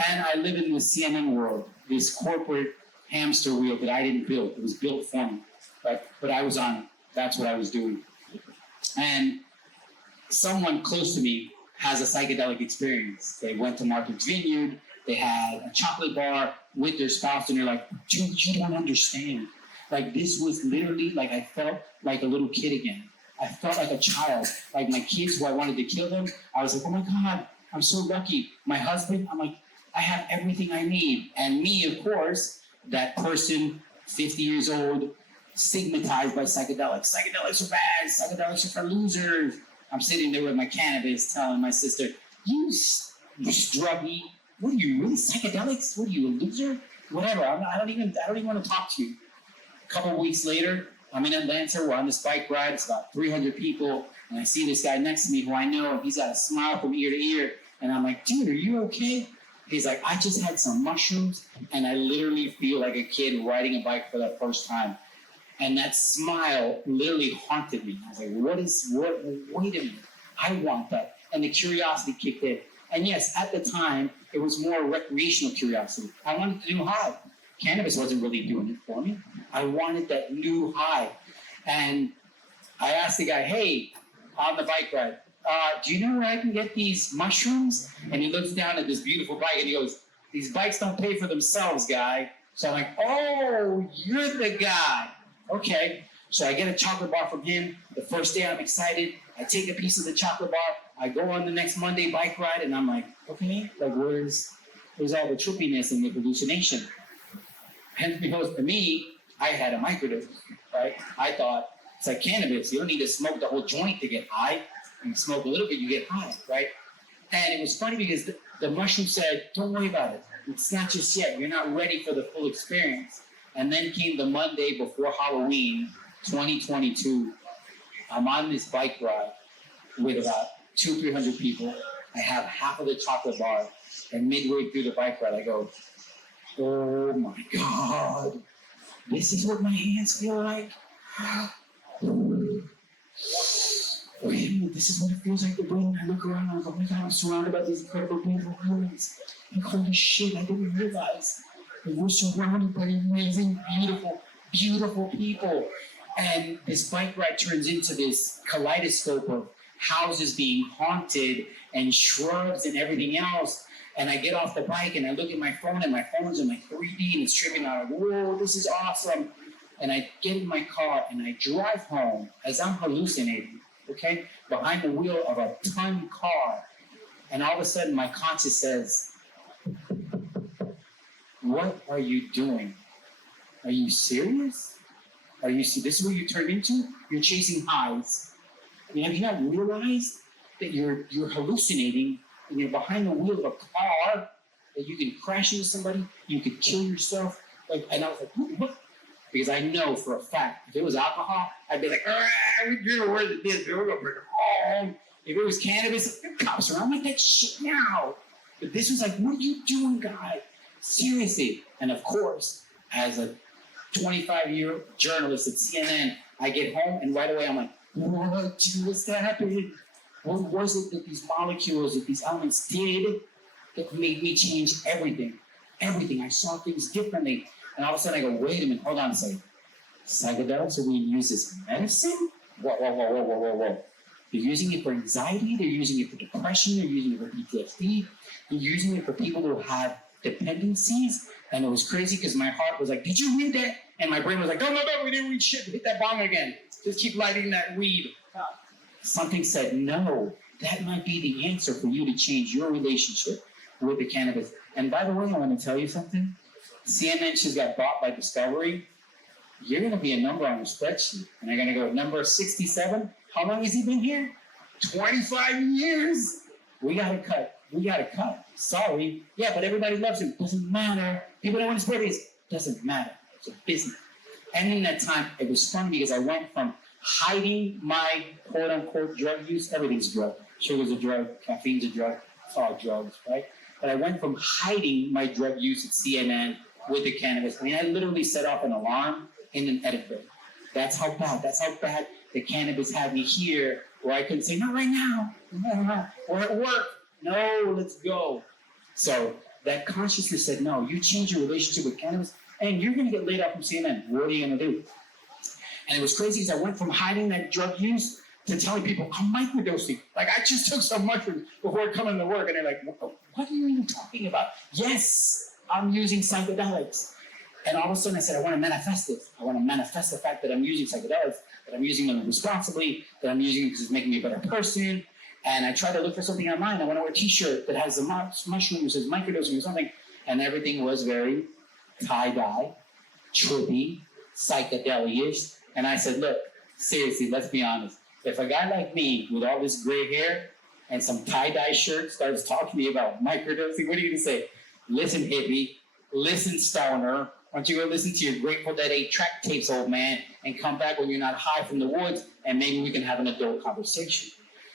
And I live in the CNN world, this corporate hamster wheel that I didn't build. It was built for me. Right? But I was on it. That's what I was doing. And someone close to me has a psychedelic experience. They went to Martha's Vineyard, they had a chocolate bar with their spouse, and they're like, dude, you don't understand. Like, this was literally, like, I felt like a little kid again. I felt like a child. Like, my kids who I wanted to kill them, I was like, oh my God, I'm so lucky. My husband, I'm like, I have everything I need. And me, of course, that person, 50 years old, stigmatized by psychedelics. Psychedelics are bad. Psychedelics are for losers. I'm sitting there with my cannabis telling my sister, you druggie, what are you, really psychedelics? What are you, a loser? Whatever, I don't even want to talk to you. A couple of weeks later, I'm in Atlanta, we're on this bike ride, it's about 300 people, and I see this guy next to me who I know, and he's got a smile from ear to ear, and I'm like, dude, are you okay? He's like, I just had some mushrooms, and I literally feel like a kid riding a bike for the first time. And that smile literally haunted me. I was like, wait a minute, I want that. And the curiosity kicked in. And yes, at the time, it was more recreational curiosity. I wanted the new high. Cannabis wasn't really doing it for me. I wanted that new high. And I asked the guy, hey, on the bike ride, do you know where I can get these mushrooms? And he looks down at this beautiful bike and he goes, these bikes don't pay for themselves, guy. So I'm like, oh, you're the guy. Okay. So I get a chocolate bar from him. The first day I'm excited. I take a piece of the chocolate bar. I go on the next Monday bike ride and I'm like, okay, like where's all the trippiness and the hallucination? Hence because to me, I had a microdose, right? I thought it's like cannabis. You don't need to smoke the whole joint to get high. You smoke a little bit, you get high, right? And it was funny because the mushroom said, don't worry about it. It's not just yet. You're not ready for the full experience. And then came the Monday before Halloween, 2022. I'm on this bike ride with about 200-300 people. I have half of the chocolate bar. And midway through the bike ride, I go, oh my God, this is what my hands feel like? Wait a minute, this is what it feels like to bring. I look around and I go, oh my God, I'm surrounded by these incredible beautiful humans. Like, holy shit, I didn't realize that we're surrounded by amazing, beautiful people. And this bike ride turns into this kaleidoscope of houses being haunted and shrubs and everything else. And I get off the bike and I look at my phone and my phone's in like 3D and it's tripping out. Like, whoa, this is awesome. And I get in my car and I drive home as I'm hallucinating, okay, behind the wheel of a ton car. And all of a sudden my conscience says, what are you doing? Are you serious? This is what you turned into? You're chasing highs. I mean, have you not realized that you're hallucinating and you're behind the wheel of a car, that you can crash into somebody, you could kill yourself? Like, and I was like, what? Because I know for a fact, if it was alcohol, I'd be like, we're worse than this, we're gonna bring it home. If it was cannabis, the cops are, I'm like, that shit now. But this was like, what are you doing, guy? Seriously. And of course, as a 25-year journalist at CNN, I get home and right away I'm like, what just happened? What was it that these molecules, that these elements did that made me change everything? Everything. I saw things differently. And all of a sudden I go, wait a minute, hold on a second. Psychedelics are being used as medicine? Whoa. They're using it for anxiety, they're using it for depression, they're using it for PTSD, they're using it for people who have dependencies. And it was crazy because my heart was like, did you read that? And my brain was like, no, we didn't read shit. Hit that bong again. Just keep lighting that weed. Something said, no, that might be the answer for you to change your relationship with the cannabis. And by the way, I want to tell you something. CNN just got bought by Discovery. You're going to be a number on the spreadsheet. And they're going to go, number 67. How long has he been here? 25 years. We got to cut. Sorry. Yeah, but everybody loves him. Doesn't matter. People don't want to spread this. Doesn't matter. It's a business. And in that time, it was fun because I went from hiding my quote-unquote drug use. Everything's a drug. Sugar's a drug. Caffeine's a drug. It's all drugs, right? But I went from hiding my drug use at CNN with the cannabis. I mean, I literally set off an alarm in an edit bay. That's how bad the cannabis had me here, where I couldn't say, not right now. We're at work. No, let's go. So that consciousness said, no, you change your relationship with cannabis and you're going to get laid off from CNN. What are you going to do? And it was crazy because I went from hiding that drug use to telling people I'm microdosing. Like I just took some mushrooms before coming to work, and they're like, what are you even talking about? Yes, I'm using psychedelics. And all of a sudden I said, I want to manifest it. I want to manifest the fact that I'm using psychedelics, that I'm using them responsibly, that I'm using it because it's making me a better person. And I tried to look for something online. I want to wear a t-shirt that has the mushroom, which says microdosing or something. And everything was very tie-dye, trippy, psychedelic-ish. And I said, look, seriously, let's be honest. If a guy like me with all this gray hair and some tie-dye shirt starts talking to me about microdosing, what are you going to say? Listen, hippie. Listen, stoner. Why don't you go listen to your Grateful Dead 8 track tapes, old man, and come back when you're not high from the woods, and maybe we can have an adult conversation.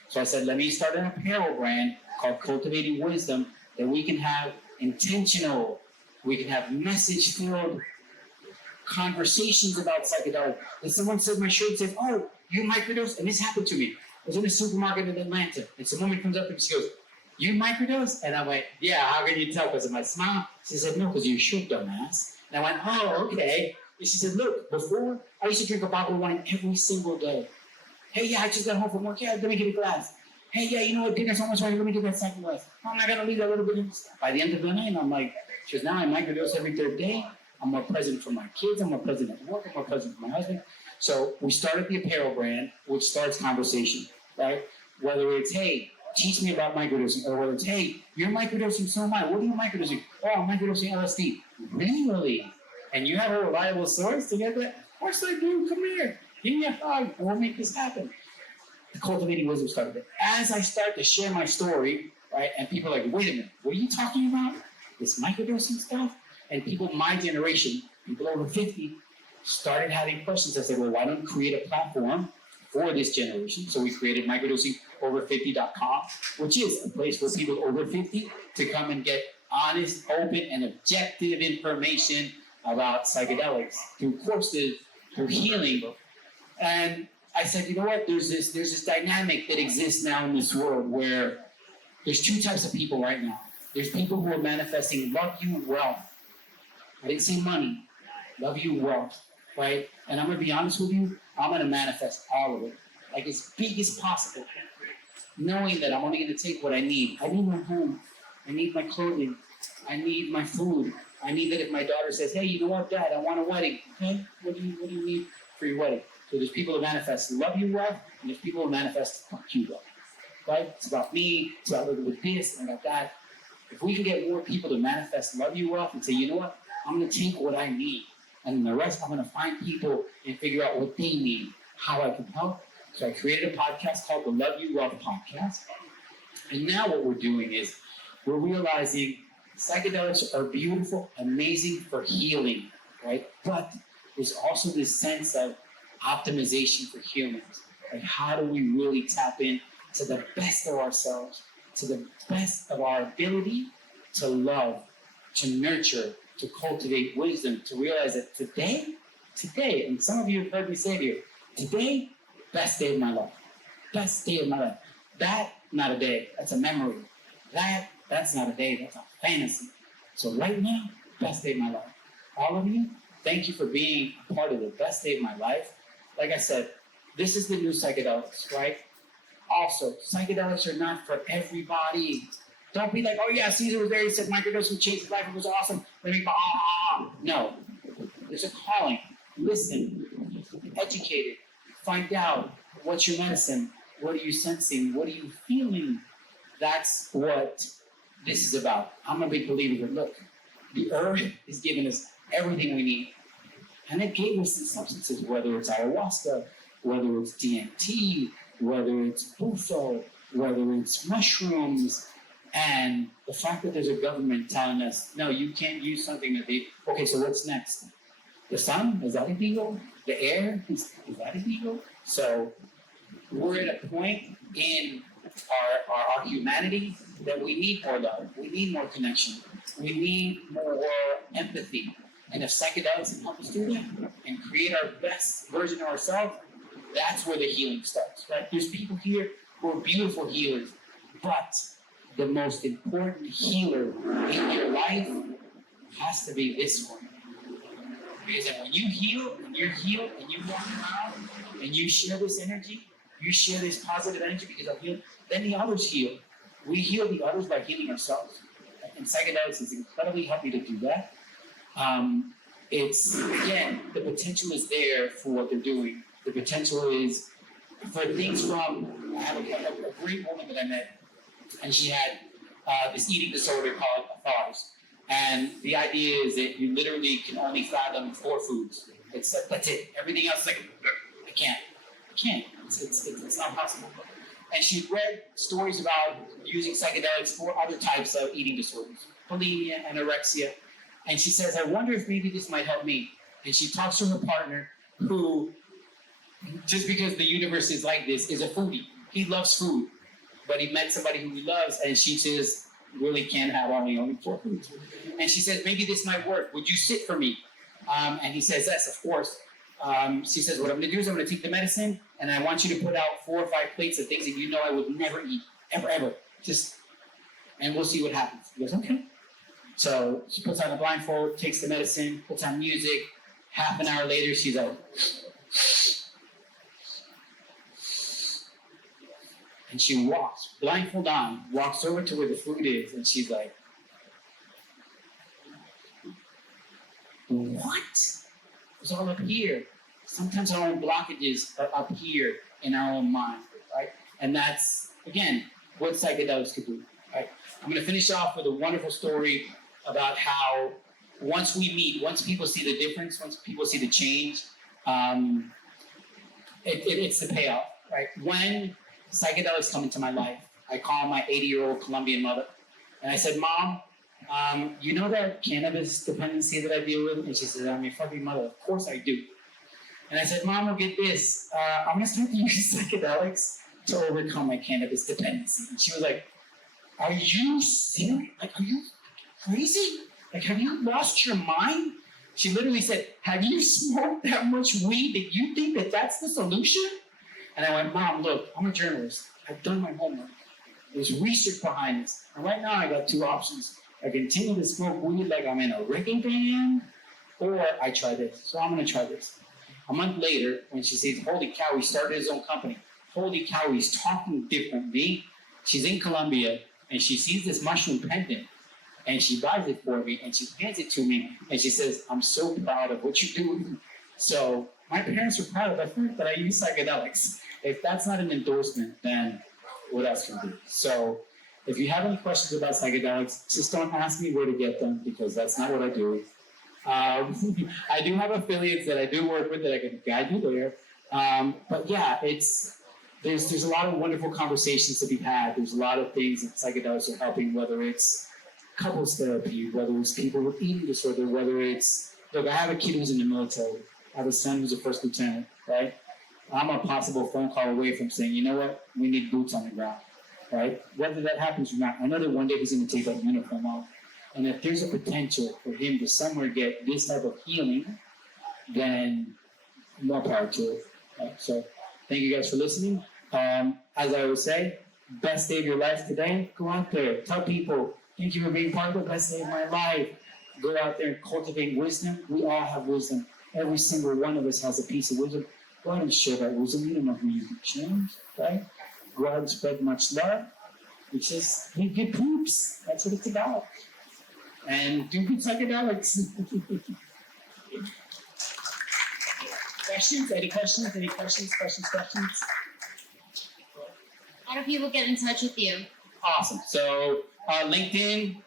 So I said, let me start an apparel brand called Cultivating Wisdom that we can have intentional, we can have message-filled conversations about psychedelics. And someone said, my shirt says, oh, you microdose? And this happened to me. I was in a supermarket in Atlanta, and some woman comes up and she goes, you microdose? And I went, yeah, how can you tell? Because of my smile? She said, no, because you're shook, dumbass. And I went, oh, okay. And she said, look, before, I used to drink a bottle of wine every single day. Hey, yeah, I just got home from work. Yeah, let me get a glass. Hey, yeah, you know what, dinner's almost ready. Let me get that second glass. I'm not going to leave that little bit in. By the end of the night, I'm like, she goes, now I microdose every third day. I'm more present for my kids. I'm more present at work. I'm more present for my husband. So we started the apparel brand, which starts conversation, right? Whether it's, hey, teach me about microdosing, or whether it's, hey, you're microdosing, so am I. What are you microdosing? Oh, I'm microdosing LSD. Really? And you have a reliable source to get that? Of course I do. Come here. Give me a hug. We'll make this happen. The Cultivating Wisdom started it. As I start to share my story, right, and people are like, wait a minute, what are you talking about? This microdosing stuff? And people my generation, people over 50, started having questions. I said, well, why don't we create a platform for this generation? So we created microdosingover50.com, which is a place for people over 50 to come and get honest, open, and objective information about psychedelics through courses, through healing. And I said, you know what? There's this dynamic that exists now in this world where there's two types of people right now. There's people who are manifesting love you wealth. I didn't say money. Love you wealth, right? And I'm going to be honest with you. I'm going to manifest all of it, like as big as possible, knowing that I'm only going to take what I need. I need my home. I need my clothing. I need my food. I need that if my daughter says, hey, you know what, Dad, I want a wedding. Okay, what do you need for your wedding? So there's people who manifest love you wealth, and there's people who manifest fuck you wealth, right? It's about me. It's about living with this and about that. If we can get more people to manifest love you wealth and say, you know what, I'm going to take what I need, and the rest I'm going to find people and figure out what they need, how I can help. So I created a podcast called the Love You Wealth Podcast. And now what we're doing is we're realizing psychedelics are beautiful, amazing for healing, right? But there's also this sense of optimization for humans. Like, how do we really tap in to the best of ourselves, to the best of our ability to love, to nurture, to cultivate wisdom, to realize that today, and some of you have heard me say to you, today, best day of my life. Best day of my life. That, not a day, that's a memory. That's not a day, that's a fantasy. So right now, best day of my life. All of you, thank you for being a part of the best day of my life. Like I said, this is the new psychedelics, right? Also, psychedelics are not for everybody. Don't be like, oh yeah, Cesar was there, he said microdosing changed his life, it was awesome. Let me, No, there's a calling. Listen, educate it, find out what's your medicine, what are you sensing, what are you feeling. That's what this is about. I'm a big believer that, look, the earth is giving us everything we need. And it gave us these substances, whether it's ayahuasca, whether it's DMT, whether it's bufo, whether it's mushrooms. And the fact that there's a government telling us, no, you can't use something that they, okay, so what's next? The sun, is that illegal? The air, is that illegal? So we're at a point in our humanity that we need more love, we need more connection, we need more empathy. And if psychedelics can help us do that and create our best version of ourselves, that's where the healing starts, right? There's people here who are beautiful healers, but the most important healer in your life has to be this one. Because when you heal, and you're healed, and you walk around, and you share this energy, You share this positive energy because I heal. Then the others heal. We heal the others by healing ourselves. And psychedelics is incredibly happy to do that. It's, again, the potential is there for what they're doing. The potential is for things from, I have a great woman that I met, and she had this eating disorder called FARS. And the idea is that you literally can only fathom 4 foods. That's it. Everything else is like, I can't. It's not possible. And she read stories about using psychedelics for other types of eating disorders, bulimia, anorexia. And she says, I wonder if maybe this might help me. And she talks to her partner who, just because the universe is like this, is a foodie. He loves food, but he met somebody who he loves, and she says, really can't have only 4 foods. And she says, maybe this might work. Would you sit for me? And he says, yes, of course. She says, what I'm gonna do is I'm gonna take the medicine, and I want you to put out 4 or 5 plates of things that you know I would never eat, ever. And we'll see what happens. He goes, okay. So she puts on a blindfold, takes the medicine, puts on music. Half an hour later, she's like, and she walks, blindfold on, walks over to where the food is, and she's like, what? It's all up here. Sometimes our own blockages are up here in our own mind, right? And that's, again, what psychedelics could do, right? I'm gonna finish off with a wonderful story about how once we meet, once people see the difference, once people see the change, it's the payoff, right? When psychedelics come into my life, I call my 80-year-old Colombian mother, and I said, Mom, you know that cannabis dependency that I deal with? And she said, I'm your fucking mother. Of course I do. And I said, Mom, look at this. I'm gonna start to use psychedelics to overcome my cannabis dependency. And she was like, are you serious? Like, are you crazy? Like, have you lost your mind? She literally said, have you smoked that much weed that you think that that's the solution? And I went, Mom, look, I'm a journalist. I've done my homework. There's research behind this. And right now I got 2 options. I continue to smoke weed like I'm in a reggae band, or I try this. So I'm gonna try this. A month later, when she says, holy cow, he started his own company. Holy cow, he's talking differently. She's in Colombia, and she sees this mushroom pendant, and she buys it for me, and she hands it to me, and she says, I'm so proud of what you're doing. So my parents are proud of the fact that I use psychedelics. If that's not an endorsement, then what else can be? So if you have any questions about psychedelics, just don't ask me where to get them, because that's not what I do. I do have affiliates that I do work with that I can guide you there. But yeah, there's a lot of wonderful conversations to be had. There's a lot of things that psychedelics are helping, whether it's couples therapy, whether it's people with eating disorder, whether it's, look, I have a kid who's in the military. I have a son who's a first lieutenant, right? I'm a possible phone call away from saying, you know what, we need boots on the ground, right? Whether that happens or not, I know that one day he's going to take that uniform off. And if there's a potential for him to somewhere get this type of healing, then more power to it. Right? So thank you guys for listening. As I always say, best day of your life today, go out there, tell people, thank you for being part of the best day of my life. Go out there and cultivate wisdom. We all have wisdom. Every single one of us has a piece of wisdom. Go out and share that wisdom. You don't know who you can change, right? Go out and spread much love. It's just be good poops. That's what it's about. And do good psychedelics. Questions? Any questions? Any questions? Questions? How do people get in touch with you? Awesome. So LinkedIn,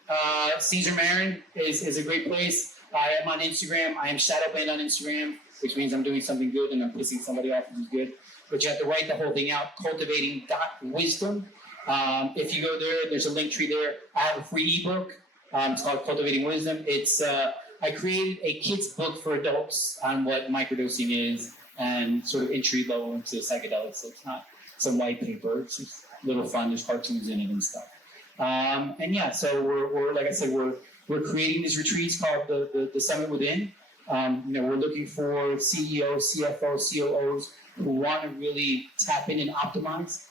Cesar Marin is a great place. I am on Instagram. I am shadow banned on Instagram, which means I'm doing something good and I'm pissing somebody off, which is good. But you have to write the whole thing out, cultivating.wisdom. If you go there, there's a link tree there. I have a free ebook. It's called Cultivating Wisdom. It's I created a kid's book for adults on what microdosing is and sort of entry level into psychedelics. So it's not some white paper. It's just a little fun. There's cartoons in it and stuff. And yeah, so we're like I said, we're creating these retreats called the Summit Within. We're looking for CEOs, CFOs, COOs who want to really tap in and optimize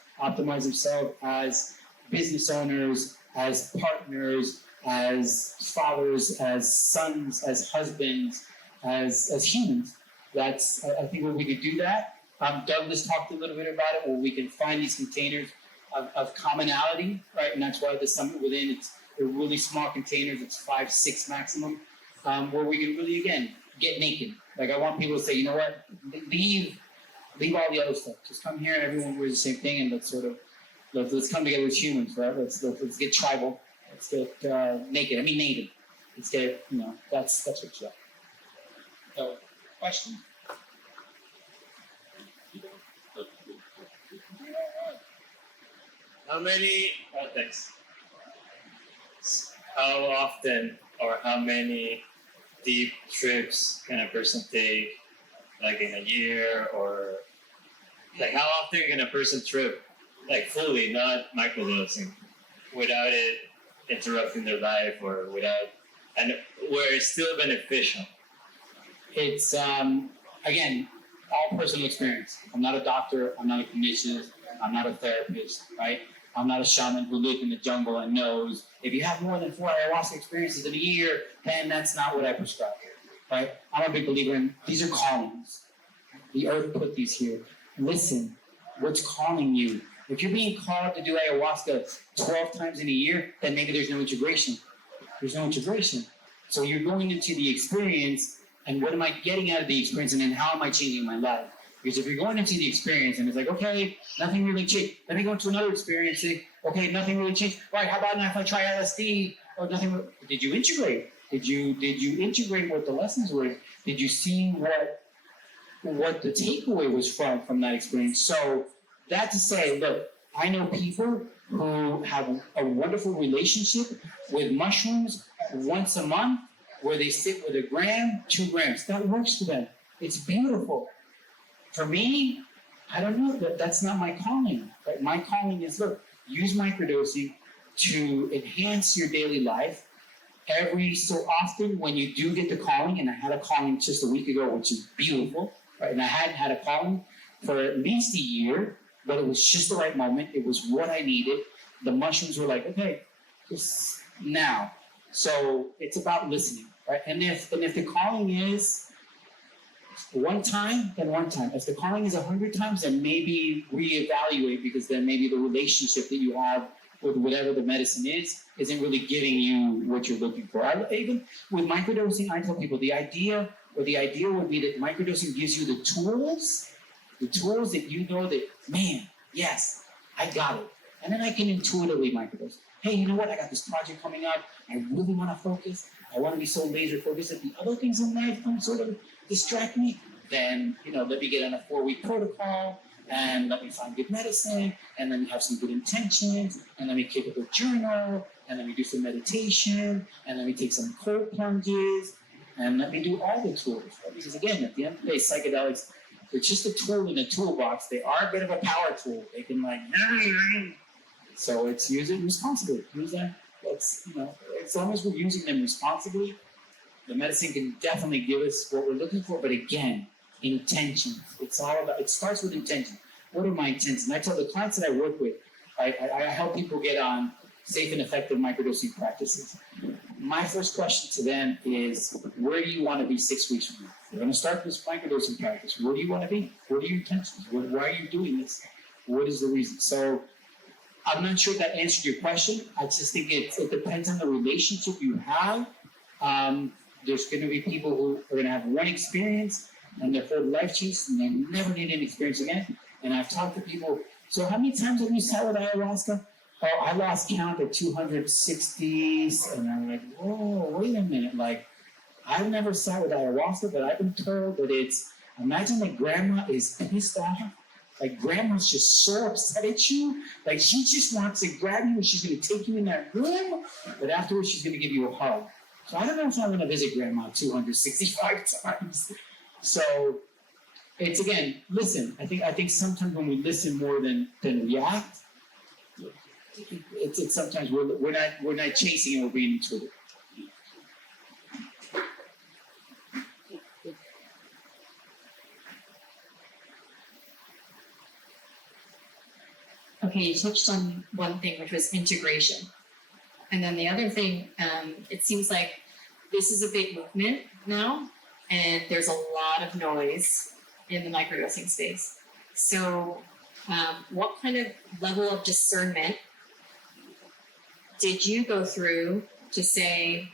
themselves as business owners, as partners, as fathers, as sons, as husbands, as humans. That's, I think, when we could do that, Douglas talked a little bit about it, where we can find these containers of commonality, right? And that's why the summit within, they're really small containers, it's 5, 6 maximum, where we can really, again, get naked. Like I want people to say, you know what, leave all the other stuff. Just come here and everyone wears the same thing, and let's come together as humans, right? Let's get tribal. Let's get naked. I mean native. Let's get, that's what you got. So, question? How often or how many deep trips can a person take, like in a year, or like how often can a person trip, like fully, not microdosing, without it interrupting their life or and where it's still beneficial? It's, again, all personal experience. I'm not a doctor, I'm not a clinician, I'm not a therapist, right? I'm not a shaman who lived in the jungle and knows if you have more than 4 ayahuasca experiences in a year, then that's not what I prescribe, right? I'm a big believer in these are callings. The earth put these here. Listen, what's calling you? If you're being called to do ayahuasca 12 times in a year, then maybe there's no integration. There's no integration. So you're going into the experience, and what am I getting out of the experience, and then how am I changing my life? Because if you're going into the experience and it's like, okay, nothing really changed. Let me go into another experience, say, okay, nothing really changed. All right, how about now if I try LSD? Or nothing. Did you integrate? Did you integrate what the lessons were? Did you see what the takeaway was from that experience? So that to say, look, I know people who have a wonderful relationship with mushrooms once a month, where they sit with 1 gram, 2 grams. That works for them. It's beautiful. For me, I don't know, that's not my calling. Right? My calling is, look, use microdosing to enhance your daily life. Every so often, when you do get the calling, and I had a calling just a week ago, which is beautiful, right? And I hadn't had a calling for at least a year, but it was just the right moment. It was what I needed. The mushrooms were like, okay, just now. So it's about listening, right? And if the calling is one time, then one time. If the calling is 100 times, then maybe reevaluate, because then maybe the relationship that you have with whatever the medicine is isn't really giving you what you're looking for. Even with microdosing, I tell people the idea would be that microdosing gives you the tools that you know that, man, yes, I got it. And then I can intuitively microdose. Hey, you know what? I got this project coming up. I really want to focus. I want to be so laser focused that the other things in life don't sort of distract me. Then, let me get on a 4-week protocol, and let me find good medicine, and let me have some good intentions, and let me keep a good journal, and let me do some meditation, and let me take some cold plunges, and let me do all the tools. Right? Because again, at the end of the day, psychedelics, they're just a tool in a toolbox. They are a bit of a power tool. They can so it's use it responsibly. Use that. That's, as long as we're using them responsibly, the medicine can definitely give us what we're looking for. But again, intention. It starts with intention. What are my intentions? And I tell the clients that I work with, I help people get on safe and effective microdosing practices. My first question to them is, where do you want to be 6 weeks from now? We're going to start this microdosing practice. Where do you want to be? What are your intentions? Why are you doing this? What is the reason? So I'm not sure if that answered your question. I just think it depends on the relationship you have. There's going to be people who are going to have one experience and their whole life changes, and they never need an experience again. And I've talked to people, so how many times have you sat with ayahuasca? Oh, I lost count at 260, and I'm like, whoa, wait a minute. Like, I've never sat with ayahuasca, but I've been told that imagine that grandma is pissed off. Like, grandma's just so upset at you. Like, she just wants to grab you and she's going to take you in that room, but afterwards she's going to give you a hug. So I don't know if I'm going to visit grandma 265 times. So it's, again, listen. I think sometimes when we listen more than react, it's sometimes we're not chasing and we're being intuitive. Okay, you touched on one thing, which was integration. And then the other thing, it seems like this is a big movement now, and there's a lot of noise in the microdosing space. So, what kind of level of discernment did you go through to say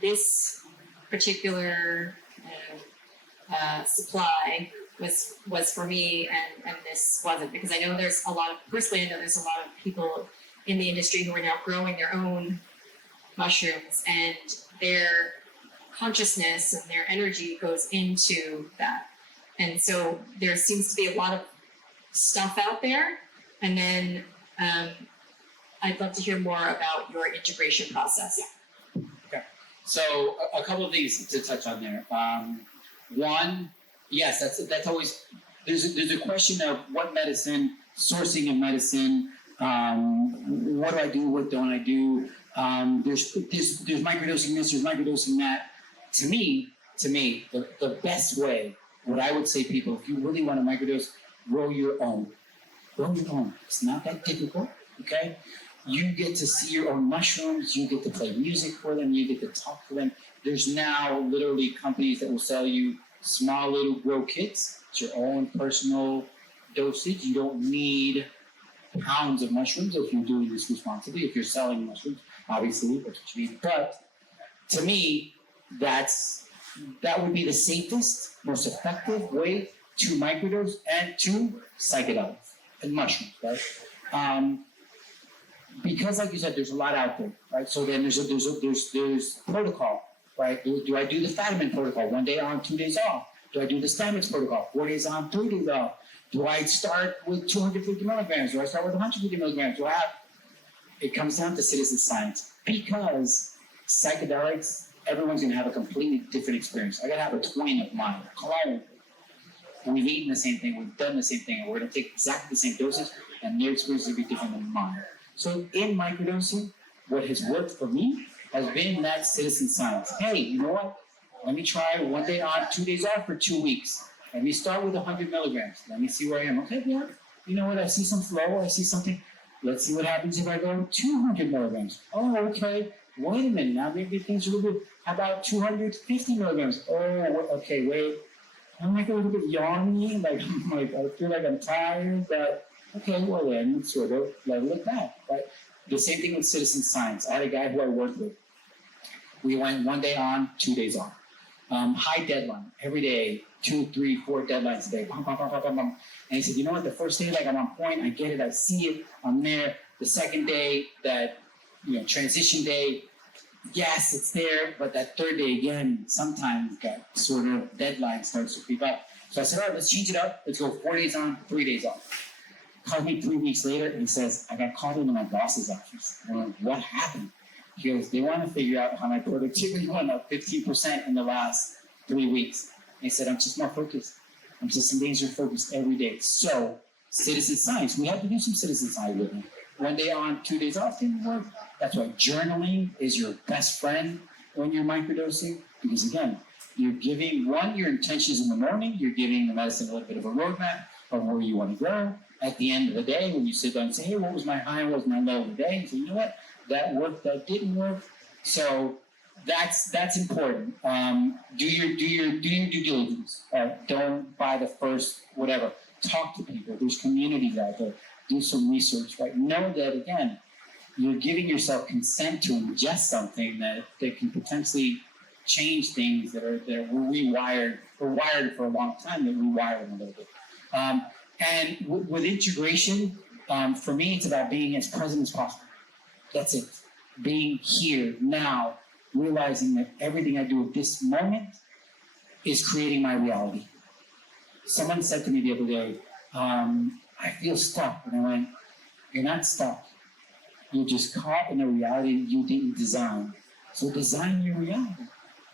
this particular supply was for me and this wasn't? Because I know there's a lot of people in the industry who are now growing their own mushrooms, and their consciousness and their energy goes into that. And so there seems to be a lot of stuff out there. And then I'd love to hear more about your integration process. Okay. So a couple of things to touch on there. One, yes, that's always there's a question of what medicine, sourcing of medicine, what do I do, what don't I do? There's microdosing this, there's microdosing that. To me, the best way, what I would say, people, if you really want to microdose, grow your own. Grow your own. It's not that difficult, okay? You get to see your own mushrooms, you get to play music for them, you get to talk to them. There's now literally companies that will sell you small little grow kits. It's your own personal dosage. You don't need pounds of mushrooms if you're doing this responsibly. If you're selling mushrooms, obviously, that's what you need. But to me, that would be the safest, most effective way to microdose and to psychedelics and mushrooms, right? Because, like you said, there's a lot out there, right? So then there's protocol, right? Do I do the Fadiman protocol, 1 day on, 2 days off? Do I do the Stamets protocol, 4 days on, 3 days off? Do I start with 250 milligrams? Do I start with 150 milligrams? Do I have? It comes down to citizen science, because psychedelics, everyone's going to have a completely different experience. I got to have a twin of mine, clone. We've eaten the same thing, we've done the same thing, and we're going to take exactly the same doses, and their experience will be different than mine. So in microdosing, what has worked for me has been that citizen science. Hey, you know what? Let me try 1 day on, 2 days off for 2 weeks. Let me start with 100 milligrams. Let me see where I am. Okay, yeah. You know what? I see some flow. I see something. Let's see what happens if I go 200 milligrams. Oh, okay. Wait a minute. Now maybe things are a little bit. How about 250 milligrams? Oh, okay. Wait. I'm like a little bit yawny. Like I feel like I'm tired. But okay, well then, sort of level it back. Right. The same thing with citizen science. I had a guy who I worked with. We went 1 day on, 2 days off. High deadline every day. 2, 3, 4 deadlines a day. Bum, bum, bum, bum, bum, bum. And he said, you know what? The first day, like I'm on point. I get it. I see it. I'm there. The second day, that transition day, yes, it's there. But that third day again, sometimes that sort of deadline starts to creep up. So I said, all right, let's change it up. Let's go 4 days on, 3 days off. Called me 3 weeks later and he says, I got called into my boss's office. I'm like, what happened? He goes, they want to figure out how my productivity went up 15% in the last 3 weeks. And he said, I'm just more focused. I'm just laser focused every day. So, citizen science. We have to do some citizen science with him. 1 day on, 2 days off didn't work. That's why journaling is your best friend when you're microdosing. Because again, you're giving, your intentions in the morning, you're giving the medicine a little bit of a roadmap of where you want to go. At the end of the day, when you sit down and say, hey, what was my high, what was my low of the day? And say, you know what? That worked, that didn't work. So that's important. Do your due diligence. Don't buy the first whatever. Talk to people. There's communities out there. Do some research. Right. Know that again, you're giving yourself consent to ingest something that can potentially change things that were rewired. Were wired for a long time. That rewire them a little bit. And with integration, for me, it's about being as present as possible. That's it. Being here now, realizing that everything I do at this moment is creating my reality. Someone said to me the other day, I feel stuck. And I went, you're not stuck. You're just caught in a reality you didn't design. So design your reality.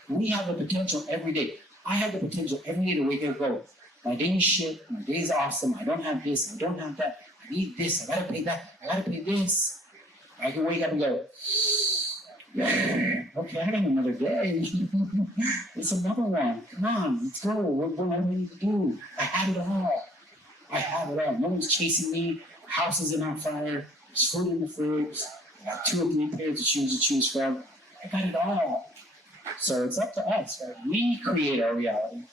We have the potential every day. I have the potential every day to wake up and go, my day is shit, my day is awesome, I don't have this, I don't have that, I need this, I gotta pay that, I gotta pay this. I can wake up and go, okay, I got another day. It's another one. Come on, let's go. What do I need to do? I have it all. I have it all. No one's chasing me. House isn't on fire. There's food in the fridge. I got 2 or 3 pairs of shoes to choose from. I got it all. So it's up to us, right? We create our reality.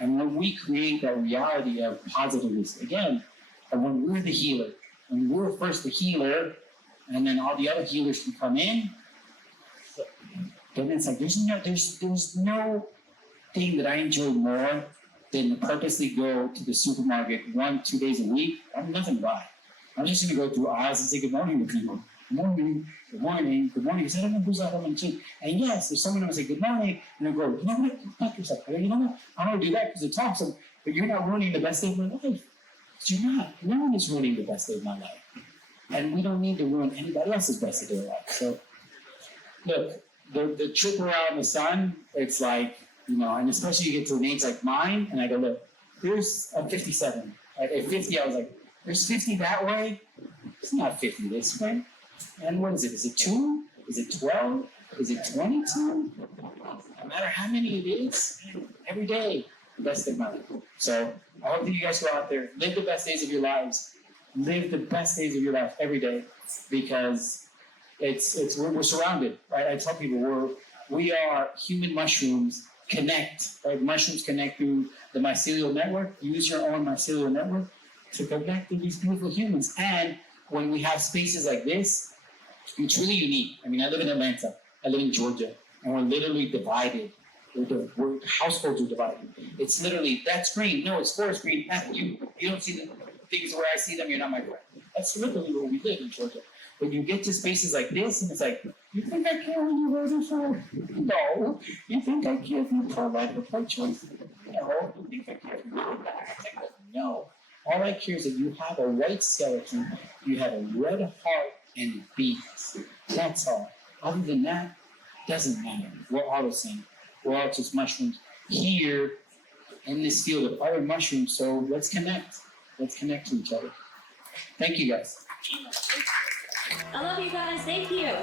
And when we create that reality of positiveness, again, and when we're the healer, when we're first the healer, and then all the other healers can come in, then it's like there's no thing that I enjoy more than to purposely go to the supermarket 1-2 days a week. I have nothing to buy. I'm just gonna go through aisles and say good morning to people. Good morning, good morning, good morning. Because I don't know who's out on the. And yes, there's someone who say good morning, and they'll go, you know what? Fuck yourself. I go, you know what? I'm gonna do that because it's awesome, but you're not ruining the best day of my life. Because you're not. No one is ruining the best day of my life. And we don't need to ruin anybody else's best day of their life. So look, the trip around the sun, it's like, you know, and especially you get to an age like mine, and I go, look, I'm 57. At 50, I was like, there's 50 that way. It's not 50 this way. And what is it? Is it 2? Is it 12? Is it 22? No matter how many it is, every day, the best of my life. So I hope that you guys go out there, live the best days of your lives. Live the best days of your life every day, because we're surrounded, right? I tell people we are human mushrooms connect, right? Mushrooms connect through the mycelial network. Use your own mycelial network to connect with these beautiful humans. And when we have spaces like this, it's really unique. I mean, I live in Atlanta, I live in Georgia, and we're literally divided. Households are divided. It's literally, that's green. No, it's forest green. You don't see the things where I see them, you're not my friend. That's literally where we live in Georgia. When you get to spaces like this, and it's like, you think I care when you voted for? No. You think I care if you pro-life or pro-choice? No. You think I care if you pro-life? No. All I care is that you have a white skeleton, you have a red heart, and beats. That's all. Other than that, doesn't matter. We're all the same. We're all just mushrooms here in this field of other mushrooms, so let's connect. Let's connect to each other. Thank you, guys. I love you guys. Thank you.